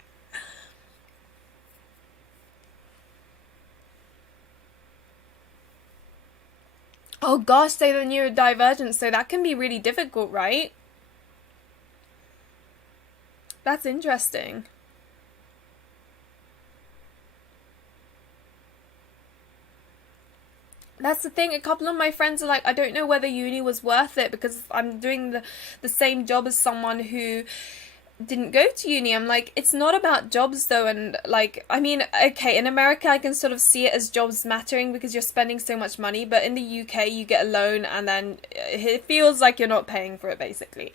Oh gosh, say the neurodivergent, so that can be really difficult, right? That's interesting. That's the thing. A couple of my friends are like, I don't know whether uni was worth it because I'm doing the same job as someone who didn't go to uni. I'm like, it's not about jobs though. And like, I mean, okay, in America, I can sort of see it as jobs mattering because you're spending so much money. But in the UK, you get a loan and then it feels like you're not paying for it basically.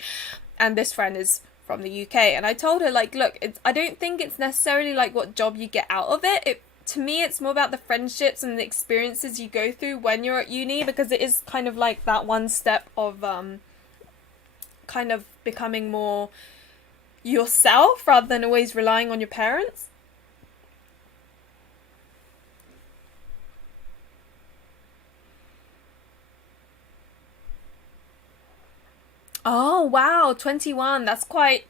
And this friend is from the UK. And I told her, like, look, I don't think it's necessarily like what job you get out of it. To me, it's more about the friendships and the experiences you go through when you're at uni, because it is kind of like that one step of kind of becoming more yourself rather than always relying on your parents. Oh wow, 21. That's quite.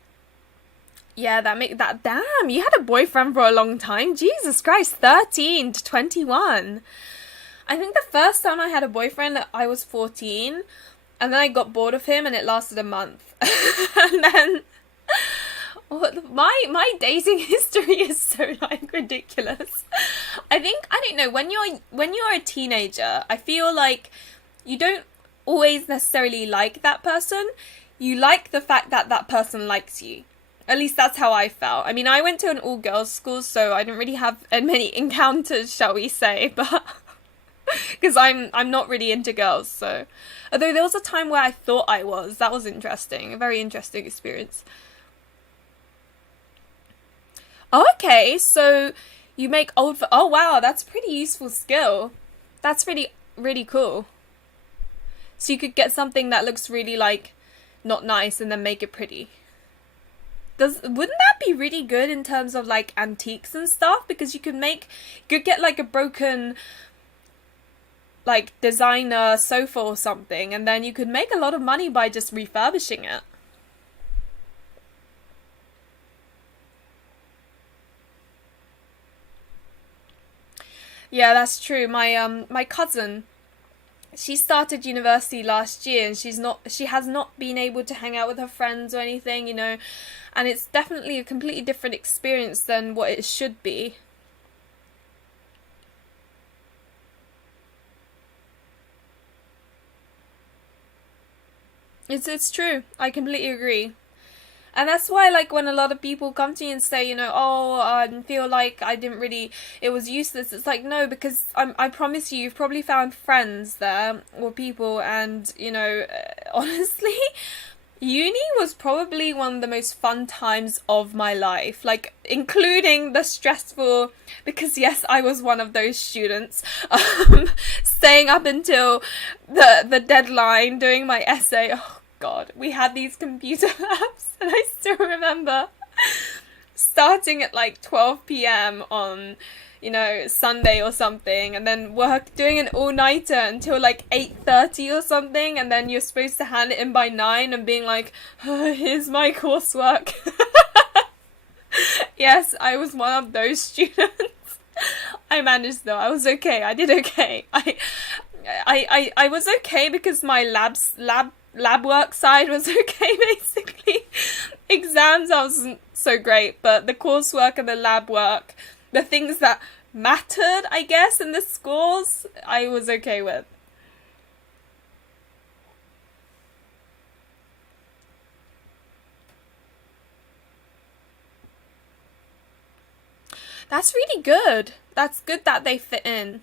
Yeah, that make that damn. You had a boyfriend for a long time. Jesus Christ, 13 to 21. I think the first time I had a boyfriend, I was 14, and then I got bored of him, and it lasted a month. And then my dating history is so like ridiculous. I don't know, when you're a teenager, I feel like you don't always necessarily like that person. You like the fact that that person likes you. At least that's how I felt. I mean, I went to an all-girls school, so I didn't really have many encounters, shall we say, but because I'm not really into girls, so although there was a time where I thought I was, that was interesting, a very interesting experience. Oh, okay, so you make oh wow, that's a pretty useful skill. That's really cool. So you could get something that looks really like not nice and then make it pretty. Wouldn't that be really good in terms of like antiques and stuff? Because you could get like a broken like designer sofa or something, and then you could make a lot of money by just refurbishing it. Yeah, that's true. My cousin, she started university last year, and she has not been able to hang out with her friends or anything. And it's definitely a completely different experience than what it should be. It's true. I completely agree. And that's why, like, when a lot of people come to me and say, oh, I feel like I didn't really, it was useless. It's like, no, because I promise you, you've probably found friends there or people, and, honestly, uni was probably one of the most fun times of my life, like, including the stressful, because yes, I was one of those students, staying up until the deadline, doing my essay. Oh, God, we had these computer labs, and I still remember starting at like 12 p.m. on, Sunday or something, and then doing an all-nighter until like 8:30 or something, and then you're supposed to hand it in by 9 and being like, oh, here's my coursework. Yes, I was one of those students. I managed though. I was okay. I did okay. I was okay because my lab work side was okay basically. Exams I wasn't so great, but the coursework and the lab work, the things that mattered, I guess, in the scores, I was okay with. That's really good. That's good that they fit in.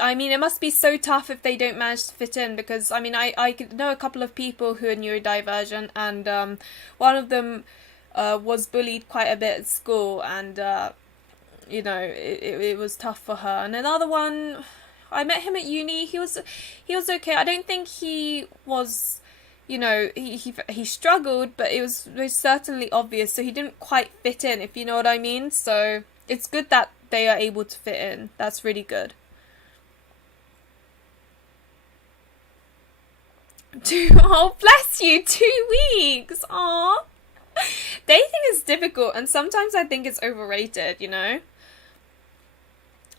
I mean, it must be so tough if they don't manage to fit in, because, I mean, I could know a couple of people who are neurodivergent, and one of them was bullied quite a bit at school, and, you know, it was tough for her. And another one, I met him at uni, he was okay. I don't think he was, you know, he struggled, but it was certainly obvious, so he didn't quite fit in, if you know what I mean. So it's good that they are able to fit in. That's really good. Oh, bless you, 2 weeks. Aw. Dating is difficult, and sometimes I think it's overrated, you know?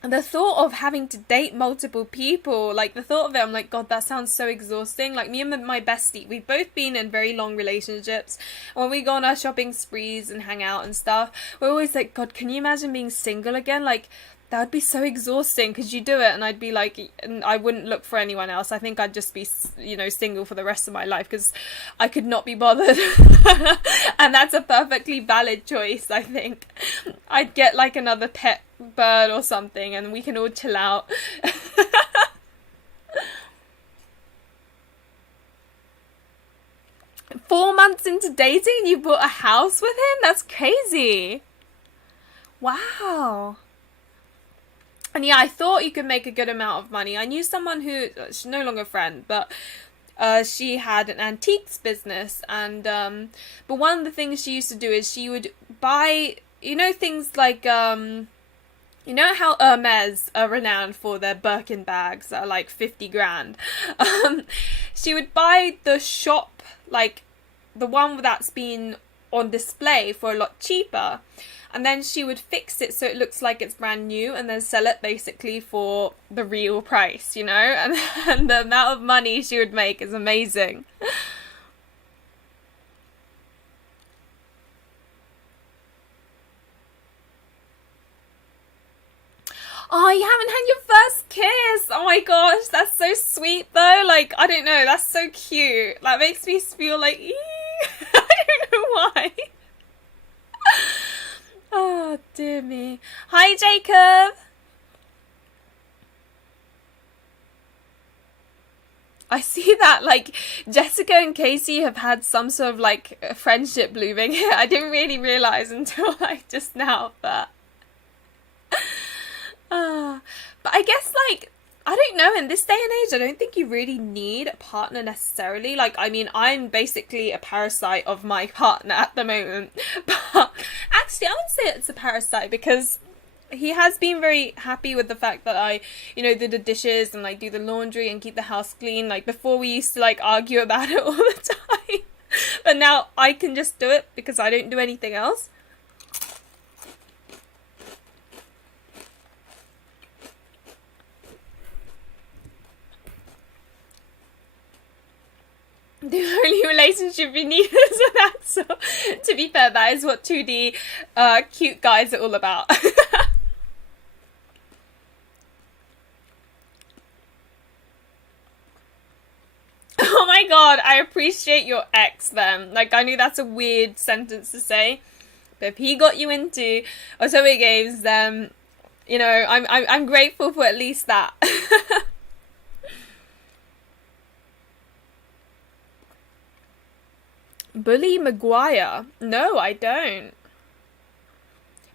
And the thought of having to date multiple people, like, the thought of it, I'm like, God, that sounds so exhausting. Like, me and my bestie, we've both been in very long relationships. When we go on our shopping sprees and hang out and stuff, we're always like, God, can you imagine being single again? Like, that would be so exhausting, because you do it and I'd be like, and I wouldn't look for anyone else. I think I'd just be, you know, single for the rest of my life, because I could not be bothered. And that's a perfectly valid choice, I think. I'd get like another pet bird or something and we can all chill out. 4 months into dating and you bought a house with him? That's crazy. Wow. And yeah, I thought you could make a good amount of money. I knew someone who, she's no longer a friend, but she had an antiques business, and but one of the things she used to do is she would buy, you know, things like you know how Hermes are renowned for their Birkin bags that are like 50 grand. She would buy the shop, like the one that's been on display, for a lot cheaper. And then she would fix it so it looks like it's brand new, and then sell it basically for the real price, you know? And the amount of money she would make is amazing. Oh, you haven't had your first kiss. Oh my gosh, that's so sweet though. Like, I don't know, that's so cute. That makes me feel like, ee. I don't know why. Oh, dear me. Hi, Jacob. I see that, like, Jessica and Casey have had some sort of, like, friendship blooming here. I didn't really realise until, like, just now, but... but I guess, like, I don't know, in this day and age, I don't think you really need a partner necessarily. Like, I mean, I'm basically a parasite of my partner at the moment. But actually, I wouldn't say it's a parasite, because he has been very happy with the fact that I, you know, do the dishes and, like, do the laundry and keep the house clean. Like, before we used to, like, argue about it all the time. But now I can just do it because I don't do anything else. The only relationship you need is that. So, to be fair, that is what 2D cute guys are all about. Oh my god, I appreciate your ex then. Like, I knew that's a weird sentence to say, but if he got you into otome games, then, you know, I'm grateful for at least that. Bully Maguire? No, I don't.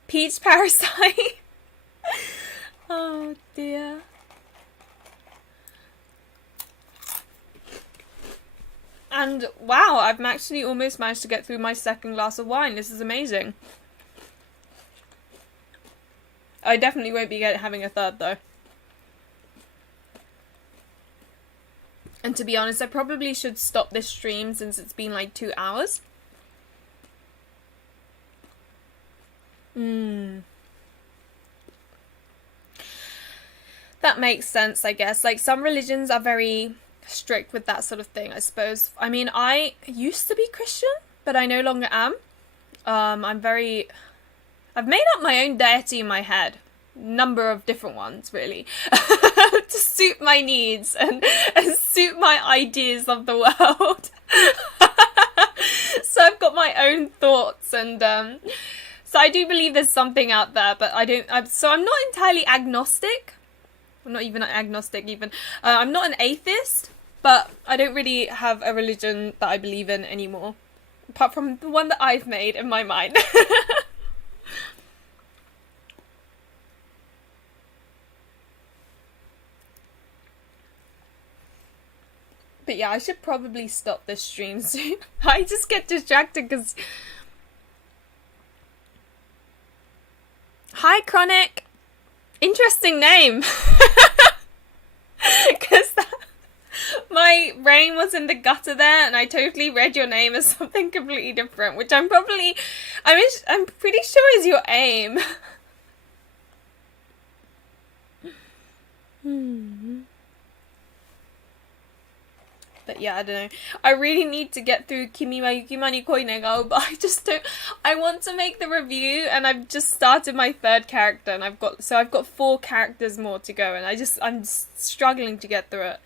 Peach Parasite? Oh dear. And wow, I've actually almost managed to get through my second glass of wine. This is amazing. I definitely won't be having a third though. And to be honest, I probably should stop this stream since it's been like 2 hours. That makes sense, I guess. Like, some religions are very strict with that sort of thing, I suppose. I mean, I used to be Christian, but I no longer am. I've made up my own deity in my head. Number of different ones, really. To suit my needs and suit my ideas of the world. So I've got my own thoughts, and So I do believe there's something out there, but so I'm not entirely agnostic. I'm not even agnostic even. I'm not an atheist, but I don't really have a religion that I believe in anymore. Apart from the one that I've made in my mind. But yeah, I should probably stop this stream soon. I just get distracted because... Hi, Chronic! Interesting name! Because my brain was in the gutter there and I totally read your name as something completely different, which I'm pretty sure is your aim. But yeah, I don't know. I really need to get through Kimi wa Yukima ni Koi Negao, but I just don't. I want to make the review, and I've just started my 3rd character, and I've got 4 characters more to go, and I'm struggling to get through it.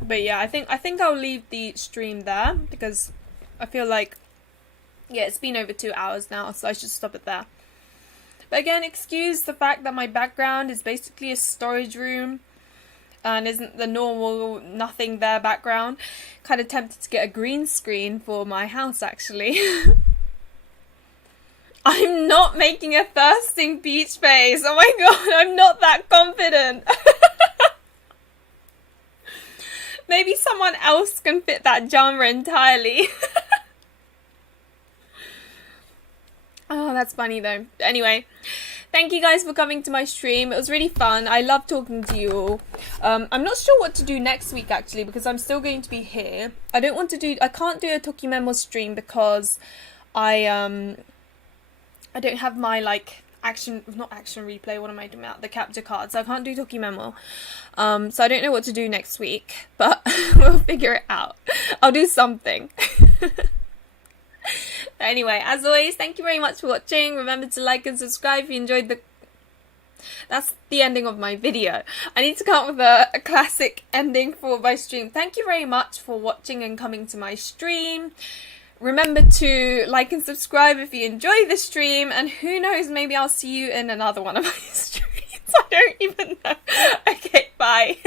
But yeah, I think I'll leave the stream there because I feel like, yeah, it's been over 2 hours now, so I should stop it there. But again, excuse the fact that my background is basically a storage room and isn't the normal nothing there background. Kind of tempted to get a green screen for my house, actually. I'm not making a thirsting beach face. Oh my god, I'm not that confident. Maybe someone else can fit that genre entirely. Oh, that's funny though. Anyway, thank you guys for coming to my stream. It was really fun. I love talking to you all. I'm not sure what to do next week actually because I'm still going to be here. I can't do a Tokimemo stream because I don't have my not action replay, what am I doing about? The capture card, so I can't do Tokimemo. So I don't know what to do next week, but we'll figure it out. I'll do something. Anyway, as always, thank you very much for watching. Remember to like and subscribe if you enjoyed that's the ending of my video. I need to come up with a classic ending for my stream. Thank you very much for watching and coming to my stream. Remember to like and subscribe if you enjoy the stream, and who knows, maybe I'll see you in another one of my streams. I don't even know. Okay, bye.